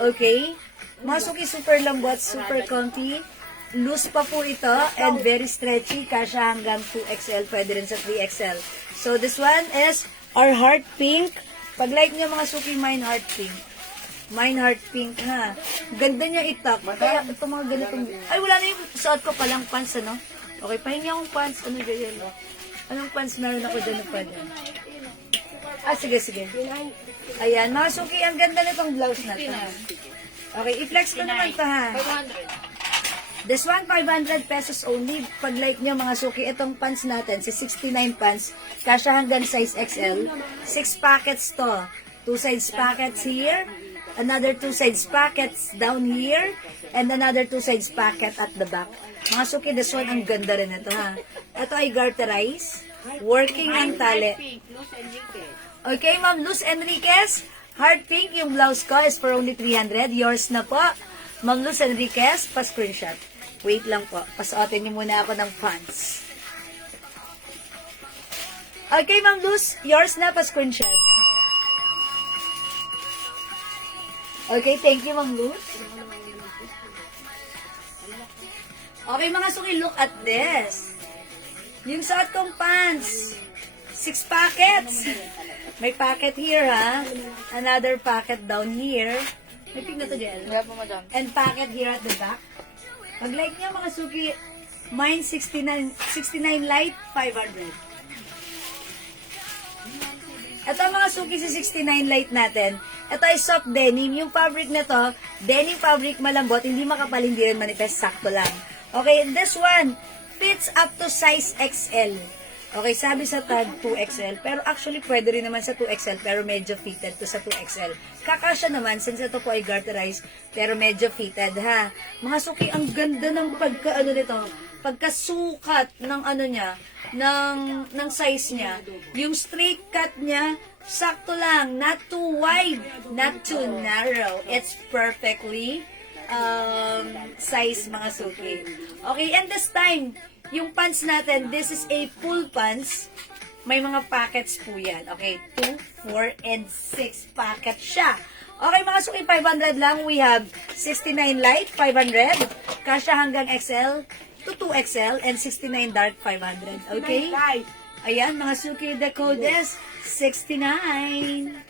Okay? Mga suki, super lambot, super comfy. Loose pa po ito and very stretchy. Kasya hanggang 2XL, pwede rin sa 3XL. So this one is our heart pink. Pag like nyo mga suki, mine heart pink. Mine heart pink, ha. Ganda niya itak. Kaya ito mga ganitong... Ay, wala na yung suot ko palang pants, ano? Okay, pahingi akong pants. Ano dyan? Anong pants meron ako dyan na pwede? Ah, sige, sige. Ayan, mga suki, ang ganda nitong blouse na ito. Okay, i-flex ko naman ito, ha. 500. This one, 500 pesos only. Pag like nyo, mga suki, itong pants natin, si 69 pants, kasya hanggang size XL. 6 packets to. 2 sides packets here. Another 2 sides packets down here, and another 2 sides packet at the back. Mga suki, this one, ang ganda rin ito, ha. Ito ay garterize, working ang tali. Okay, Ma'am Luz Enriquez, heart pink, yung blouse ko is for only 300. Yours na po. Ma'am Luz Enriquez, pa-screenshot. Wait lang po, pasuotin niyo muna ako ng pants. Okay, Ma'am Luz, yours na, pa-screenshot. Okay, thank you, Ma'am Luz. Okay, mga suki, look at this. Yung suot kong pants. 6 packets. May packet here, ha? Another packet down here. May pink na to, Jel. Wala po, madam. And packet here at the back. Pag like niya, mga suki, mine 69 light, 500. Ito mga suki sa 69 light natin. Ito ay soft denim. Yung fabric na to, denim fabric malambot, hindi makapal, hindi rin manifest, sakto lang. Okay, and this one fits up to size XL. Okay, sabi sa tag 2XL, pero actually pwede rin naman sa 2XL, pero medyo fitted to sa 2XL. Kakasya naman, since ito po ay garterized, pero medyo fitted, ha. Mga suki, ang ganda ng pagkasukat ng ano niya, ng size niya. Yung straight cut niya, sakto lang, not too wide, not too narrow. It's perfectly size, mga suki. Okay, and this time, yung pants natin, this is a full pants. May mga packets po yan. Okay, 2, 4, and 6 packets siya. Okay, mga suki, 500 lang. We have 69 light, 500. Kasya hanggang XL to 2XL, and 69 dark, 500. Okay? Ayan, mga suki, the code is 69.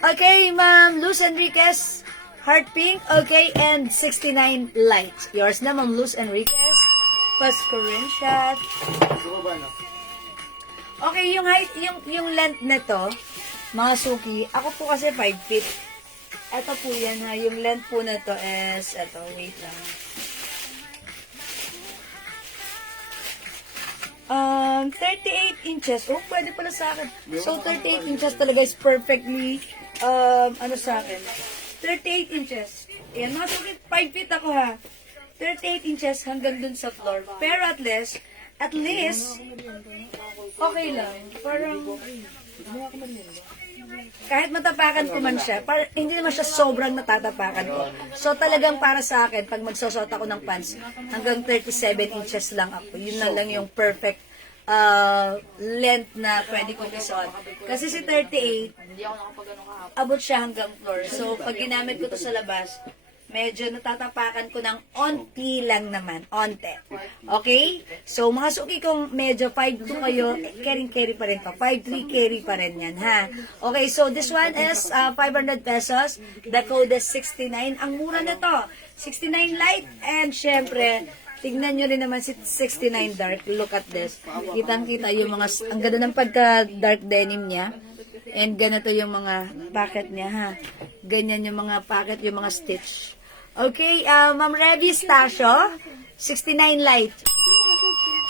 Okay, Ma'am Luz Enriquez, heart pink, okay, and 69 light. Yours na, Ma'am Luz Enriquez. Pa-screenshot. Okay, yung height, yung length nito, mga suki, ako po kasi 5 feet. Ito po yan, ha. Yung length po na to is, ito, wait lang. 38 inches. Oh, pwede pala sa akin. So, 38 inches talaga is perfectly, ano sa akin. 38 inches. Ayan, mga suki, 5 feet ako, ha. 38 inches hanggang dun sa floor. Pero at least, okay lang. Parang, Kahit matapakan ko man siya, hindi naman siya sobrang natatapakan ko. So talagang para sa akin, pag magsusot ako ng pants, hanggang 37 inches lang ako. Yun na lang yung perfect length na pwede kong isuot. Kasi si 38, Hindi ako nakapagano kahapon. abot siya hanggang floor. So pag ginamit ko to sa labas, medyo natatapakan ko ng onti lang naman. Onte. Okay? So, mga suki kong medyo 5'2 kayo, carry pa rin pa. 5'3 carry pa rin yan, ha? Okay, so this one is 500 pesos. The code is 69. Ang mura nito, 69 light. And syempre, tignan nyo rin naman si 69 dark. Look at this. Kitang-kita yung mga, ang ganda ng pagka-dark denim niya. And ganito yung mga pocket niya, ha? Ganyan yung mga pocket, yung mga stitch. Okay, Ma'am Revy Stasio, 69 light.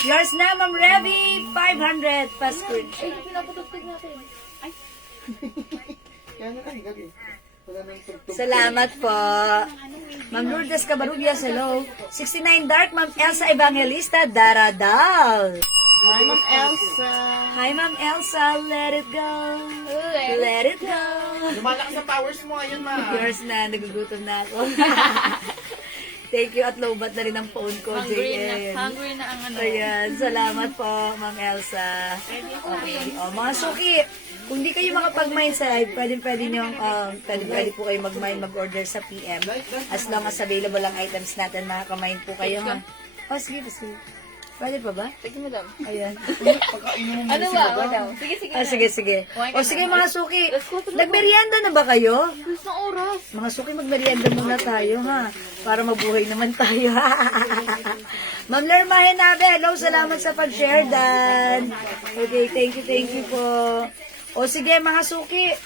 Yours na, Ma'am Revy, 500 pa screen. Ay, pinapatugtog natin. Ay, Kaya na kayo, gagi. Wala nang tugtog. Salamat po. Ma'am Lourdes Cabarubias, hello. 69 dark, Ma'am Elsa Evangelista, Daradal. Hi, Ma'am Elsa. Hi, Ma'am Elsa, let it go. Let it go. Lumalakas ang powers mo ngayon, ma. Yours na, nagugutom na ako. Thank you at lowbat na rin ang phone ko, JN. Hungry na ang ano. Ayan, salamat po, Ma'am Elsa. Okay, mga suki, kung di kayo makapag-mine sa live, pwede nyo, pwede po kayo mag-mine, mag-order sa PM. As long as available ang items natin, makaka-mine po kayo, ha? Oh, sige. Pwede pa ba? Sige, madam. Ayan. Pagkainom mo Ano si ba? Madam. Madam? Sige, sige. Sige. O sige mga suki, Let's go to the nagmerienda na ba kayo? Gusto ng oras. Mga suki, magmerienda muna tayo, ha? Para mabuhay naman tayo, Ma'am Lerma Henabe, hello, salamat sa pag-share, Dan. Okay, thank you po. O sige, mga suki,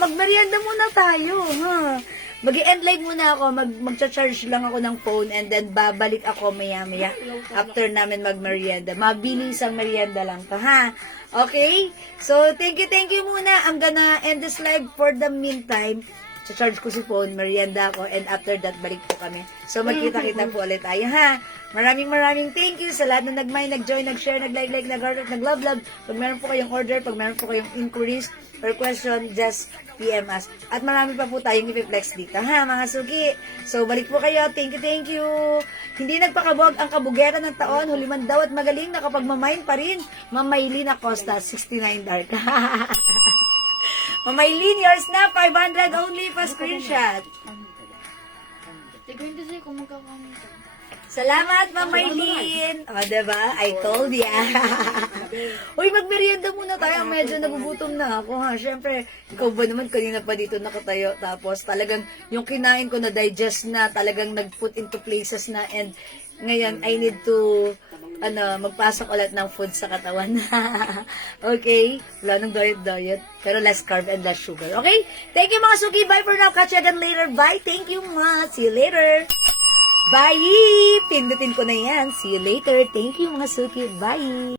magmerienda muna tayo, ha? Mag-i-end live muna ako, magcha-charge lang ako ng phone and then babalik ako maya-maya after namin mag-merienda. Mabilis ang merienda lang to, ha? Okay? So, thank you muna. I'm gonna end this live for the meantime. Cha-charge ko si phone, merienda ako, and after that, balik po kami. So, magkita-kita po ulit tayo, ha? Maraming thank you sa lahat na nag-mind, nag-join, nag-share, nag-like, nag-heart, nag-love. Pag meron po kayong order, pag meron po kayong inquiries or question, just PM us. At marami pa po tayong i-flex dito, ha, mga suki. So, balik po kayo. Thank you. Hindi nagpakabog ang kabugera ng taon. Huliman daw at magaling na kapag mamayin pa rin. Mamaylin Acosta, 69 dark. Mamaylin, yours na. 500 only pa screenshot. Tignan din kung magkakaroon ka. Salamat, Ma'am Maylin. O, diba? I told ya. Uy, magmerienda muna tayo. Medyo nagugutom na ako, ha. Siyempre, ikaw ba naman kanina pa dito nakatayo. Tapos, talagang yung kinain ko na digest na, talagang nag-put into places na. And ngayon, I need to, magpasok ulit ng food sa katawan. Okay? Wala nang diet. Pero less carb and less sugar. Okay? Thank you, mga suki. Bye for now. Catch you again later. Bye. Thank you, ma. See you later. Bye! Pindutin ko na yan. See you later. Thank you, mga suki. Bye!